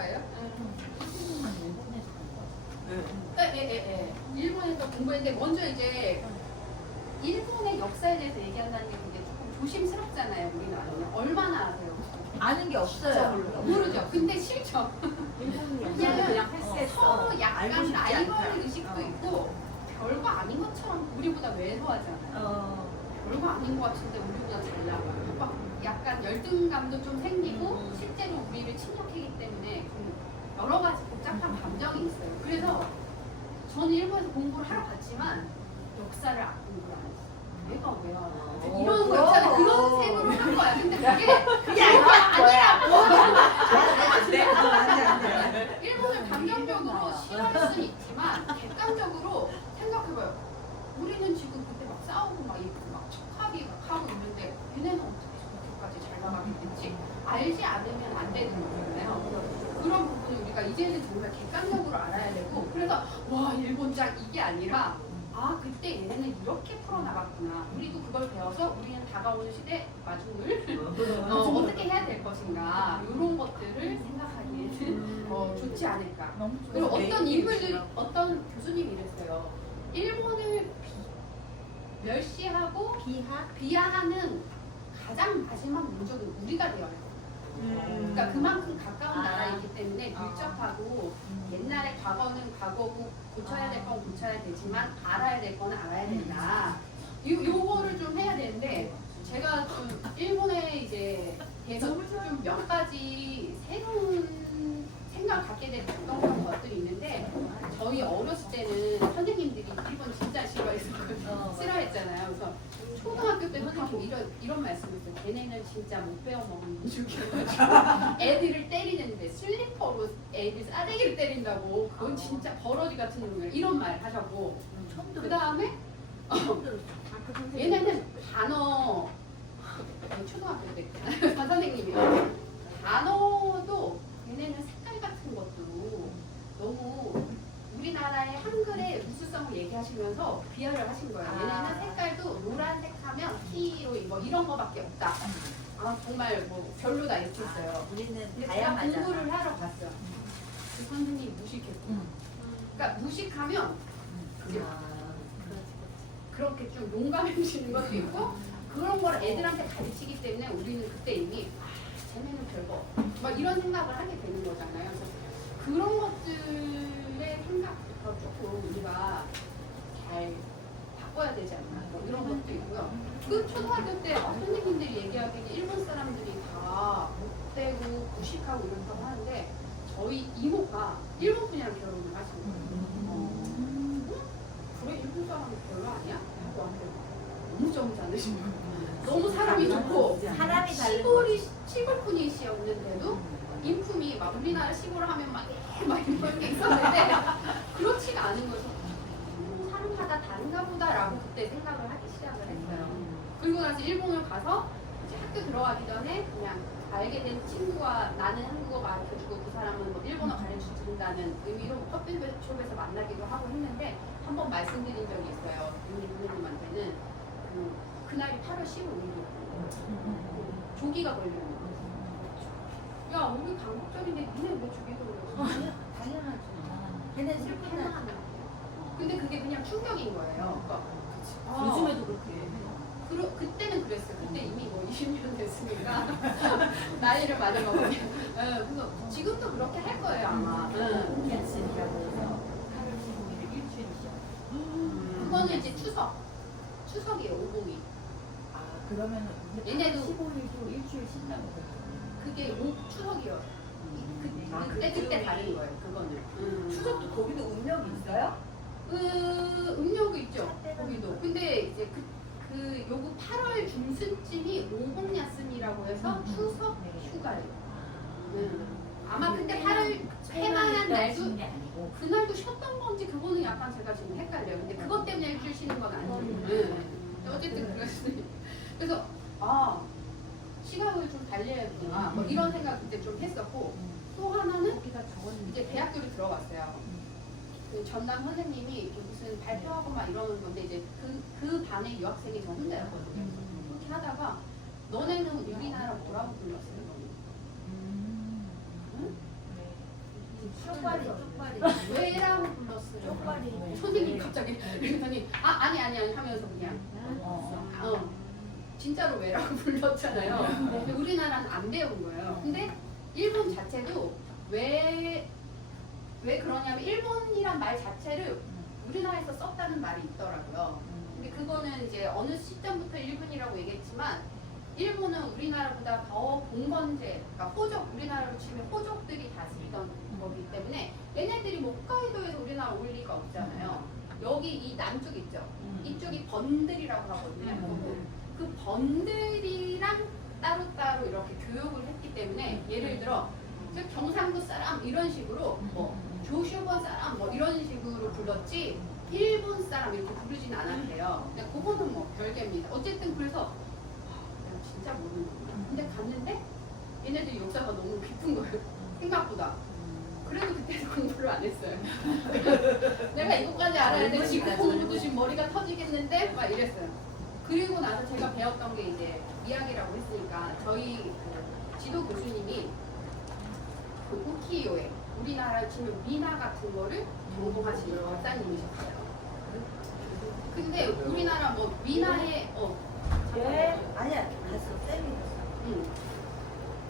거예요? 예. 일본에서 공부했는데 먼저 이제 일본의 역사에 대해서 얘기한다는 게 이제 조금 조심스럽잖아요. 우리나라는 얼마나 아세요? 아는 게 없어요. 모르죠. 근데 싫죠. 그냥 패스했어. 서로 약간 라이벌 의식도 있고 별거 아닌 것처럼 우리보다 외소하잖아요. 별거 아닌 것 같은데 우리보다 잘 나가요. 막 약간 열등감도 좀 생기고 실제로 우리를 침략하기 때문에 여러 가지 복잡한 감정이 있어요. 그래서 저는 일본에서 공부를 하러 갔지만 역사를 공부를 안 했어요. 내가 왜 알아? 이런 거 있잖아요. 그런 생각을 한 거야. 근데 그게 아니라고. 일본을 감정적으로 싫어할 수는 있지만 객관적으로 생각해봐요. 우리는 지금 그때 막 싸우고 막 척하기 막 하고 있는데 얘네는 어떻게 저렇게까지 잘 나가게 됐지? 알지 않으면 안 되는 거잖아요. 그런 부분을 우리가 이제는 정말 객관적으로 알아야 되고 그래서 와 일본 짱 이게 아니라 아 그때 얘네는 이렇게 풀어나갔구나. 우리도 그걸 배워서 우리는 다가오는 시대 마중을 어떻게 해야 될 것인가 이런 것들을 생각하기에는 좋지 않을까. 그리고 어떤 인물들이 어떤 교수님이 이랬어요. 일본을 멸시하고 비하하는 가장 마지막 민족은 우리가 되어야 해요. 그러니까 그만큼 가까운 나라이기 때문에 밀접하고 옛날에 과거는 과거고 고쳐야 될 건 고쳐야 되지만 알아야 될 건 알아야 된다. 요거를 좀 해야 되는데 제가 좀 일본에 이제 대해서 좀 몇 가지 새로운 생각을 갖게 됐던 것들이 있는데 저희 어렸을 때는 선생님들이 일본 진짜 싫어했잖아요. 그래서 초등학교 때 선생님이 이런 말씀했어요. 걔네는 진짜 못 배워먹는 민족이어가지고 애들을 때리는데 슬리퍼로 애들 싸대기를 때린다고 그건 진짜 버러지 같은 놈이야. 이런 말 하셨고 그 다음에 얘네는 단어 초등학교 때 선생님이 단어도 얘네는 색깔 같은 것도 너무 우리나라의 한글의 우수성을 얘기하시면서 비하를 하신 거예요. 얘네는 색깔도 노란색 하면 키로 뭐 이런 거밖에 없다. 아 정말 뭐 별로다 이렇게 했어요. 우리는 제가 공부를 하러 갔어요. 그 선생님이 무식했구나. 그러니까 무식하면 이제 그렇게 좀 용감해지는 것도 있고 그런 걸 애들한테 가르치기 때문에 우리는 그때 이미 쟤네는 별거 막 이런 생각을 하게 되는 거잖아요. 그래서 그런 것들의 생각부터 조금 우리가 잘 바꿔야 되지 않나 뭐 이런 것도 있고요. 그 초등학교 때 선생님들이 얘기하기에 일본 사람들이 다 못되고 무식하고 이런다고 하는데 저희 이모가 일본 분이랑 결혼을 하신 거예요. 그래 일본 사람이 별로 아니야? 하고 한테 너무 점잖으신 거예요. 너무 사람이 좋고 사람이 시골 분이시였는데도 인품이 막 우리나라 시골 하면 막 이런 게 있었는데 그렇지가 않은 거죠. 사람마다 다른가 보다라고 그때 생각을 하기 시작을 했어요. 그리고 나서 일본을 가서 이제 학교 들어가기 전에 그냥 알게 된 친구와 나는 한국어 가르쳐주고 그 사람은 뭐 일본어 가르쳐준다는 의미로 커피숍에서 만나기도 하고 했는데 한 번 말씀드린 적이 있어요. 부모님한테는 그날이 8월 15일이었고 조기가 걸렸는 거예요. 야 우리 광복절인데 니네 왜 조기가 걸렸어? 당연하죠. 걔는 슬픈다. 근데 그게 그냥 충격인 거예요. 그러니까 요즘에도 그렇게 해요. 그때는 그랬어요. 그때 이미 뭐 20년 됐으니까 나이를 많이 먹으면 그래서 지금도 그렇게 할 거예요 아마. 캔슬이라고 해서 8월 15일을 일주일이죠. 그거는 이제 추석이에요. 오봉이. 아 그러면 얘네도 15일도 일주일 쉰다고 그게 추석이요. 그때 다른 거예요. 그거는. 추석도 거기도 음력이 있어요? 음력도 있죠. 거기도. 근데 이제 요거 8월 중순쯤이 오봉야스미라고 해서 추석 휴가예요. 아마 근데 8월 해만한 날도 그날도 쉬었던 건지 그거는 약간 제가 지금 헷갈려요. 근데 그것 때문에 일주일 쉬는 건 아니에요. 어쨌든 그랬으니 그래서 시각을 좀 달려야겠구나 뭐 이런 생각 그때 좀 했었고 또 하나는 이제 대학교를 들어갔어요. 그 전남 선생님이 무슨 발표하고 막 이러는 건데 이제 그 반에 유학생이 저 혼자였거든요. 그렇게 하다가 너네는 우리나라 뭐라고 불렀어요? 응? 쪽발이 쪽발이 왜라고 불렀어요. 쪽발이 선생님 갑자기 그랬더니 아니 하면서 그냥 진짜로 왜라고 불렀잖아요. 근데 우리나라는 안 배운 거예요. 근데 일본 자체도 왜 그러냐면 일본이란 말 자체를 우리나라에서 썼다는 말이 있더라고요. 근데 그거는 이제 어느 시점부터 일본이라고 얘기했지만 일본은 우리나라보다 더 봉건제, 그러니까 호족, 우리나라로 치면 호족들이 다스리던 거기 때문에 얘네들이 뭐 홋카이도에서 우리나라 올 리가 없잖아요. 여기 이 남쪽 있죠. 이쪽이 번들이라고 하거든요. 그 번들이랑 따로따로 이렇게 교육을 했기 때문에 예를 들어 저 경상도 사람 이런 식으로 뭐 조슈번 사람 뭐 이런 식으로 불렀지 일본 사람 이렇게 부르진 않았대요. 근데 그거는 뭐 별개입니다. 어쨌든 그래서 내가 진짜 모르는구나. 근데 갔는데 얘네들 역사가 너무 깊은 거예요. 생각보다. 그래도 그때 공부를 안 했어요. 내가 이것까지 알아야 돼. 지금 공부도 지금 머리가 터지겠는데 막 이랬어요. 그리고 나서 제가 배웠던 게 이제 이야기라고 했으니까 저희 그 지도 교수님이 그 우키요에 우리나라 치면 미나 같은 거를 전공하시는 박사님이셨어요. 근데 우리나라 뭐 미나에 아니야 갔어 쌤이 갔어.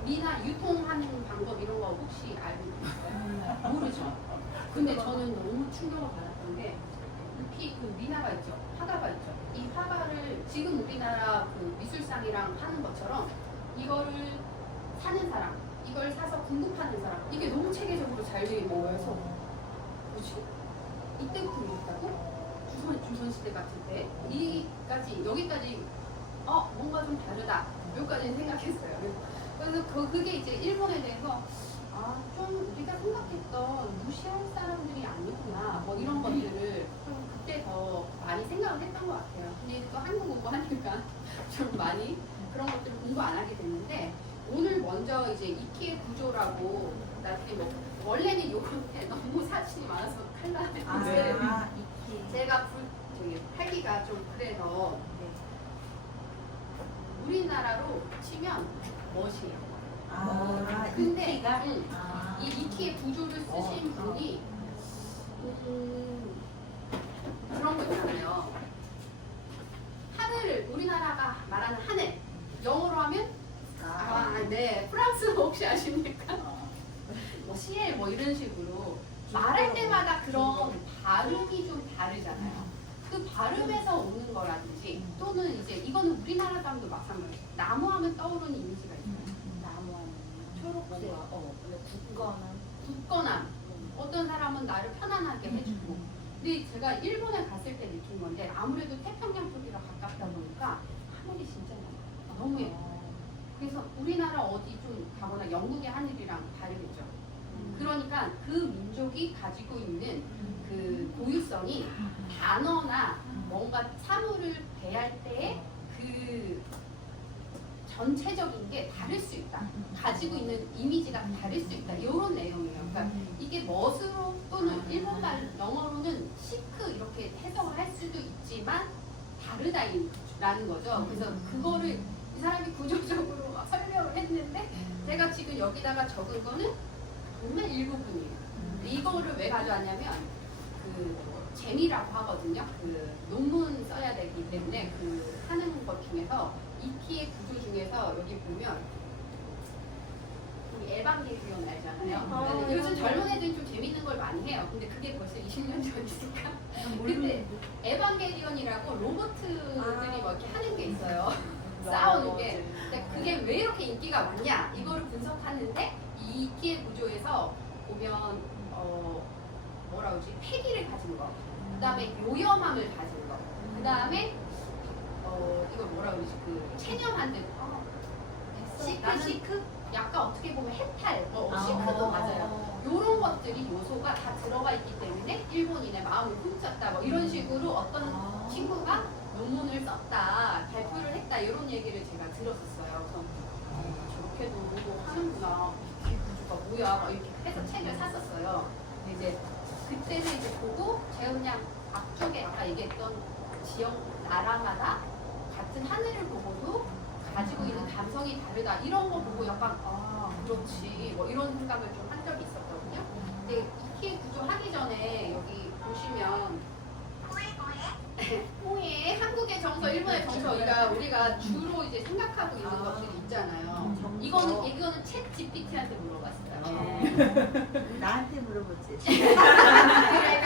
미나 유통하는 방법 이런 거 혹시 알고 있어요? 모르죠. 근데 저는 너무 충격을 받았던 게 우키 그 미나가 있죠. 화가가 있죠. 이 화가를 지금 우리나라 그 미술상이랑 하는 것처럼 이거를 사는 사람, 이걸 사서 공급하는 사람 이게 너무 체계적으로 잘 돼 있는 거여서 뭐지? 이때부터 이랬다고? 조선시대 같은 때 여기까지 뭔가 좀 다르다 여기까지는 생각했어요. 그래서 그게 이제 일본에 대해서 좀 우리가 생각했던 무시할 사람들이 아니구나 뭐 이런 것들을 좀 그때 더 많이 생각을 했던 것 같아요. 근데 또 한국 공부하니까 좀 많이 그런 것들을 공부 안 하게 됐는데 오늘 먼저 이제 이키의 구조라고 나중에 뭐 원래는 요건데 너무 사진이 많아서 칼 나는데 제가 하기가 좀 그래서 우리나라로 치면 멋이에요. 근데 이 이키의 구조를 쓰신 분이 그런 거 있잖아요. 하늘을 우리나라가 말하는 하늘 영어로 하면 네 프랑스어 혹시 아십니까? 뭐 시엘 뭐 이런 식으로 말할 때마다 그런 발음이 좀 다르잖아요. 그 발음에서 오는 거라든지 또는 이제 이거는 우리나라 사람도 마찬가지예요. 나무 하면 떠오르는 이미지가 있어요. 나무 하면 초록색 굳거나 어떤 사람은 나를 편안하게 해주고 근데 제가 일본에 갔을 때 느낀 건데 아무래도 태평양 쪽이라 가깝다 보니까 하늘이 진짜 너무 예뻐요. 그래서 우리나라 어디 좀 가거나 영국의 하늘이랑 다르겠죠. 그러니까 그 민족이 가지고 있는 그 고유성이 단어나 뭔가 사물을 대할 때 그 전체적인 게 다를 수 있다. 가지고 있는 이미지가 다를 수 있다. 이런 내용이에요. 그러니까 이게 멋으로 또는 일본말 영어로는 시크 이렇게 해석을 할 수도 있지만 다르다라는 거죠. 그래서 그거를 이 사람이 구조적으로 막 설명을 했는데 제가 지금 여기다가 적은 거는 정말 일부분이에요. 이거를 왜 가져왔냐면 그 재미라고 하거든요. 그 논문 써야 되기 때문에 그 하는 것 중에서 이키의 구조 중에서 여기 보면 우리 에반게리온 알잖아요. 요즘 젊은 애들은 좀 재밌는 걸 많이 해요. 근데 그게 벌써 20년 전이니까. 근데 에반게리온이라고 로봇들이 뭐 이렇게 하는 게 있어요. 싸우는 게. 근데 그게 왜 이렇게 인기가 많냐? 이거를 분석하는데 이 이키의 구조에서 보면 뭐라 그러지? 패기를 가진 거. 그 다음에 요염함을 가진 거. 그 다음에 이걸 뭐라 그러지? 그 체념한 듯. 시크? 약간 어떻게 보면 해탈. 시크도 맞아요. 이런 것들이 요소가 다 들어가 있기 때문에 일본인의 마음을 훔쳤다. 뭐 이런 식으로 어떤 친구가 논문을 썼다, 발표를 했다 이런 얘기를 제가 들었었어요. 그래서 저렇게도 뭐 하는구나. 이게 구조가 뭐야? 막 이렇게 해서 책을 샀었어요. 근데 이제 그때는 이제 보고 제가 그냥 앞쪽에 아까 얘기했던 지역 나라마다 같은 하늘을 보고도 가지고 있는 감성이 다르다 이런 거 보고 약간 그렇지 뭐 이런 생각을 좀 한 적이 있었거든요. 근데 이키 구조 하기 전에 여기 보시면 홍해 한국의 정서, 일본의 정서 우리가 주로 이제 생각하고 있는 것들이 있잖아요. 이거는 챗 GPT한테 물어봤어요. 나한테 물어보지.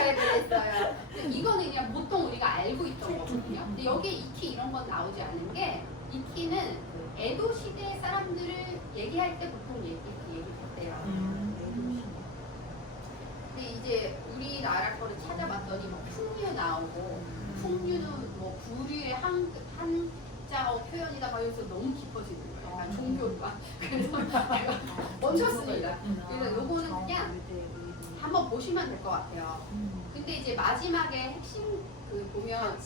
그랬어요. 이거는 그냥 보통 우리가 알고 있던 거거든요. 근데 여기에 이키 이런 건 나오지 않은 게 이키는 에도 시대 사람들을 얘기할 때 보통 얘기했대요. 근데 이제 우리나라 거를 찾아봤더니 뭐 풍류 나오고 풍류는 뭐 부류의 한자어 표현이다 막 이러면서 너무 깊어지는 거예요. 약간 종교가. 그래서 제가 멈췄습니다. 그래서 요거는 그냥 한번 보시면 될 것 같아요. 근데 이제 마지막에 핵심 그 보면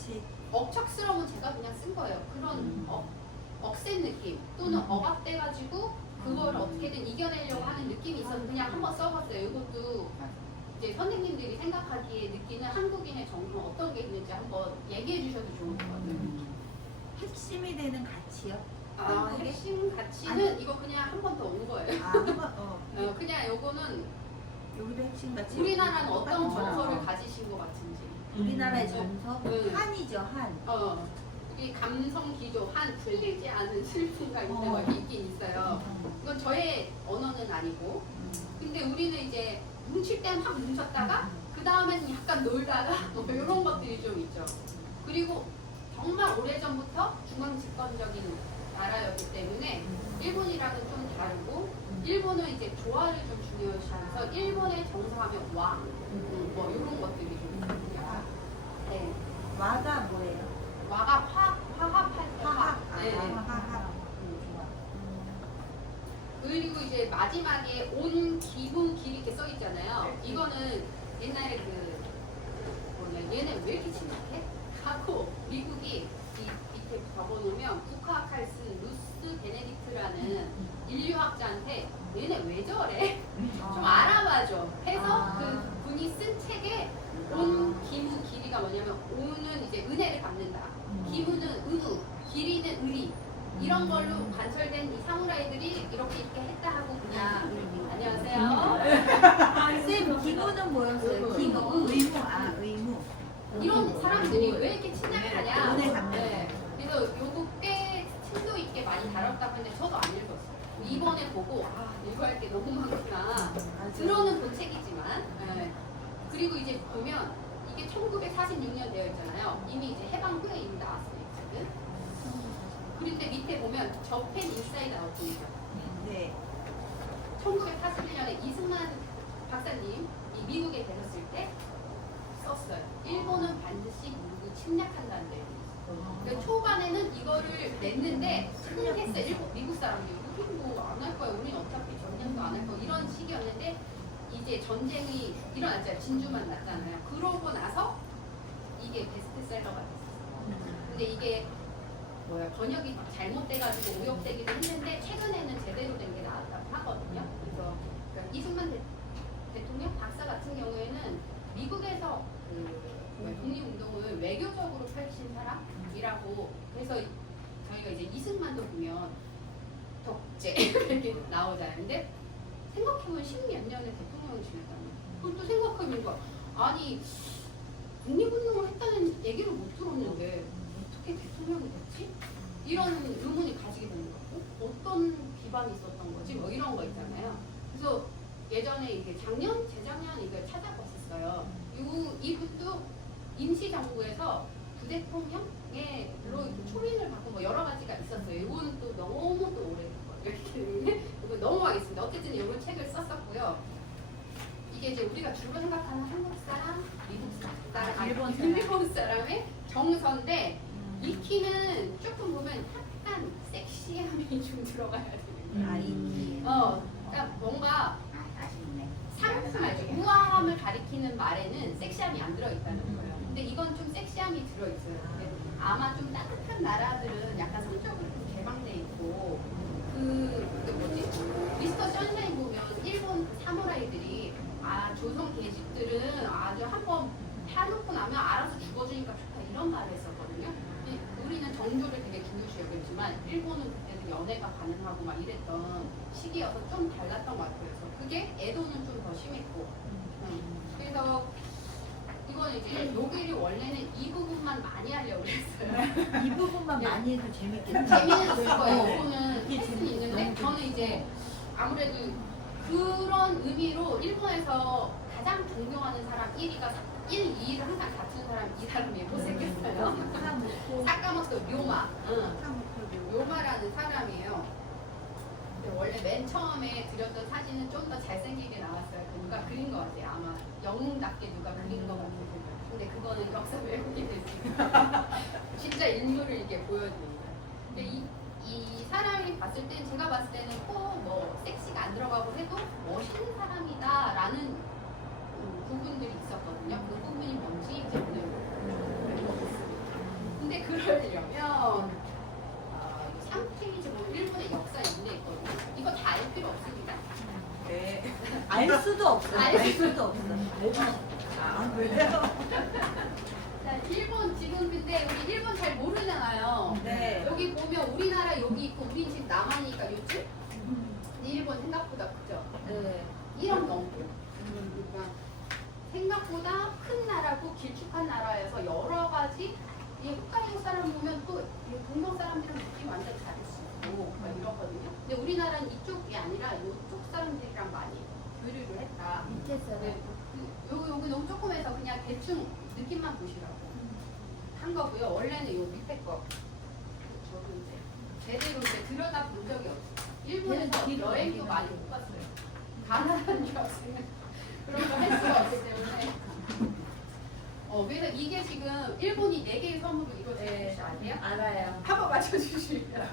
억척스러움은 제가 그냥 쓴 거예요. 그런 억센 느낌 또는 억압돼가지고 그걸 어떻게든 이겨내려고 하는 느낌이 있어서 그냥 한번 써봤어요. 이것도 이제 선생님들이 생각하기에 느끼는 한국인의 정서는 어떤 게 있는지 한번 얘기해 주셔도 좋을 것 같아요. 핵심이 되는 가치요? 핵심 가치는 이거 그냥 한 번 더 온 거예요. 그냥 요거는 여기도 핵심 가치. 우리나라는 어떤 정서를 가지신 것 같은지. 우리나라의 정서? 한이죠, 한. 이 감성 기조, 한 풀리지 않은 슬픔과 이런 게 있긴 있어요. 이건 저의 언어는 아니고. 근데 우리는 이제 뭉칠 땐 확 뭉쳤다가 그 다음에는 약간 놀다가 뭐 이런 것들이 좀 있죠. 그리고 정말 오래전부터 중앙 집권적인 나라였기 때문에 일본이랑은 좀 다르고 일본은 이제 조화를 좀 중요시하면서 일본의 정서하면 왕, 뭐 이런 것들이 좀 있거든요. 네. 와가 뭐예요? 와가 화합할 때 화합. 네. 화합. 그리고 이제 마지막에 온 기분 길 이렇게 써 있잖아요. 이거는 옛날에 얘네 왜 이렇게 침략해? 하고 미국이 밑에 적어놓으면 국화 칼슨 루스 베네딕트라는 인류학자한테 얘네 왜 저래? 좀 알아봐줘 해서 그 분이 쓴 책에 온 기무 길이가 뭐냐면 온은 이제 은혜를 갚는다. 기무는 은우, 길이는 의리. 이런 걸로 관철된 이 사무라이들이 이렇게 했다 하고 그냥 안녕하세요. 쌤, 기부는 뭐였어요? 기부, 의무, 의무. 이런 사람들이 왜 이렇게 침략하냐. 은혜 갚는. 네. 그래서 요거 꽤 심도 있게 많이 다뤘다고 했는데 저도 안 읽었어요. 이번에 보고 읽어야 할 게 너무 많구나. 들어는 본 책이지만. 네. 그리고 이제 보면 이게 1946년 되어 있잖아요. 이미 이제 해방 후에 이미 나왔어요. 이 책은. 그런데 밑에 보면 저펜 인사이드 아웃입니다. 네. 1941년에 이승만 박사님 이 미국에 계셨을 때 썼어요. 일본은 반드시 미국을 침략한다는 내용이 있어요. 그러니까 초반에는 이거를 냈는데 흥했어요. 일본 미국 사람들이 우리 뭐안 할 거야. 우리는 어차피 전쟁도 안 할 거야. 이런 식이었는데 이제 전쟁이 일어났잖아요. 진주만 났잖아요. 그러고 나서 이게 베스트셀러가 됐어요. 근데 이게 번역이 잘못돼가지고 오역되기도 했는데 최근에는 제대로 된 게 나왔다고 하거든요. 그래서 그러니까 이승만 대통령 박사 같은 경우에는 미국에서 독립운동을 외교적으로 펼친 사람이라고 그래서 저희가 이제 이승만도 보면 덕제 이렇게 나오잖아요. 근데 생각해보면 10몇 년의 대통령을 지냈다는 그것도 생각해보니까 아니 독립운동을 했다는 얘기를 못 들었는데 어떻게 대통령이 됐지? 이런 의문이 가지게 되는 거고 어떤 기반이 있었던 거지? 뭐 이런 거 있잖아요. 그래서 예전에 이게 재작년 이걸 찾아봤었어요. 이분도 임시정부에서 부대통령의 초빙을 받고 뭐 여러 가지가 있었어요. 이거는 또 너무 또 오래 이렇기 때문에 이거 넘어가겠습니다. 어쨌든 이런 책을 썼었고요. 이게 이제 우리가 주로 생각하는 한국 사람, 미국 사람, 일본 사람의 정서인데 이키는 조금 보면 약간 섹시함이 좀 들어가야 되는 거예요. 이키. 그러니까 뭔가 상큼하죠. 우아함을 가리키는 말에는 섹시함이 안 들어있다는 거예요. 근데 이건 좀 섹시함이 들어있어요. 근데 아마 좀 따뜻한 나라들은 약간 성적으로 좀 개방돼 있고 미스터 션샤인 보면 일본 사무라이들이 조선 계집들은 아주 한번 해놓고 나면 알아서 죽어주니까 좋다 이런 말을 했었거든요. 우리는 정조를 되게 중요시 여겼지만 일본은 그때는 연애가 가능하고 막 이랬던 시기여서 좀 달랐던 것 같아요. 그래서 그게 에도는 좀 더 심했고 그래서 이거는 이제 요기를 원래는 이 부분만 많이 하려고 했어요. 이 부분만 많이 해도 재밌겠다. 재미는 있을 거예요. 이거는 이게 할 수는 재밌- 있는데 너무 저는 이제 아무래도 그런 의미로 일본에서 가장 존경하는 사람 1위가 1, 2위를 항상 갖춘 사람 이 사람이 못생겼어요. 사카모토 료마. 료마라는 사람이에요. 근데 원래 맨 처음에 드렸던 사진은 좀 더 잘생기게 나왔어요. 누가 그린 것 같아요. 아마 영웅답게 누가 그린 것 같아요. 근데 그거는 역사 왜곡이 됐습니다. 진짜 인물을 이렇게 보여줍니다. 근데 이 사람이 봤을 땐 제가 봤을 때는 뭐 섹시가 안 들어가고 해도 멋있는 사람이다라는 부분들이 있었거든요. 그 부분이 뭔지 이제 오늘 배워보겠습니다. 근데 그러려면 3페이지 뭐 일본의 역사 인데 있거든요. 이거 다 알 필요 없습니다. 네. 알 수도 없어. 알 수도 없어. 아, 왜요? 자, 일본 지금 근데 우리 일본 잘 모르잖아요. 네. 여기 보면 우리나라 여기 있고 우리 지금 남한이니까 요즘 근데 일본 생각보다 크죠. 네. 1억 넘고. 그러니까 생각보다 큰 나라고 길쭉한 나라여서 여러 가지 이 홋카이도 사람 보면 또 동경 사람들은 느낌 완전 다를 수 있고 막 이러거든요. 근데 우리나라는 이쪽이 아니라 이쪽 사람들이랑 많이 교류를 했다. 밑에 사람. 네. 여기 너무 조금해서 그냥 대충 느낌만 보시라고 한 거고요. 원래는 요 밑에 거 저도 이제 제대로 이제 들여다 본 적이 없어요. 일본에서 뒤로 여행도 넘기면 많이 못 갔어요. 가나다는 줄 알았으면 그런 거 할 수가 없기 때문에. 그래서 이게 지금 일본이 4개의 섬으로 이루어져 있는 거 아니에요? 알아요. 한번 맞춰주시면.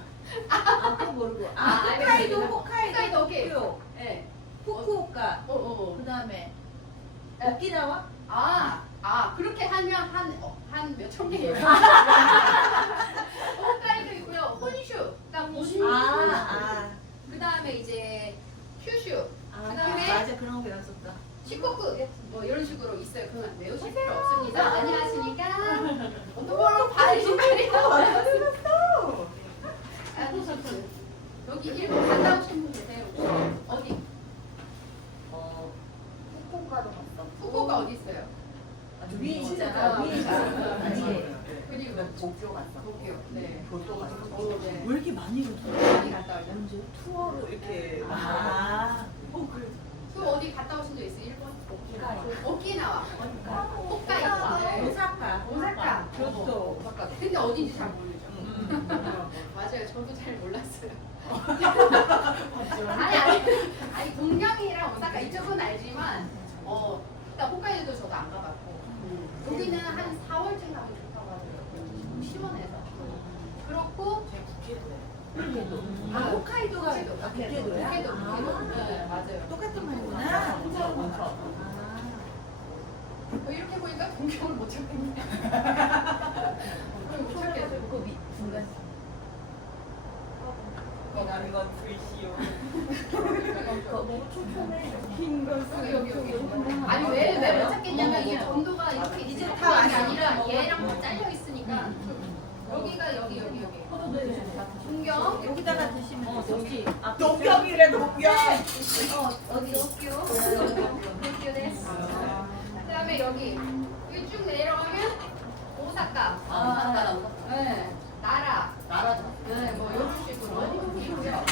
아까 모르고. 홋카이도, 알겠습니다. 홋카이도, 홋카이도, 오케이. 도쿄, 네. 후쿠오카. 어. 그 다음에 오키나와? 그렇게 하면 한 몇천 개예요. 홋카이도 있고요. 혼슈, 그러니까 본주. 그 다음에 이제 큐슈. 그다음에 맞아, 그런 거 배웠었다. 시코쿠 뭐 이런 식으로 있어요. 그건 외우실 필요 없습니다. 안녕하십니까? 어떤 걸로 발이 여기 일본 갔다 오신 분 계세요? 혹시? 어디? 후쿠오카도 갔어. 후쿠오카 어디 있어요? 위에 있잖아. 위에 있잖아. 그리고 도쿄 갔어. 도쿄. 네. 교토 갔어. 네. 왜 이렇게 많이 많이 갔다 오죠. 언제 투어로 이렇게 그래. 그 어디 갔다 오신 적 있어요? 일본? 오키나와. 오키나와. 홋카이도. 오사카. 네. 오사카. 오사카. 교토. 오사카. 근데 어딘지 잘 모르죠. 맞아요. 저도 잘 몰랐어요. 아니 동경이랑 오사카 이쪽은 알지만 일단 홋카이도도 저도 안 가봤고 여기는 한 4월쯤 가면 좋다고 하더라고요. 시원해서. 그렇고 북해도. 홋카이도가 북해도야? 북해도. 네, 맞아요. 똑같은 말이구나. 이렇게 보니까 동경을 못 찾겠네. 못 찾겠어. 그 중간. 이건 글씨요. 여기. 아니 왜 못 찾겠냐면 이게 전도가 이렇게 이제 다 다 게 왔어. 아니라 얘랑 다 잘려 있으니까 여기가 여기. 동경. 여기다가 드시면 여기. 동경이래 동경. 어디? 도쿄 데스. 그다음에 여기 쭉 내려가면 오사카. 네. 나라. 네, 뭐 이런 식으로 있고요.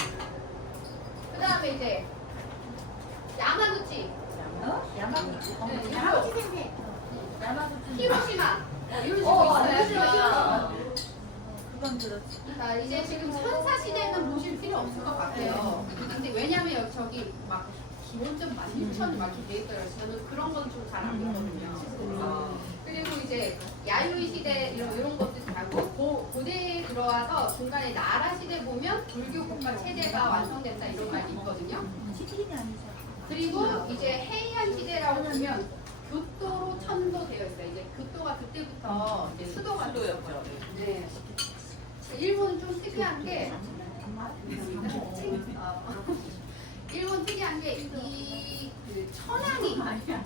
그다음에 이제 야마구치. 야마구치. 네, 야마구치 생생. 야마구치. 히로시마. 이런 식으로 있어요. 히로시마. 그건 들었지. 자, 이제 지금 천사 시대는 보실 필요 없을 것 같아요. 근데 왜냐면 저기 막 기본점 16,000이 막 이렇게 돼 있더라고요. 저는 그런 건 좀 잘 안 보거든요. 그리고 이제 야유이 시대 이런 것들 하고 고대에 들어와서 중간에 나라 시대 보면 불교 국가 체제가 완성됐다 이런 말이 있거든요. 치킨이 아니죠. 그리고 이제 헤이안 시대라고 보면 교토로 천도 되어 있어요. 이제 교토가 그때부터 이제 수도가 수도였죠. 네. 일본은 좀 특이한 게 일본 특이한 게 이 천황이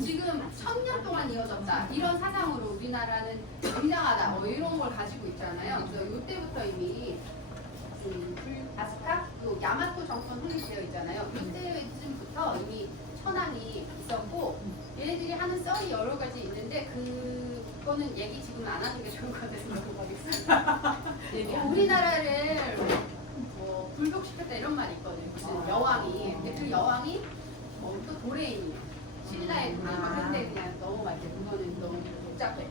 지금 1000년 동안 이어졌다 이런 사상으로 우리나라는 굉장하다 이런 걸 가지고 있잖아요. 그래서 이때부터 이미 아스카 또 야마토 정권 확립되어 있잖아요. 이때쯤부터 이미 천황이 있었고 얘네들이 하는 썰이 여러 가지 있는데 그거는 얘기 지금 안 하는 게 좋을 것 같아서 모르겠어요. 우리나라를 뭐 불독시켰다 이런 말이 있거든요. 무슨 여왕이. 근데 그 여왕이 또 도레인이에요. 신라의 도레인. 근데 그냥 너무 맞죠. 그거는 너무 복잡해.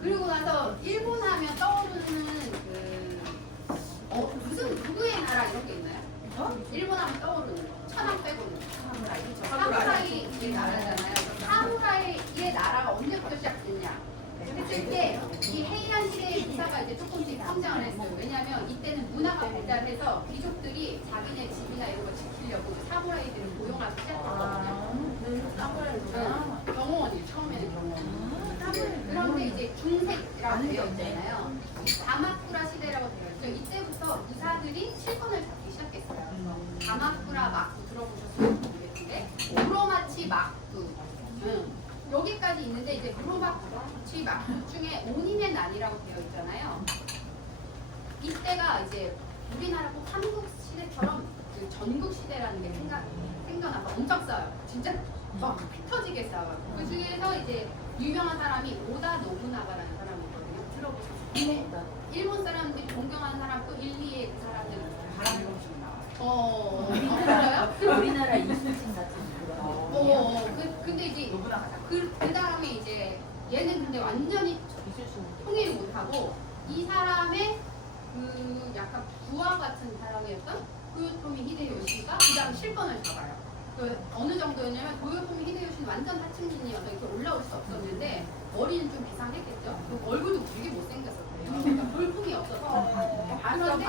그리고 나서 일본 하면 떠오르는 무슨 누구의 나라 이런 게 있나요? 일본 하면 떠오르는 거. 천황 빼고는. 사무라이의 나라잖아요. 사무라이의 나라가 언제부터 시작됐냐? 했을 때 이 헤이안 시대의 문화가 이제 조금씩 성장을 했어요. 왜냐하면 이때는 문화가 발달해서 귀족들이 자기네 집이나 이런 거 지키려고 사무라이들을 고용하기 시작했거든요. 경호원이 처음에는 경호원. 그런데 이제 중세라고 되어 있잖아요. 가마쿠라 시대라고 되어 있죠. 이때부터 의사들이 실권을 잡기 시작했어요. 가마쿠라 막부 들어보셨으면 모르겠는데 무로마치 막부. 여기까지 있는데 이제 무로마치 막부 중에 오닌의 난이라고 되어 있잖아요. 이때가 이제 우리나라 꼭 삼국 시대처럼 그 전국 시대라는 게 생겨나서 엄청 싸워요. 진짜 막 터지게 싸워요. 그 중에서 이제 유명한 사람이 오다 노부나가라는 사람이거든요. 들어보셨어요? 일본 사람들이 존경하는 사람 또 1, 2의 그 사람들은 바람을 엄청 나와요. 우리나라 이순신 같은 근데 이제 그 다음에 이제 얘는 근데 완전히 통일을 못하고 이 사람의 그 약간 부하 같은 사람이었던 도요토미 히데요시가 그 다음 실권을 잡아요. 그 어느 정도였냐면 도요토미 히데요시는 완전 하층민이어서 이렇게 올라올 수 없었는데 머리는 좀 비상했겠죠. 그 얼굴도 되게 못생겼었대요. 그러니까 볼품이 없어서 그런데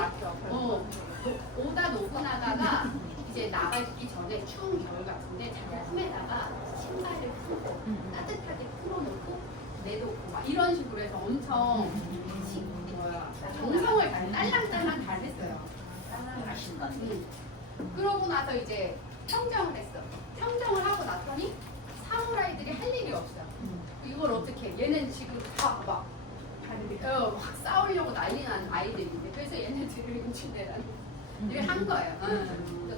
오다 노부나가가 이제 나가기 전에 추운 겨울 같은데 자기 품에다가 신발을 풀고 따뜻하게 풀어놓고 내놓고 막 이런 식으로 해서 엄청 정성을 딸랑딸랑 잘 했어요. 그러고 나서 이제 평정을 했어. 평정을 하고 났더니 사무라이들이 할 일이 없어요. 이걸 어떻게 해? 얘는 지금 막 싸우려고 난리 난 아이들인데 그래서 얘네들을 음침대라는 일을 한 거예요.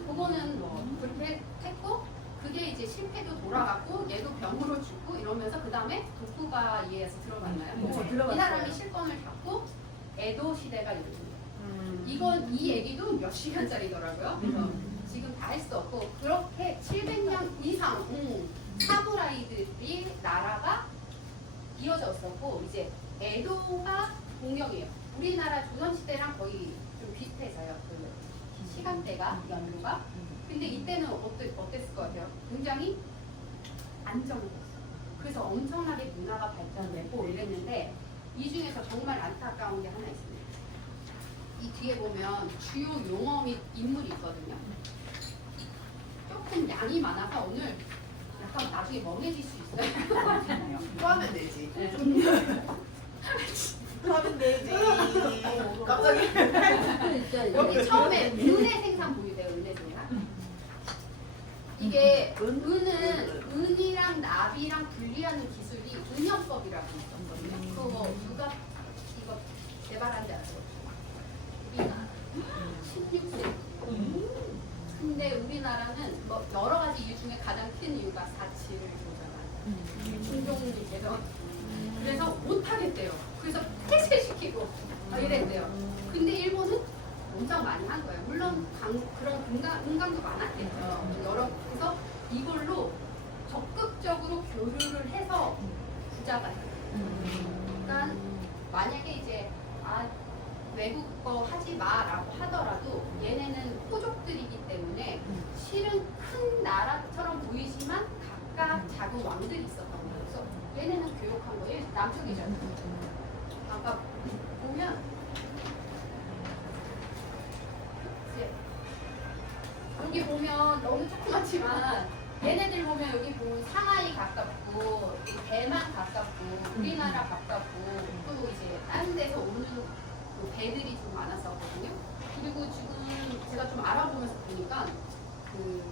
그거는 뭐 그렇게 했고 그게 이제 실패도 돌아갔고 얘도 병으로 죽고 이러면서 그 다음에 도쿠가이에서 들어봤나요? 이 사람이 실권을 잡고 에도 시대가 이루어집니다. 이 얘기도 몇 시간짜리더라고요. 그래서 지금 다 할 수 없고 그렇게 700년 이상 사무라이들이 나라가 이어졌었고 이제 에도가 공격이에요. 우리나라 조선시대랑 거의 좀 비슷해서요. 그 시간대가 연도가. 근데 이때는 어땠을 것 같아요? 굉장히 안정됐어요. 그래서 엄청나게 문화가 발전되고 이랬는데 이 중에서 정말 안타까운 게 하나 있습니다. 이 뒤에 보면 주요 용어 및 인물이 있거든요. 조금 양이 많아서 오늘 약간 나중에 멍해질 수 있어요. 또 하면 되지. 네. 또 하면 되지. 갑자기. 여기 처음에 은의 생산 보유돼요. 은의 생산. 이게 은이랑 나비랑 분리하는 기술이 은협법이라고 있었거든요. 그거 누가 이거 개발한 지 아세요? 우리나라 16세기. 근데 우리나라는 뭐 여러 가지 이유 중에 가장 큰 이유가 사치를 조장하는 중동국에서 그래서 못하겠대요. 그래서 폐쇄시키고 이랬대요. 근데 일본은 엄청 많이 한 거예요. 물론 그런 은강도 많았겠죠. 그래서 이걸로 적극적으로 교류를 해서 부자가 돼요. 그러니까 만약에 이제 외국 거 하지 마라고 하더라도 얘네는 호족들이기 때문에 실은 큰 나라처럼 보이지만 각각 작은 왕들이 있었던 거예요. 그래서 얘네는 교육한 거예요. 남쪽이잖아요. 아까 보면 이제 여기 보면 너무 조그맣지만 얘네들 보면 여기 보면 상하이 가깝고 대만 가깝고 우리나라 가깝고 또 이제 다른 데서 오는 배들이 좀 많았었거든요. 그리고 지금 제가 좀 알아보면서 보니까 그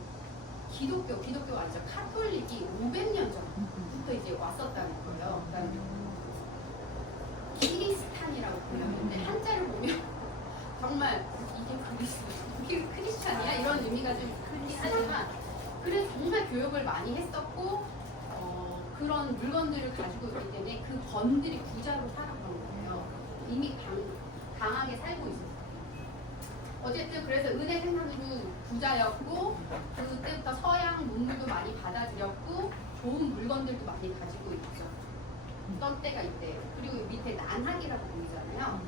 기독교가 아니죠. 카톨릭이 500년 전부터 이제 왔었다는 거예요. 그러니까 키리스탄이라고 불렸는데 한자를 보면 정말 이게 크리스찬이야? 이런 의미가 좀 크긴 하지만 그래서 정말 교육을 많이 했었고 그런 물건들을 가지고 있기 때문에 그 번들이 부자로 살아간 거예요. 이미 강하게 살고 있었어요. 어쨌든 그래서 은혜 생산으로 부자였고 그때부터 서양 문물도 많이 받아들였고 좋은 물건들도 많이 가지고 있죠. 어떤 때가 있대요. 그리고 밑에 난학이라고 보이잖아요.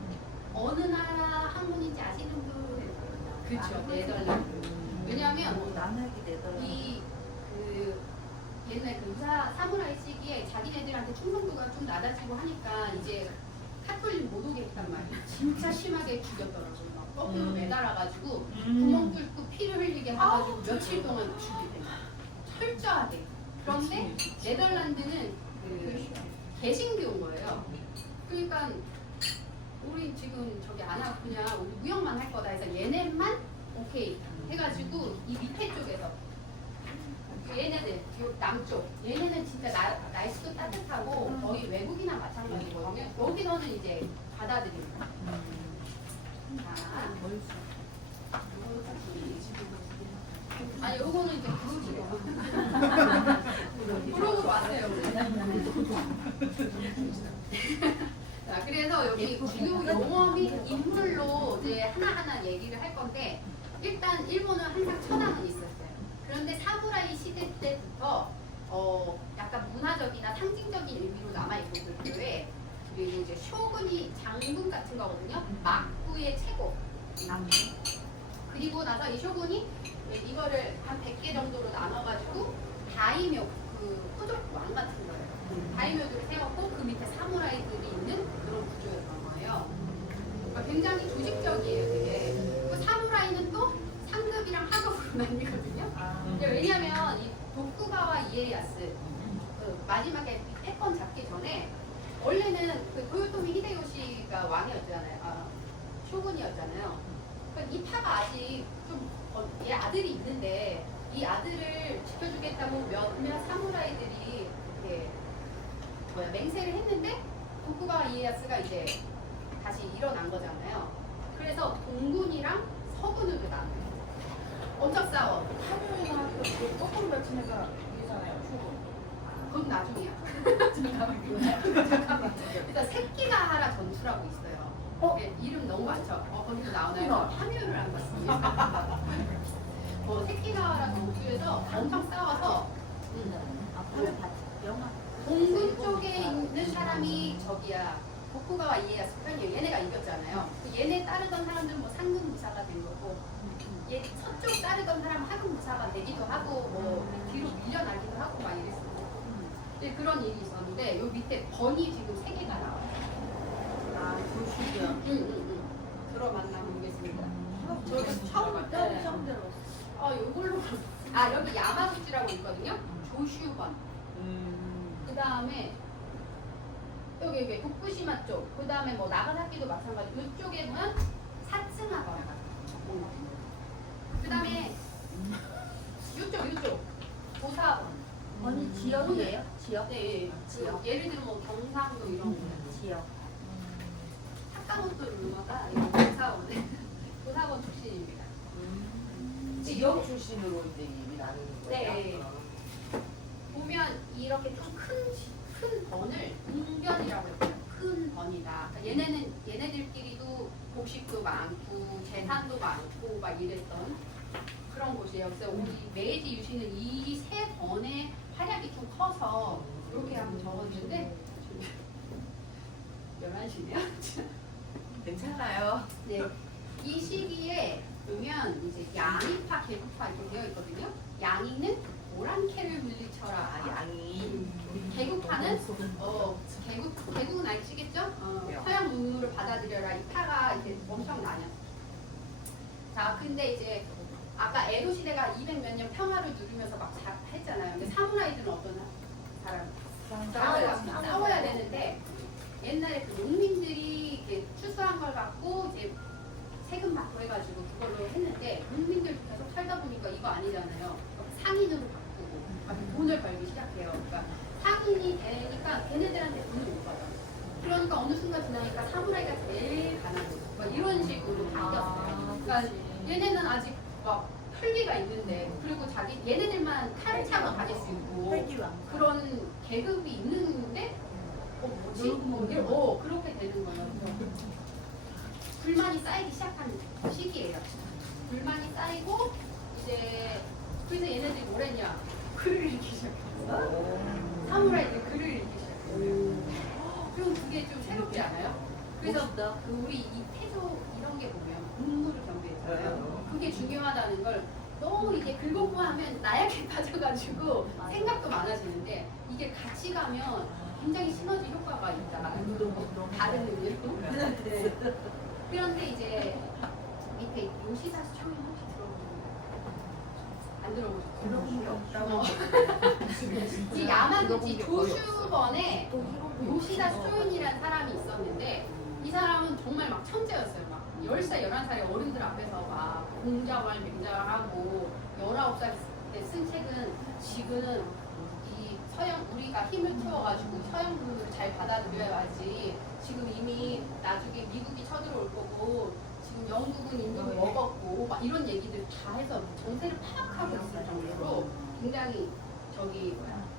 어느 나라 항문인지 아시는 분? 그렇죠. 네덜란드. 왜냐하면 남학이 되더라고. 그 옛날 그 사무라이 시기에 자기네들한테 충성도가 좀 낮아지고 하니까 이제 카톨릭 못 오게 했단 말이에요. 진짜 심하게 죽였더라고요. 막 뼈로 매달아가지고 구멍 뚫고 피를 흘리게 해가지고 며칠 동안 죽이게 돼요. 철저하게. 그런데 네덜란드는 그 개신교인 거예요. 그러니까 우리 지금 저기 안 하고 그냥 우리 무역만 할 거다 해서 얘네만 오케이 해가지고 이 밑에 쪽에서 얘네들 요 남쪽 얘네는 진짜 날씨도 따뜻하고 거의 외국이나 마찬가지거든요. 여기서는 이제 받아들입니다. 아니 요거는 이제 그룹이에요. 그룹으로 왔어요. 자, 그래서 여기 주요 용어 및 인물로 이제 하나하나 얘기를 할 건데 일단 일본은 항상 천황은 있었어요. 그런데 사무라이 시대 때부터 약간 문화적이나 상징적인 의미로 남아있고 그거에 그리고 이제 쇼군이 장군 같은 거거든요. 막부의 최고. 그리고 나서 이 쇼군이 이거를 한 100개 정도로 나눠가지고 다이묘 그 후족 왕 같은 거예요. 다이묘들을 세웠고 그 밑에 사무라이들이 있는 그런 구조였던 거예요. 그러니까 굉장히 조직적이에요, 되게. 그 사무라이는 또 상급이랑 하급으로 나뉘거든요. 왜냐하면 이 도쿠가와 이에야스 그 마지막에 패권 잡기 전에 원래는 그 도요토미 히데요시가 왕이었잖아요. 쇼군이었잖아요. 그러니까 이 파가 아직 좀 얘 아들이 있는데 이 아들을 지켜주겠다고 몇몇 사무라이들이 이렇게 맹세를 했는데 도쿠가와 이에야스가 이제 다시 일어난 거잖아요. 그래서 동군이랑 서군으로 나눠요. 엄청 싸워. 하늘이나 그 거꾸로 펼친 애가 이잖아요. 그건 나중이야. 잠깐만. 일단 새끼가하라 전투라고 있어요. 이름 너무 많죠? 거기서 나오나요? 함유를 안 봤습니다. 새끼가하라 전투에서 엄청 싸워서 앞을 봤지. 영화. 동군 쪽에 있는 사람이 저기야. 도쿠가와 이에야스 편이에요. 얘네가 이겼잖아요. 얘네 따르던 사람들은 뭐 상급무사가 된 거고 얘 서쪽 따르던 사람 하급무사가 되기도 하고 뭐 뒤로 밀려나기도 하고 막 이랬어요. 그런 일이 있었는데 요 밑에 번이 지금 3개가 나와요. 조식이요. 들어봤나 모르겠습니다. 저기 처음 들었어. 요걸로 여기 야마구치라고 있거든요. 조슈번. 그 다음에 여기 도쿠시마 쪽. 그 다음에 뭐 나가사키도 마찬가지. 이쪽에 보면 사츠마바라. 그 다음에 이쪽 고사번. 언니 지역이에요? 지역? 네, 지역. 예를 들면 뭐 경상도 이런 거. 지역. 사카모토 루마가 고사번 출신입니다. 지역 출신으로 이제 이미 나누는 거예요. 네. 보면 이렇게 좀 큰 번을 웅변이라고 했어요. 큰 번이다. 그러니까 얘네들끼리도 곡식도 많고 재산도 많고 막 이랬던 그런 곳이에요. 그래서 우리 메이지 유시는 이 3번의 활약이 좀 커서 이렇게 한번 적었는데 11시네요. 괜찮아요. 네. 이 시기에 보면 이제 양이파, 개구파 이렇게 되어 있거든요. 양이는 오랑캐를 물리쳐라. 양이 개구파는 개국은 아시겠죠? 서양 문물을 받아들여라. 이 파가 이제 엄청 나뉘어. 자, 근데 이제 아까 에도 시대가 200몇 년 평화를 누리면서 막 했잖아요. 근데 사무라이들은 어떤 사람? 싸워야 되는데 옛날에 그 농민들이 이렇게 추수한 걸 갖고 이제 세금 받고 해가지고 그걸로 했는데 농민들 계속 살다 보니까 이거 아니잖아요. 상인으로 바꾸고 돈을 벌기 시작해요. 그러니까 상인이 되니까 걔네들한테 돈을 못 받아요. 그러니까 어느 순간 지나니까 사무라이가 제일 가난해요. 막 이런 식으로 바뀌었어요. 그러니까 얘네는 아직 막 혈기가 있는데 그리고 자기 얘네들만 칼을 차고 다닐 수 있고 혈기왕. 그런 계급이 있는데 뭐지? 그렇게 되는 거예요. 그래서 불만이 쌓이기 시작한 시기예요. 불만이 쌓이고 이제 그래서 얘네들이 뭘 했냐? 글을 읽기 시작했어. 사무라이들 글을 읽기 시작했어요. 그럼 그게 좀 새롭지 않아요? 그래서 멋있다. 그 우리 이 태조 이런 게 보면 문물을 경배했잖아요. 그게 중요하다는 걸 너무 이게 긁고 하면 나약해 빠져가지고 생각도 많아지는데 이게 같이 가면 굉장히 시너지 효과가 있다. 다른 의미로. 네. 그런데 이제 밑에 요시다스 청인 혹시 들어보셨나요? 안 들어보셨어요? 들어본 게 없다고. 이 야마구치 조슈번에 요시다스 초인이라는 사람이 있었는데 이 사람은 정말 막 천재였어요. 막 10살, 11살의 어른들 앞에서 막 공자말 맹자하고 19살 때 쓴 책은 지금 이 서양 우리가 힘을 키워가지고 서양 분들을 잘 받아들여야지 지금 이미 나중에 미국이 쳐들어올 거고 지금 영국은 인도를 먹었고 막 이런 얘기들 다 해서 정세를 파악하고 있을 정도로 굉장히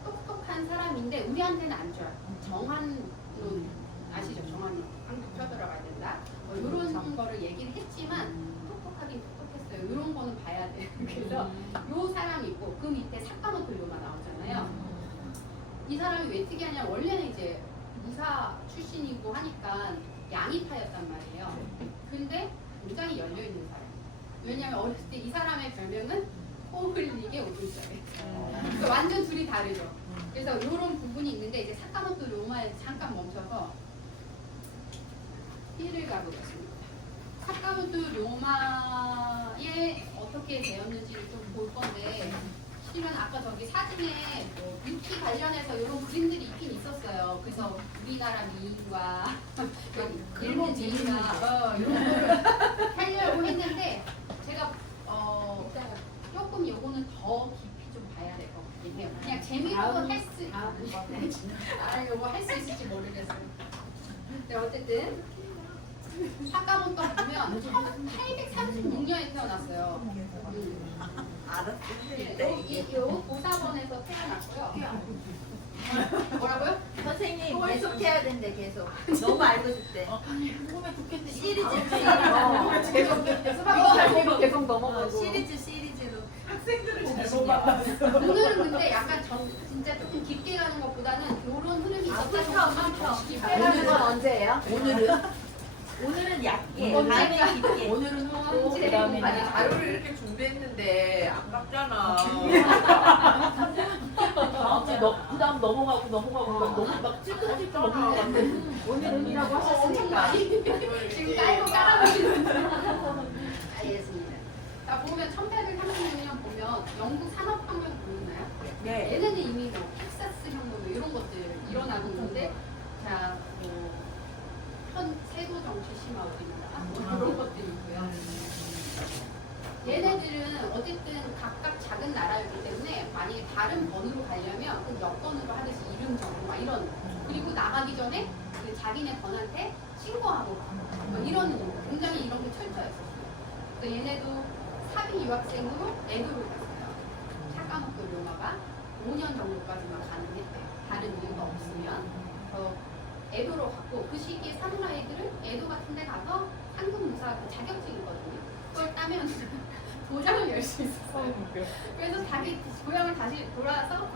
똑똑한 사람인데 우리한테는 안 좋아요. 정한론 아시죠? 정한론 한국 쳐들어가야 된다. 뭐 이런 거를 얘기를 했지만 똑똑하긴 똑똑했어요. 이런 거는 봐야 돼요. 그래서 요 사람이 있고 그 밑에 사카모토 요가 나오잖아요. 이 사람이 왜 특이하냐? 원래는 이제 무사 출신이고 하니까 양이파였단 말이에요. 근데 굉장히 열려있는 사람. 왜냐면 어렸을 때 이 사람의 별명은 코 흘리게 오줌싸게. 그러니까 완전 둘이 다르죠. 그래서 이런 부분이 있는데 이제 사카모토 로마에 잠깐 멈춰서 힐을 가보겠습니다. 사카모토 로마에 어떻게 되었는지를 좀 볼 건데 실은 아까 저기 사진에 뭐 뷰티 관련해서 이런 그림들이 있긴 있었어요. 그래서 우리나라 미인과 일본 미인과 이런 거를 하려고 했는데 제가 조금 요거는 더 깊이 좀 봐야 될 것 같긴 해요. 그냥 재미로 요거 할 수 있을지 모르겠어요. 네, 어쨌든 사카모토 보면 1836년에 태어났어요. 알았어. 요 고사번에서 태어났고요. 뭐라고요? 선생님 계속 해야 된대 계속. 너무 알고 싶대. 궁금해 죽겠네. 시리즈 계속 넘어가고. 시리즈로. 학생들을 잘못 만났어. 오늘은 근데 약간 진짜 조금 깊게 가는 것보다는 이런 흐름이 있었다 정도만 오늘은 건 언제예요? 오늘은 얇게, 언제? 다음에 깊게. 오늘은 하고 언제? 그다음에 아니 자료를 이렇게 준비했는데 아깝잖아. 다음에 그다음 넘어가고 너무 막 찔끔찔끔 넘어간 것 같아. 오늘은이라고 엄청 하셨으니까. 많이 지금 깔고 깔아보시는 알겠습니다. 자 보면 1836년 보면 영국 산업혁명 보이나요? 네. 얘네는 이미 뭐 텍사스 혁명 뭐 이런 것들 일어나고 있는데 자뭐 세도 정치 심화운동이나 뭐 이런 것들이 있고요. 얘네들은 어쨌든 각각 작은 나라였기 때문에 만약에 다른 번으로 가려면 그 여권으로 하듯이 이름 적고 막 이런 그리고 나가기 전에 그 자기네 번한테 신고하고 뭐 이런 굉장히 이런 게 철저했었어요. 그래서 얘네도 사비 유학생으로 에도를 갔어요. 사카모토 로마가 5년 정도까지만 가능했대요. 다른 이유가 없으면. 에도로 갔고 그 시기에 사무라이들은 에도 같은 데 가서 상급무사 그 자격증이거든요. 그걸 따면 도장을 열 수 있었어요. 그래서 자기 고향을 다시 돌아와서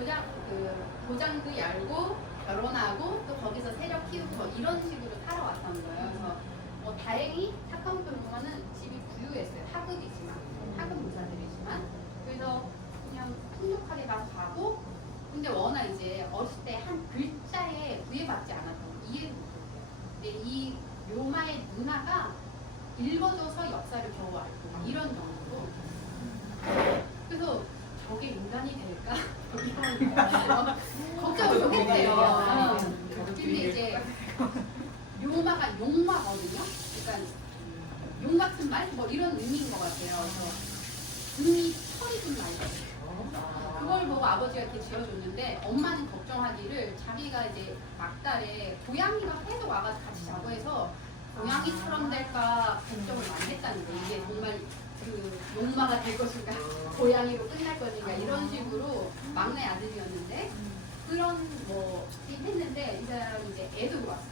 도장도 열고 결혼하고 또 거기서 세력 키우고 뭐 이런 식으로 살아왔던 거예요. 그래서 뭐 다행히 사카모토 로마는 집이 부유했어요. 하급무사들이지만 그래서 그냥 풍족하게 가고 근데 워낙 이제 어렸을 때 한 글자에 구애받지 않아서 이해를 못했어요. 근데 이 로마의 문화가 읽어줘서 역사를 겨우 알고 막 이런 정도로 그래서 저게 인간이 될까? 이런 걱정을 좀 했대요. 근데 이제 로마가 용마거든요. 그러니까 용 같은 말? 뭐 이런 의미인 것 같아요. 그래서 눈이 철이 좀 나요. 그걸 보고 아버지가 이렇게 지어줬는데 엄마는 걱정하기를 자기가 이제 막달에 고양이가 계속 와가지고 같이 자고 해서 고양이처럼 될까 걱정을 많이 했다는데 이게 정말 그 용마가 될 것인가 고양이로 끝날 것인가 이런 식으로 막내 아들이었는데 그런 뭐 했는데 이 사람이 이제 애도 왔어요.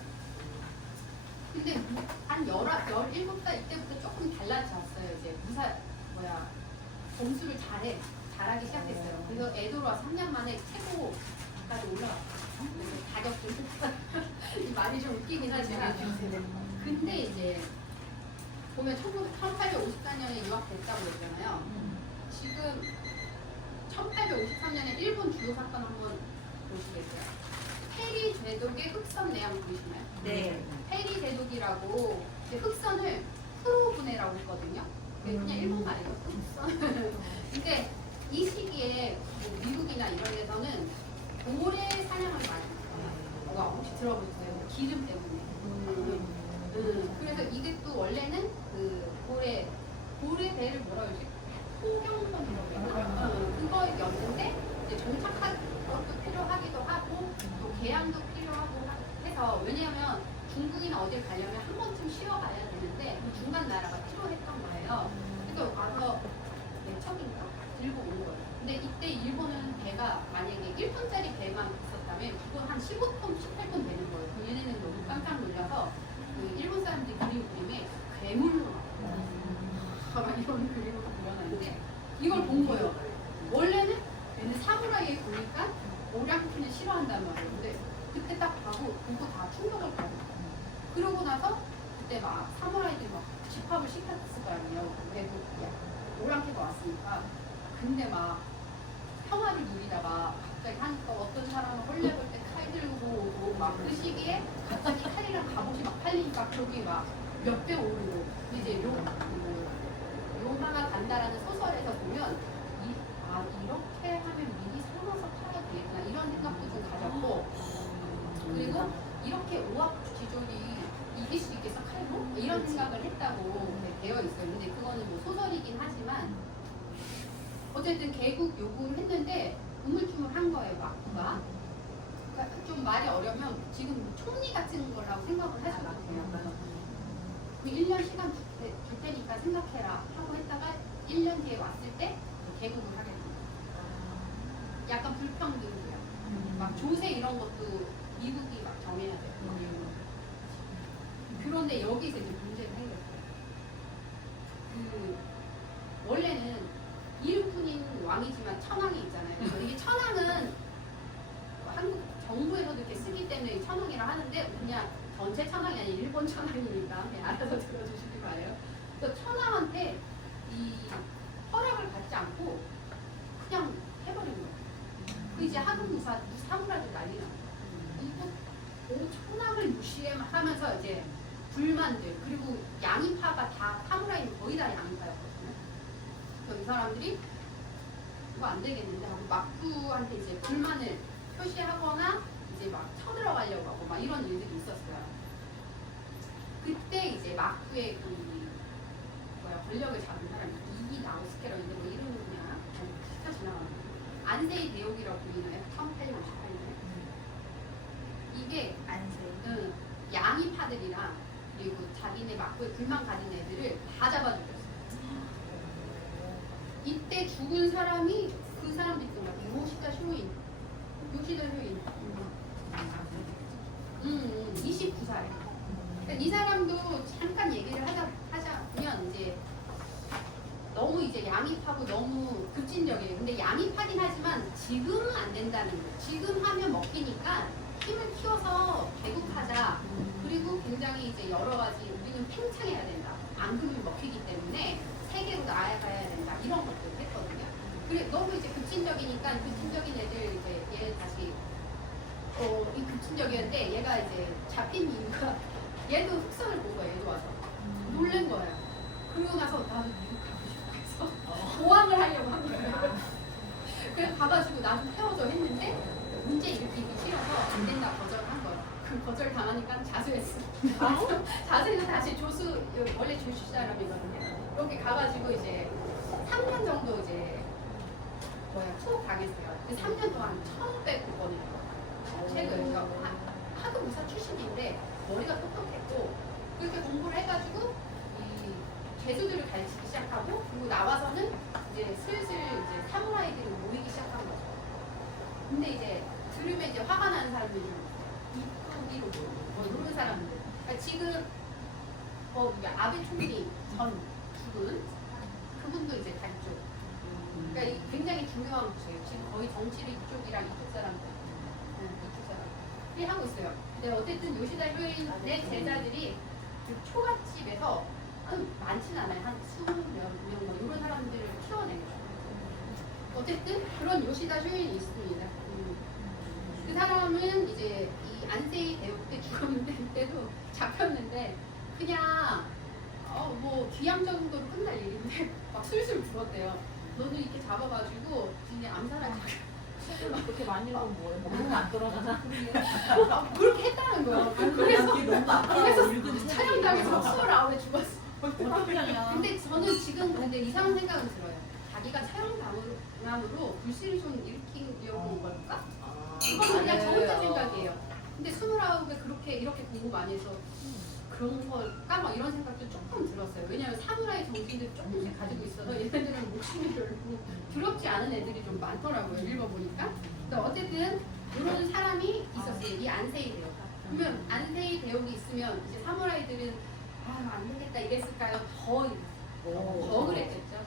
근데 한 17살 이때부터 조금 달라졌어요. 이제 점수를 잘하기 시작했어요. 그래서 애도로 3년 만에 최고까지 올라갔어요. 다녔죠. 말이 좀 웃기긴 하지만. 근데 이제 보면 1854년에 유학됐다고 그랬잖아요. 지금 1853년에 일본 주요 사건 한번 보시겠어요? 페리 제독의 흑선 내용 보이시나요? 네. 페리 제독이라고 흑선을 프로분해라고 했거든요. 그냥 일본 말이에요. 흑선. 근데 이 시기에 뭐 미국이나 이런 데서는 고래 사냥을 많이 해요. 혹시 들어보셨어요? 기름 때문에. 그래서 이게 또 원래는 그 고래 배를 뭐라 그러지? 포경선이라고 해요. 그거였는데 이제 정착할 것도 필요하기도 하고 또 개양도 필요하고 해서 왜냐하면 중국이나 어딜 가려면 한 번쯤 쉬어가야 되는데 그 중간 나라가 필요했던 거예요. 그래서 와서 몇 척인가 들고 온 거예요. 근데 이때 일본은 배가 만약에 1톤짜리 배만 있었다면 그건 한 15톤, 18톤 되는 거예요. 그 얘네는 너무 깜짝 놀라서 그 일본 사람들이 그린 그림에 괴물로 막 이런 그림으로 그려놨는데 이걸 본 거예요. 원래는 얘는 사무라이에 보니까 오량키는 싫어한단 말이에요. 근데 그때 딱 보고 다 충격을 받고 그러고 나서 그때 막 사무라이들이 막 집합을 시켰을 거 아니에요. 외국 오랑캐가 왔으니까. 근데 막 평화를 누리다가 갑자기 하니까 어떤 사람은 헐레벌 때 칼 들고 오고 막 그 시기에 갑자기 칼이랑 갑옷이 막 팔리니까 거기 막 몇 배 오르고 이제 요마가 간다라는 소설에서 보면 이렇게 하면 미리 삶아서 팔아야 되겠구나 이런 생각도 좀 가졌고 그리고 이렇게 오합지졸이 이길 수 있겠어 칼로? 이런 생각을 했다고 되어 있어요. 근데 그거는 뭐 소설이긴 하지만 어쨌든 개국 요구를 했는데 우물쭈물한 거예요. 막부가. 그러니까 좀 말이 어려면 지금 총리 같은 거라고 생각을 하셔도 돼요. 그 1년 시간 줄 테니까 생각해라 하고 했다가 1년 뒤에 왔을 때 개국을 하게 됩니다. 약간 불평등이야. 막 조세 이런 것도 미국이 막 정해야 돼요. 그런데 여기서 이제 문제가 생겼어요. 원래는 이름뿐인 왕이지만 천황이 있잖아요. 그래서 이게 천황은 한국 정부에서도 이렇게 쓰기 때문에 이 천황이라 하는데 그냥 전체 천황이 아니라 일본 천황이니까 그냥 알아서 들어주시기 바래요. 그래서 천황한테 이 허락을 받지 않고 그냥 해버린 거예요. 그 이제 하급무사 사무라이들 난리 나고 이거 천황을 무시하면서 이제 불만들 그리고 양이파가 다 사무라이는 거의 다 양이파였거든요. 그래서 이 사람들이 이거 안 되겠는데 하고 막부한테 이제 불만을 표시하거나 이제 막 쳐들어가려고 하고 막 이런 일들이 있었어요. 그때 이제 막부의 권력을 잡은 사람이 이기 나우스케라는데 뭐 이름은 그냥 스쳐 지나가는 안세이 대옥이라고 불리나요? 1858년에 이게 양이파들이랑 그리고 자기네 막부에 불만 가진 애들을 다 잡아죽였어요. 이때 죽은 사람이 그 사람도 있던 것 같아요. 요시다 쇼인. 29살. 그러니까 이 사람도 잠깐 얘기를 하자면 이제 너무 이제 양입하고 너무 급진적이에요. 근데 양입하긴 하지만 지금은 안 된다는 거예요. 지금 하면 먹히니까 힘을 키워서 개국하자. 그리고 굉장히 이제 여러 가지 우리는 팽창해야 된다. 안 그러면 먹히기 때문에 세계로 나아가야 된다. 이런 것들을 했거든요. 그래 너무 이제 급진적이니까 급진적인 애들 이제 얘 다시 이 급진적이었는데 얘가 이제 잡힌 이유가 얘도 흑선을 본 거예요. 얘도 와서 놀란 거예요. 그러고 나서 나도 미국 가고 싶어 해서 보항을 하려고 한 거예요. 그래서 가가지고 나도 헤어져 했는데 문제 일으키기 싫어서 안 된다 거절한 거예요. 그 거절 당하니까 자수했어. 자수해서 다시 조수 원래 조수 사람이거든요. 여기 가가지고 이제 3년 정도 이제 투옥 당했어요. 3년 동안 1,500번을 책을 그러니까 하급 의사 출신인데 머리가 똑똑했고 그렇게 공부를 해가지고 이 죄수들을 가르치기 시작하고 그리고 나와서는 이제 슬슬 이제 사무라이들이 모이기 시작한 거죠. 근데 이제 들으면 이제 화가 나는 사람들이 이쁘기로 뭐 이런 사람들. 그러니까 지금 아베 총리 전 죽은 그분도 이제 다 이쪽. 그러니까 굉장히 중요한 곳이에요. 지금 거의 정치를 이쪽이랑 이쪽 사람들, 이쪽 사람들이 하고 있어요. 근데 어쨌든 요시다 쇼인의 제자들이 그 초가집에서 많지는 않아요. 한 20명 뭐 이런 사람들을 키워내요. 어쨌든 그런 요시다 쇼인이 있습니다. 그 사람은 이제 이 안세이 대역 때 죽었는데 그때도 잡혔는데 그냥 뭐 귀양 정도로 끝날 일인데 막 술술 불었대요. 너는 이렇게 잡아가지고 그냥 암살하자. 그렇게 많이 넣으면 뭐해? 몸안 떨어져서. 그렇게 했다는 거예요. 그래서 너무 아파요. 그래서 촬영장에서 29에 죽었어. 어떡하냐. 근데 저는 지금 근데 이상한 생각은 들어요. 자기가 촬영장으로 불씨를 좀 일으키려고 온 걸까? 그건 그냥 저 혼자 생각이에요. 근데 29에 그렇게 이렇게 공부 많이 해서 그런 걸까? 막 이런 생각도 조금 들었어요. 왜냐하면 사무라이 정신들 조금씩 가지고 있어서 얘네들은 목숨이 별로 두렵지 않은 애들이 좀 많더라고요. 읽어보니까. 근데 어쨌든 이런 사람이 있었어요. 이 안세이 대역. 그러면 안세이 대역이 있으면 이제 사무라이들은 안 되겠다 이랬을까요? 더 그랬겠죠.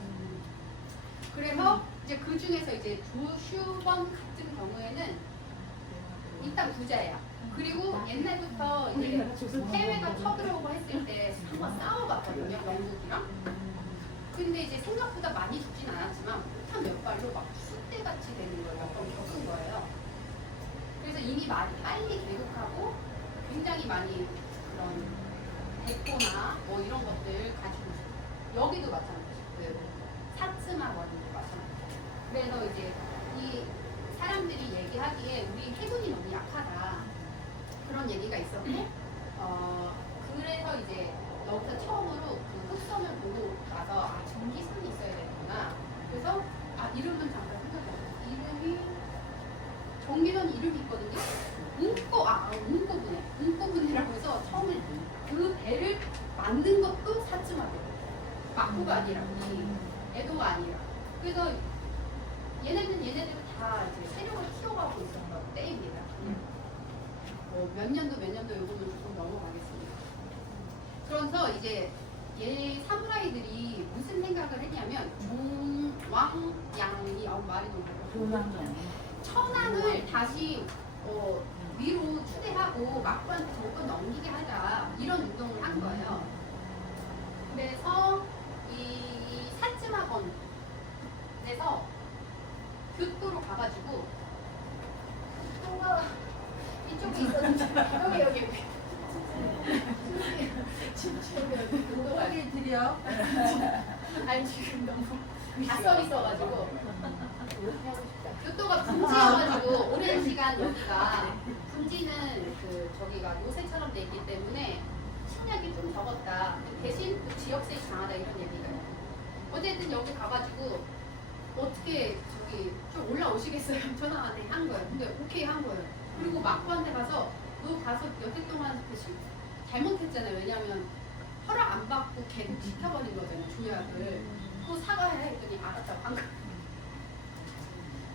그래서 이제 그 중에서 이제 조슈번 같은 경우에는 일단 부자야. 그리고 옛날부터 이제 해외가 쳐들어오고 했을 때 한번 싸워봤거든요, 영국이랑. 근데 이제 생각보다 많이 죽진 않았지만 폭탄 몇 발로 막 숫대같이 되는 걸 몇 번 겪은 거예요. 그래서 이미 빨리 개국하고 굉장히 많이 그런 대포나 뭐 이런 것들 가지고 있어요. 여기도 마찬가지고 사츠마 원도 마찬가지고. 그래서 이제 이 사람들이 얘기하기에 우리 해군이 너무 약하다 그런 얘기가 있었고 그래서 이제 여기서 처음으로 그 흑선을 보고 나서 전기선이 있어야 되는구나. 그래서 이름은 잠깐 생각해요. 이름이 전기선 이름이 있거든요. 운꼬분해라고 해서 처음에 그 배를 만든 것도 사츠마배. 막구가 아니라 에도가 아니라. 그래서 얘네들은 다 이제 세력을 키워가고 있었던 때입니다. 몇 년도 요거는 조금 넘어가겠습니다. 그래서 이제 얘 사무라이들이 무슨 생각을 했냐면 종왕양이 말이 너무 천황을 다시 위로 추대하고 막부한테 정권 넘기게 하자 이런 운동을 한 거예요. 그래서 이 사츠마건에서 교토로 가가지고 교토가 이쪽에 있었는데 여기 교토가 여기 드려. 아니 지금 너무 낯서 있어가지고 교토가 분지여가지고 오랜 시간 여기가 분지는 저기가 요새처럼 돼 있기 때문에 침략이 좀 적었다. 대신 지역세이 강하다 이런 얘기가 있어요. 어쨌든 여기 가가지고 어떻게 저기 좀 올라오시겠어요? 전화한테 한 거예요. 근데 오케이 한 거예요. 그리고 막부한테 가서 너 가서 여태 동안 잘못했잖아요. 왜냐하면 허락 안 받고 개국 시켜버린 거잖아요. 조약을. 그거 사과해 했더니 알았다고 한 거예요.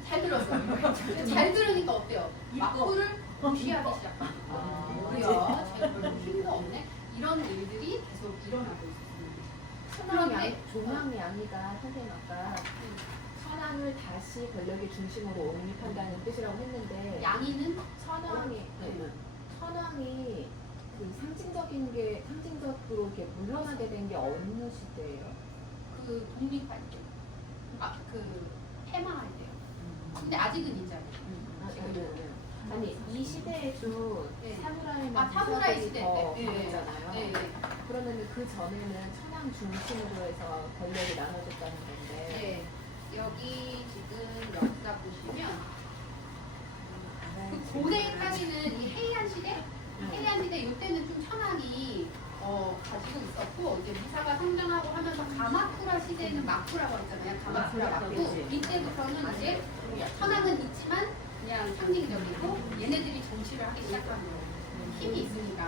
잘 들었어요. 잘 들으니까 어때요? 막부를 무시하기 시작한 거예요. 뭐야? 쟤 별로 힘도 없네? 이런 일들이 계속 일어나고 있었습니다. 종황양이가 선생님 아까 천황을 다시 권력의 중심으로 옹립한다는 뜻이라고 했는데 양이는 천황이 그 상징적으로 이렇게 물러나게 된 게 어느 시대예요? 그 독립할 때, 그 패망할 때요. 근데 아직은 인자예요. 아니 이 시대에도 네. 사무라이만 사무라이 시대 때 강했잖아요. 네. 그러면 그 전에는 천황 중심으로 해서 권력이 나눠졌다는 건데. 네. 여기 지금 여기다 보시면 그 고대까지는 이 해이안 시대, 이때는 좀 천황이 가지고 있었고 이제 미사가 성장하고 하면서 가마쿠라 시대는 마쿠라고 했잖아요. 가마쿠라 마쿠. 이때부터는 이제 천황은 있지만 그냥 상징적이고 얘네들이 정치를 하기 시작한 거예요. 힘이 있으니까.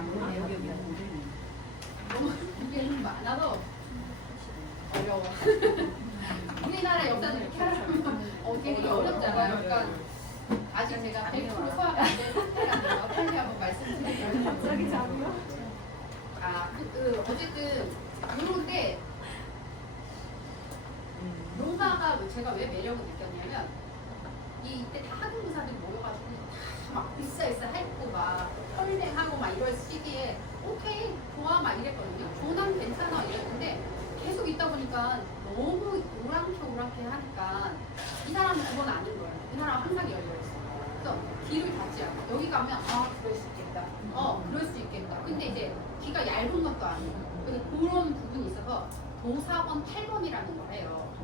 너무 이게 많아서 어려워. 우리나라 역사는 이렇게 하려면 되게 어렵잖아요. 그러니까 아직 제가 100% 소화가 안 된 상태라서 다시 한번 말씀드리면 갑자기 잠이요? 어쨌든 이런데 로마가 제가 왜 매력을 느꼈냐면 이때 다 학문사들이 모여가지고 다 막 비싸 했고 막 혈맹하고 막 이럴 시기에 오케이 좋아 막 이랬거든요. 조난 괜찮아 이랬는데 계속 있다 보니까 너무 오랑캐 하니까 이 사람은 그건 아닌 거예요. 이 사람은 항상 열려있어. 그래서 귀를 닫지 않고 여기 가면 그럴 수 있겠다. 그럴 수 있겠다. 근데 이제 귀가 얇은 것도 아니고 그래서 그런 부분이 있어서 도사번 8번이라는 걸 해요.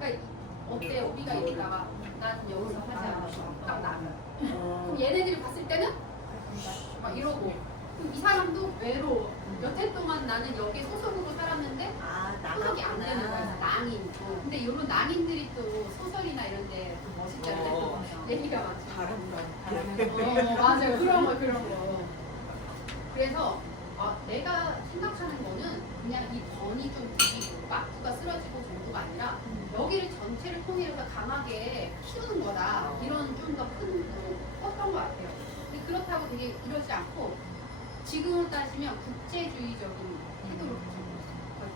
그러니까 어때 우리가 여기다가 난 여기서 하지 않아서 딱 나가요. 그럼 얘네들이 봤을 때는 막 이러고 그럼 이 사람도 외로워. 여태 동안 나는 여기 소속으로 살았는데 소속이 안 되는 거야. 낭인. 근데 이런 낭인들이 또 소설이나 이런 데 멋있잖아요. 얘기가 많죠. 맞아요. 그런 거. 그래서 내가 생각하는 거는 그냥 이 번이 좀 비기고 마크가 쓰러지고 정도가 아니라 여기를 전체를 통해서 강하게 키우는 거다. 이런 좀 더 큰 컸던 것 같아요. 근데 그렇다고 되게 이러지 않고 지금으로 따지면 국제주의적인 태도를 가지고 있어요.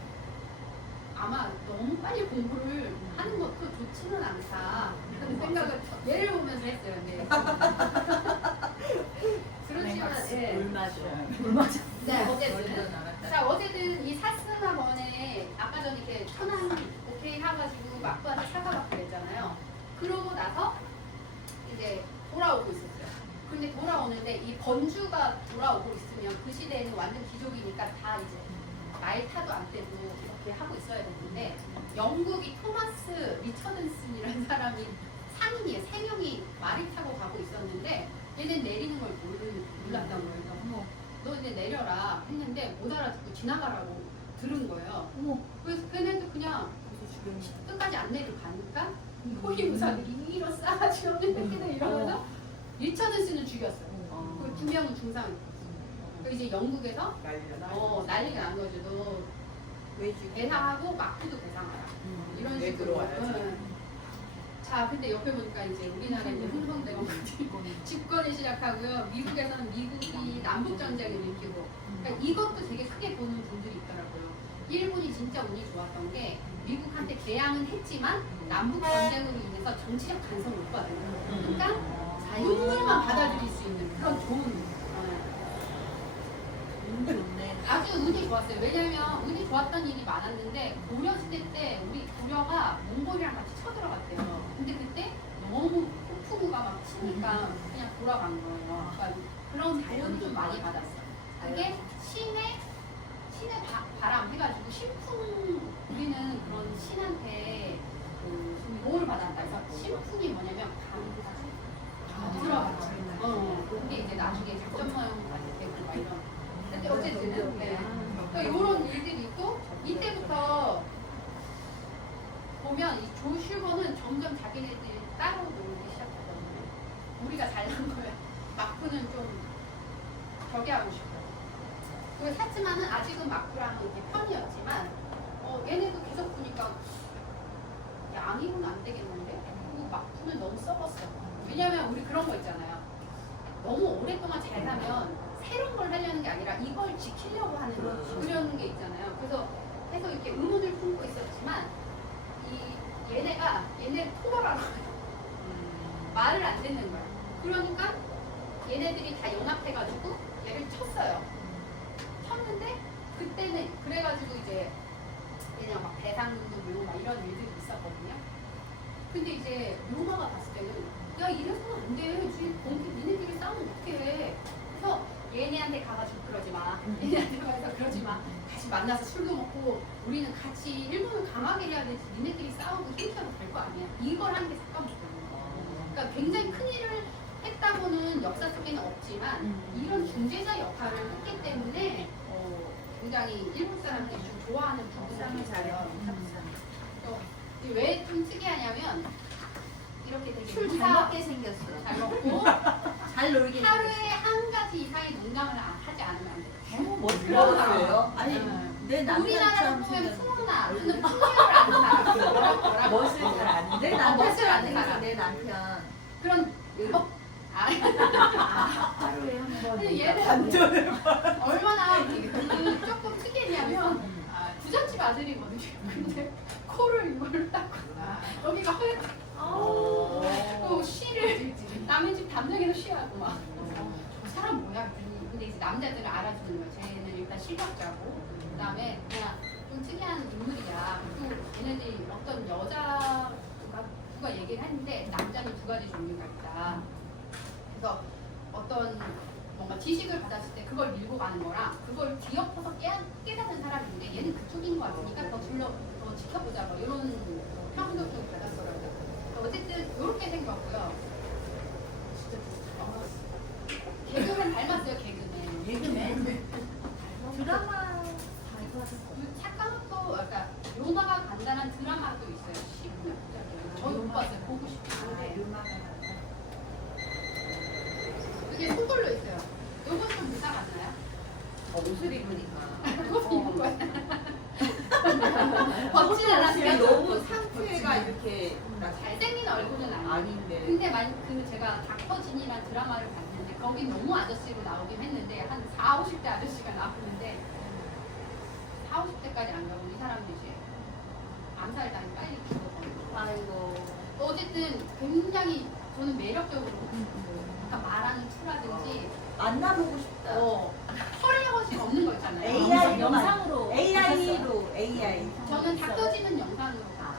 아마 너무 빨리 공부를 하는 것도 좋지는 않다. 그런 생각을 예를 보면서 했어요. 네. 그렇지만 예. 물 맞아. 네, 어쨌든. 자, 어쨌든 이 사스나번에 아까 전에 이렇게 천안 오케이 해가지고 막부한테 사과받고 그랬잖아요. 그러고 나서 이제 돌아오고 있었어요. 근데 돌아오는데 이 번주가 돌아오고 있으면 그 시대에는 완전 귀족이니까 다 이제 말 타도 안 떼도 이렇게 하고 있어야 되는데 영국이 토마스 리처든슨이라는 사람이 상인이에요. 3명이 말을 타고 가고 있었는데 얘는 내리는 걸 몰랐단 거예요. 너 이제 내려라 했는데 못 알아듣고 지나가라고 들은 거예요. 그래서 걔네도 그냥 끝까지 안 내리고 가니까 호위무사들이 이런 싸가지 없는 새끼들 이러면서 리처든슨은 죽였어요. 그 2명은 중상을 입었어요. 이제 영국에서 난리가 난 거죠. 너 배상하고 마크도 배상하라. 이런 왜 식으로. 들어와야지. 자, 근데 옆에 보니까 이제 우리나라에 이제 흥성대원까지 집권을 시작하고요. 미국에서는 미국이 남북전쟁을 일으키고. 그러니까 이것도 되게 크게 보는 분들이 있더라고요. 일본이 진짜 운이 좋았던 게 미국한테 개항은 했지만 남북전쟁으로 인해서 정치적 간섭을 못 받아요. 그러니까 자유만 받아들일 수 있는 그런 좋은 아주 운이 좋았어요. 왜냐면 운이 좋았던 일이 많았는데 고려시대 때 우리 고려가 몽골이랑 같이 쳐들어갔대요. 근데 그때 너무 폭풍우가 막 치니까 그냥 돌아간 거예요. 그러니까 그런 도움을 좀 많이 받았어요. 그게 신의 바람 해가지고 신풍 우리는 그런 신한테 보호를 받았다. 그래서 신풍이 뭐냐면 감사 들어갔죠. 그게 이제 나중에 작전모형까지 되고 막 이런. 근데 어쨌든 네. 그러니까 이런 일들이 있고 이때부터 보면 이 조슈버는 점점 자기네들이 따로 놀기 시작하거든요. 우리가 잘난 거야. 마크는 좀 저기 하고 싶어요. 그리고 샀지만은 아직은 마크랑은 이렇게 편이었지만 얘네도 계속 보니까 양이면 안 되겠는데? 그리고 마크는 너무 썩었어. 왜냐면 우리 그런 거 있잖아요. 너무 오랫동안 잘 사면 새로운 걸 하려는 게 아니라 이걸 지키려고 하는 그런 게 있잖아요. 그래서 계속 이렇게 의문을 품고 있었지만 얘네를 토벌하라고 말을 안 듣는 거야. 그러니까 얘네들이 다 연합해가지고 얘를 쳤어요. 쳤는데 그때는 그래가지고 이제 그냥 막 배상금도 물고 막 이런 일들이 있었거든요. 근데 이제 로마가 봤을 때는 야 이래서는 안 돼. 지금 니네들이 싸우면 어떡해. 그래서 얘네한테 가가지고 그러지 마. 얘네한테 가서 그러지 마. 다시 만나서 술도 먹고 우리는 같이 일본을 강하게 해야 되지. 니네들이 싸우고 힘써도 될 거 아니야. 이걸 하는 게 삭감했거든요. 그러니까 굉장히 큰 일을 했다고는 역사 속에는 없지만 이런 중재자 역할을 했기 때문에 굉장히 일본 사람들이 좀 좋아하는 부분이 잘해요. 왜 좀 특이하냐면 이렇게 되게 술잘 먹게 생겼어요. 잘 먹고 잘 놀게 하루에 한 가지 이상의 농담을 하지 않으면 안 돼요. 너무 멋있어요. 아니 네. 내 우리나라 남편처럼 보면 생겼어. 20 하나 하는 풍요를 아는 사람. 멋을 잘 아는 내 멋을 남편 아는 사람. 내 남편 그런 하루에 한번 근데 얘는 얼마나 조금 특이했냐면 부잣집 아들이거든요. 근데 코를 이걸 딱 여기가 허옇고 또 쉬를 남의 집 담장에서 쉬하고 막 저 사람 뭐야? 근데 이제 남자들은 알아주는 거야. 쟤는 일단 실력자고 그다음에 그냥 좀 특이한 인물이야. 또 얘네들이 어떤 여자가 누가 얘기를 했는데 남자는 두 가지 종류가 있다. 그래서 어떤 뭔가 지식을 받았을 때 그걸 밀고 가는 거랑 그걸 뒤엎어서 깨닫는 사람인데 얘는 그쪽인 것 같으니까 더 지켜보자 뭐 이런 평도 좀 받았더라고요. 어쨌든 이렇게 생겼고요. 진짜 개그맨 닮았어요. 개그맨. 드라마 잘 봤어. 착각도 약간 로마가 간단한 드라마도 있어요. 10년. 저는 못 봤어요. 보고 싶은데. 이게 손걸로 있어요. 요건 좀 이상 안 나요? 옷을 입으니까. 그거 입은 거야. 벗진 않았어요. 너무 상태가 이렇게 잘생긴 얼굴은 아니에요. 아닌데. 근데 그 제가 닥터진이라는 드라마를 봤는데 거기 너무 아저씨로 나오긴 했는데 한 4, 50대 아저씨가 나오는데 4, 50대까지 안 가고 이 사람들이 이제 암살당해 빨리 죽어버리고 아이고. 어쨌든 굉장히 저는 매력적으로 그러니까 말하는 투라든지 만나보고 싶다. 허례허식 없는 거 있잖아요. AI 영상으로 AI로 AI. 저는 닥터진은 영상으로 봤죠.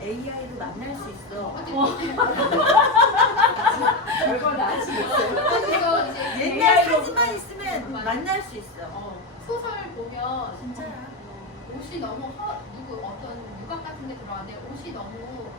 AI로 만날 수 있어. 별거 다 할 수 있어요. 그래서 이제 옛날 AI로 사진만 있으면 만날 수 있어. 소설을 보면 진짜야. 옷이 너무 어떤 유학 같은 데 들어왔는데 옷이 너무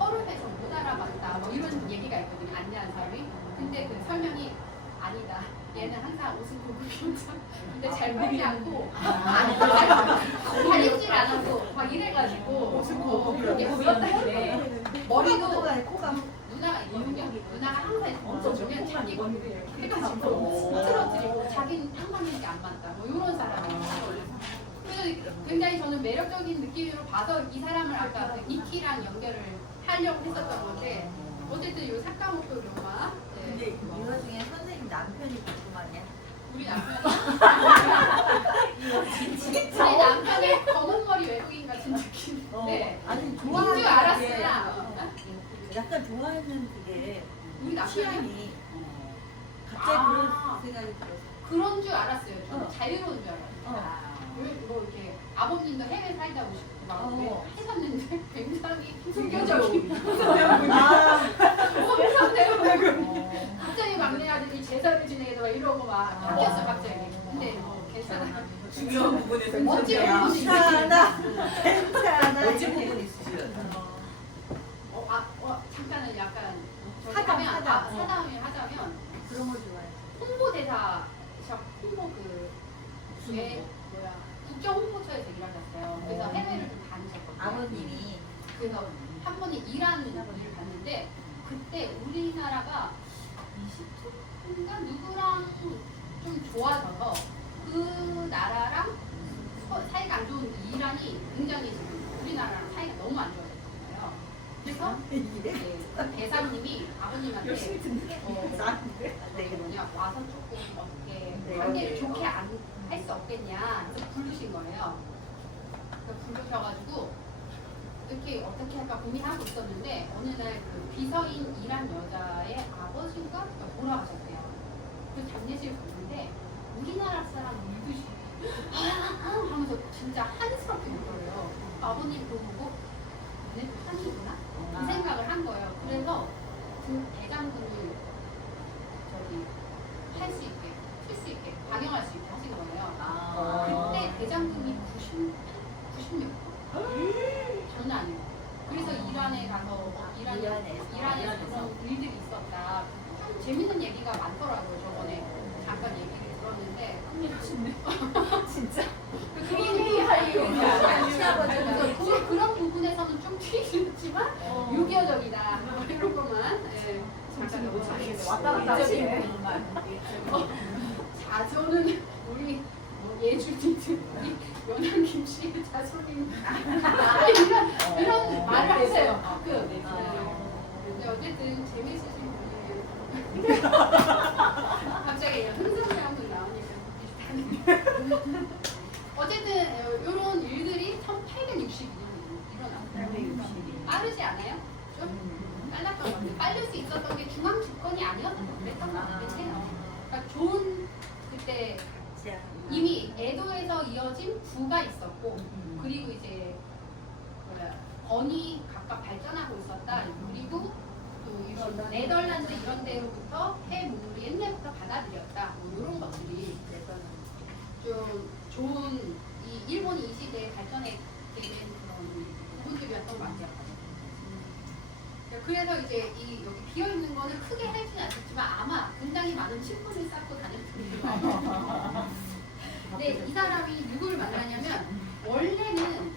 허름해서 못 알아봤다 뭐 이런 얘기가 있거든요. 안내한 사람이. 근데 그 설명이 아니다. 얘는 항상 옷을 보고 입자. 근데 잘 보지 않고 잘 입질 않았고 막 이래가지고 옷을 보고 그렇게 입고 보였다는데 머리도 코가 누나가 있거든요. 누나가 항상 엄청 보면 자기 건데 해가지고 흐트러뜨리고 자기는 상관인 게 안 맞다. 뭐 이런 사람이에요. 그래서 굉장히 저는 매력적인 느낌으로 봐서 이 사람을 아까 그 니키랑 연결을 하려고 했었던 건데 어쨌든 이 사카모토 료마 근데 이 와중에 선생님 남편이 궁금하냐? 우리 남편이 검은 머리 외국인 같은 느낌인데 아니 인줄 좋아하는 게 알았어요. 약간 좋아하는 그게 우리 남편이 취향이 갑자기 아. 그런 생각이 들어서. 그런 줄 알았어요. 좀 자유로운 줄 알았어요. 어. 뭐 이렇게 아버님도 해외 살다 오시고 막 어. 하셨는데 굉장히 순교적인 아, 갑자기 막내 아들이 제사를 지내고 막 이러고 막 바뀌었어 갑자기. 근데 괜찮아. 중요한 부분에서 멋진 진짜 부분이 괜찮아. 괜찮아. 멋진 부분이 있으시죠. 잠깐은 약간 하자면. 사담을 하자면 그런 거 좋아해. 홍보대사 홍보 국정 홍보처에서 일하셨어요. 그래서 해외를 좀 다니셨거든요. 아버님이 그래서 한 번이 이란 일을 갔는데 그때 우리나라가 20초인가 누구랑 좀 좋아져서 그 나라랑 사이가 안 좋은 이란이 굉장히 지금 우리나라랑 사이가 너무 안 좋아졌잖아요. 그래서 네, 대사님이 아버님한테 뭐냐 와서 조금 어떻게 관계를 좋게 할 수 없겠냐 그래서 부르신 거예요. 그래서 부르셔가지고 이렇게 어떻게 할까 고민하고 있었는데 어느 날 그 비서인 이란 여자의 아버지가 돌아가셨대요. 그 장례식을 갔는데 우리나라 사람 울듯이 하면서 진짜 한스럽게 울어요. 아버님 보고 얘네 한이구나 이 생각을 한 거예요. 그래서 그 대장군을 할 수 있게, 틀 수 있게, 방영할 수 있게 하신 거예요. 그때 대장군이 90몇 번? 저는 아니에요. 그래서 이란에 가서 이란에서 그런 일들이 있었다. 참 재밌는 얘기가 많더라고요. 저번에 잠깐 얘기를 들었는데 진짜. 그런 부분에서는 좀 튀지만 유교적이다 이런 것만 잠깐 왔다 갔다 하시네. 자조는 우리 예주님들 가끔. 네. 근데 어쨌든 재밌으신 분이에요. 갑자기 흥선대원도 나오니까 비슷하네. 어쨌든 이런 일들이 1862년에 일어났어요. 빠르지 않아요? 좀 빨랐던 것 같아요. 빠를 수 있었던 게 중앙 집권이 아니었던 것 그랬던 것 같아요. 그러니까 좋은 그때 이미 에도에서 이어진 부가 있었고 그리고 이제 번이 각각 발전하고 있었다. 그리고 또 이런 네덜란드 이런 데로부터 해문물이 옛날부터 받아들였다. 뭐 이런 것들이 좀 좋은 이 일본이 이 시대에 발전하게 된 그런 부분들이었던 것 같아요. 그래서 이제 이 여기 비어 있는 거는 크게 하지는 않았지만 아마 굉장히 많은 친분을 쌓고 다녔을 거예요. 근데 이 사람이 누구를 만나냐면 원래는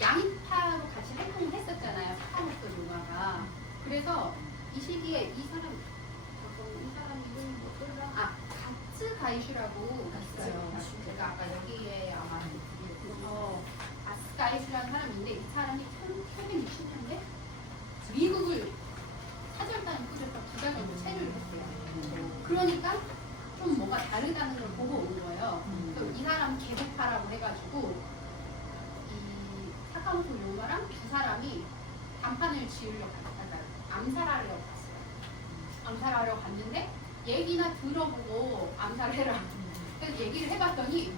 양이파로 같이 활동을 했었잖아요. 사카모토 요마가. 그래서 이 시기에 이 사람 이름이 뭐더라? 아, 가츠가이슈라고 있어요. 제가 아까 여기에 아마 가츠가이슈라는 사람인데 이 사람이 1860년대 미국을 사절단을 꾸려서 부자격으로 체류를 했어요. 그러니까 좀 뭔가 다르다는 걸 보고 온 거예요. 이 사람 계급파라고 해가지고 이 사카모토 요마랑 두 사람이 단판을 지으려고 갔어요. 암살하려 갔어요. 암살하려 갔는데 얘기나 들어보고 암살해라. 그래서 얘기를 해봤더니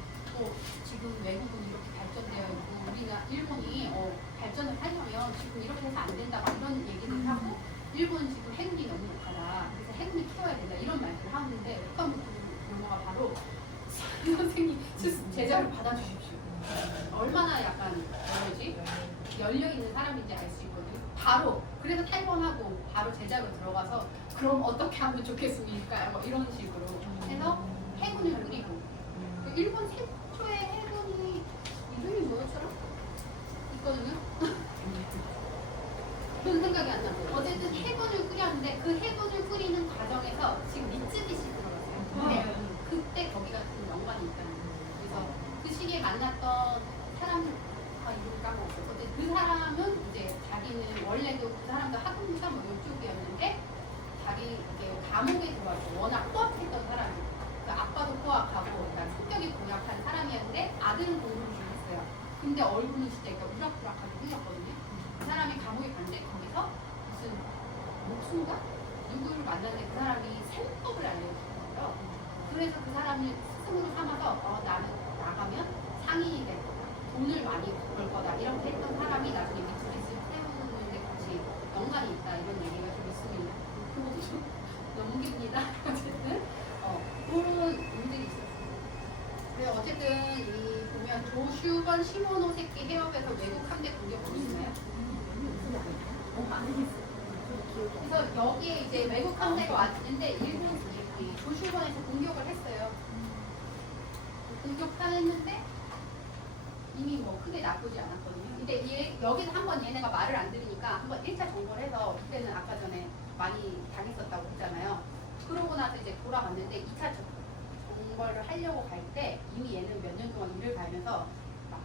지금 외국은 이렇게 발전되어 있고 우리가 일본이 발전을 하려면 지금 이렇게 해서 안 된다 막 이런 얘기를 하고 일본은 지금 해군이 너무 약하다. 그래서 해군이 키워야 된다 이런 말들을 하는데 사카모토 요마가 바로 선생님 제자를 받아주십시오. 얼마나 약간 열려있는 사람인지 알 수 있거든요. 바로 그래서 탈번하고 바로 제자로 들어가서 그럼 어떻게 하면 좋겠습니까? 뭐 이런 식으로 해서 해군을 꾸리고 일본 최초의 해군이 이름이 뭐였더라? 있거든요. 그런 생각이 안 나고 어쨌든 해군을 꾸렸는데 그 해군을 꾸리는 과정에서 지금 미쯔비시 들어갔어요. 근데 그때 거기가 좀 연관이 있다는 거예요. 그래서 그 시기에 만났던 사람들 이름 까먹었어요. 어쨌든 그 사람은 이제 자기는 원래도 그 사람도 학문사 뭐 이쪽이었는데 자기 이렇게 감옥에 들어와서 워낙 포악했던 사람이 그 아빠도 포악하고 그러니까 성격이 고약한 사람이었는데 아들은 공부를 좀 했어요. 근데 얼굴은 진짜 그러니까 우락부락하게 생겼거든요. 그 사람이 감옥에 갔는데 거기서 무슨 목숨가 누구를 만났는데 그 사람이 셈법을 알려주는 거예요. 그래서 그 사람을 스승으로 삼아서 나는 나가면 상인이 될 거다. 돈을 많이 벌 거다. 이렇게 했던 사람이 나중에 미츠비시를 세우는데 같이 연관이 있다. 이런 얘기가 좀 있습니다. 그것도 좀 넘깁니다. 어쨌든 그런 일들이 있었어요. 그래서 어쨌든 이 보면 조슈건 시모노세키 해협에서 외국 함대 공격 보이시나요? 그래서 여기에 이제 외국 함대가 왔는데 일본 조슈건에서 공격을 했어요. 공격하는데 이미 뭐 크게 나쁘지 않았거든요. 근데 여기서 한번 얘네가 말을 안 들으니까 한번 1차 정벌을 해서 그때는 아까 전에 많이 당했었다고 했잖아요. 그러고 나서 이제 돌아갔는데 2차 정벌을 하려고 갈 때 이미 얘는 몇 년 동안 일을 갈면서 막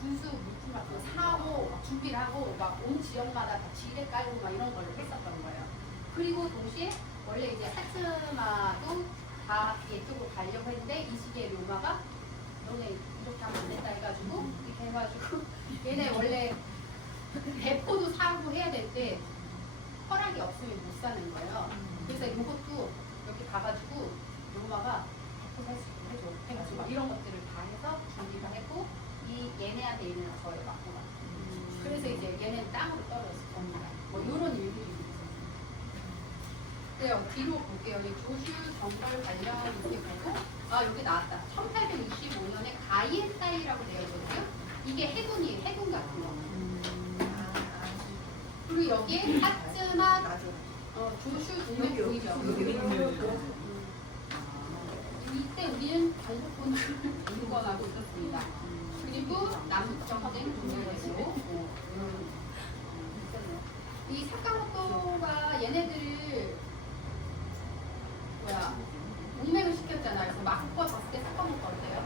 군수 물품 같은 거 사고 막 준비를 하고 막 온 지역마다 다 지뢰 깔고 막 이런 걸 했었던 거예요. 그리고 동시에 원래 이제 사츠마도 다 이쪽으로 가려고 했는데 이 시기에 로마가 너네 이렇게 하면 안 된다 해가지고 이렇게 해가지고 얘네 원래 대포도 사고 해야 될 때 허락이 없으면 못 사는 거예요. 그래서 이것도 이렇게 가가지고 로마가 대포 살 수 있게 해줘 해가지고 막 이런 것들을 다 해서 준비를 했고 이 얘네한테 얘네는 저에 맞고 막 그래서 이제 얘네는 땅으로 떨어졌을 겁니다. 뭐 이런 일들이 있었어요. 뒤로 볼게요. 조슈 정벌 관련 이렇게 보고 여기 나왔다. 1865년에 가이엔사이라고 되어 있거든요. 이게 해군 같은 거. 그리고 여기에 사츠마 조슈 동맹 보이죠? 이때 우리는 경복군을 인권하고 있었습니다. 그리고 남북전쟁 동맹에서 이 사카모토가 얘네들을 동맹을 시켰잖아요. 그래서 막 봤을 때 사카모토 어때요?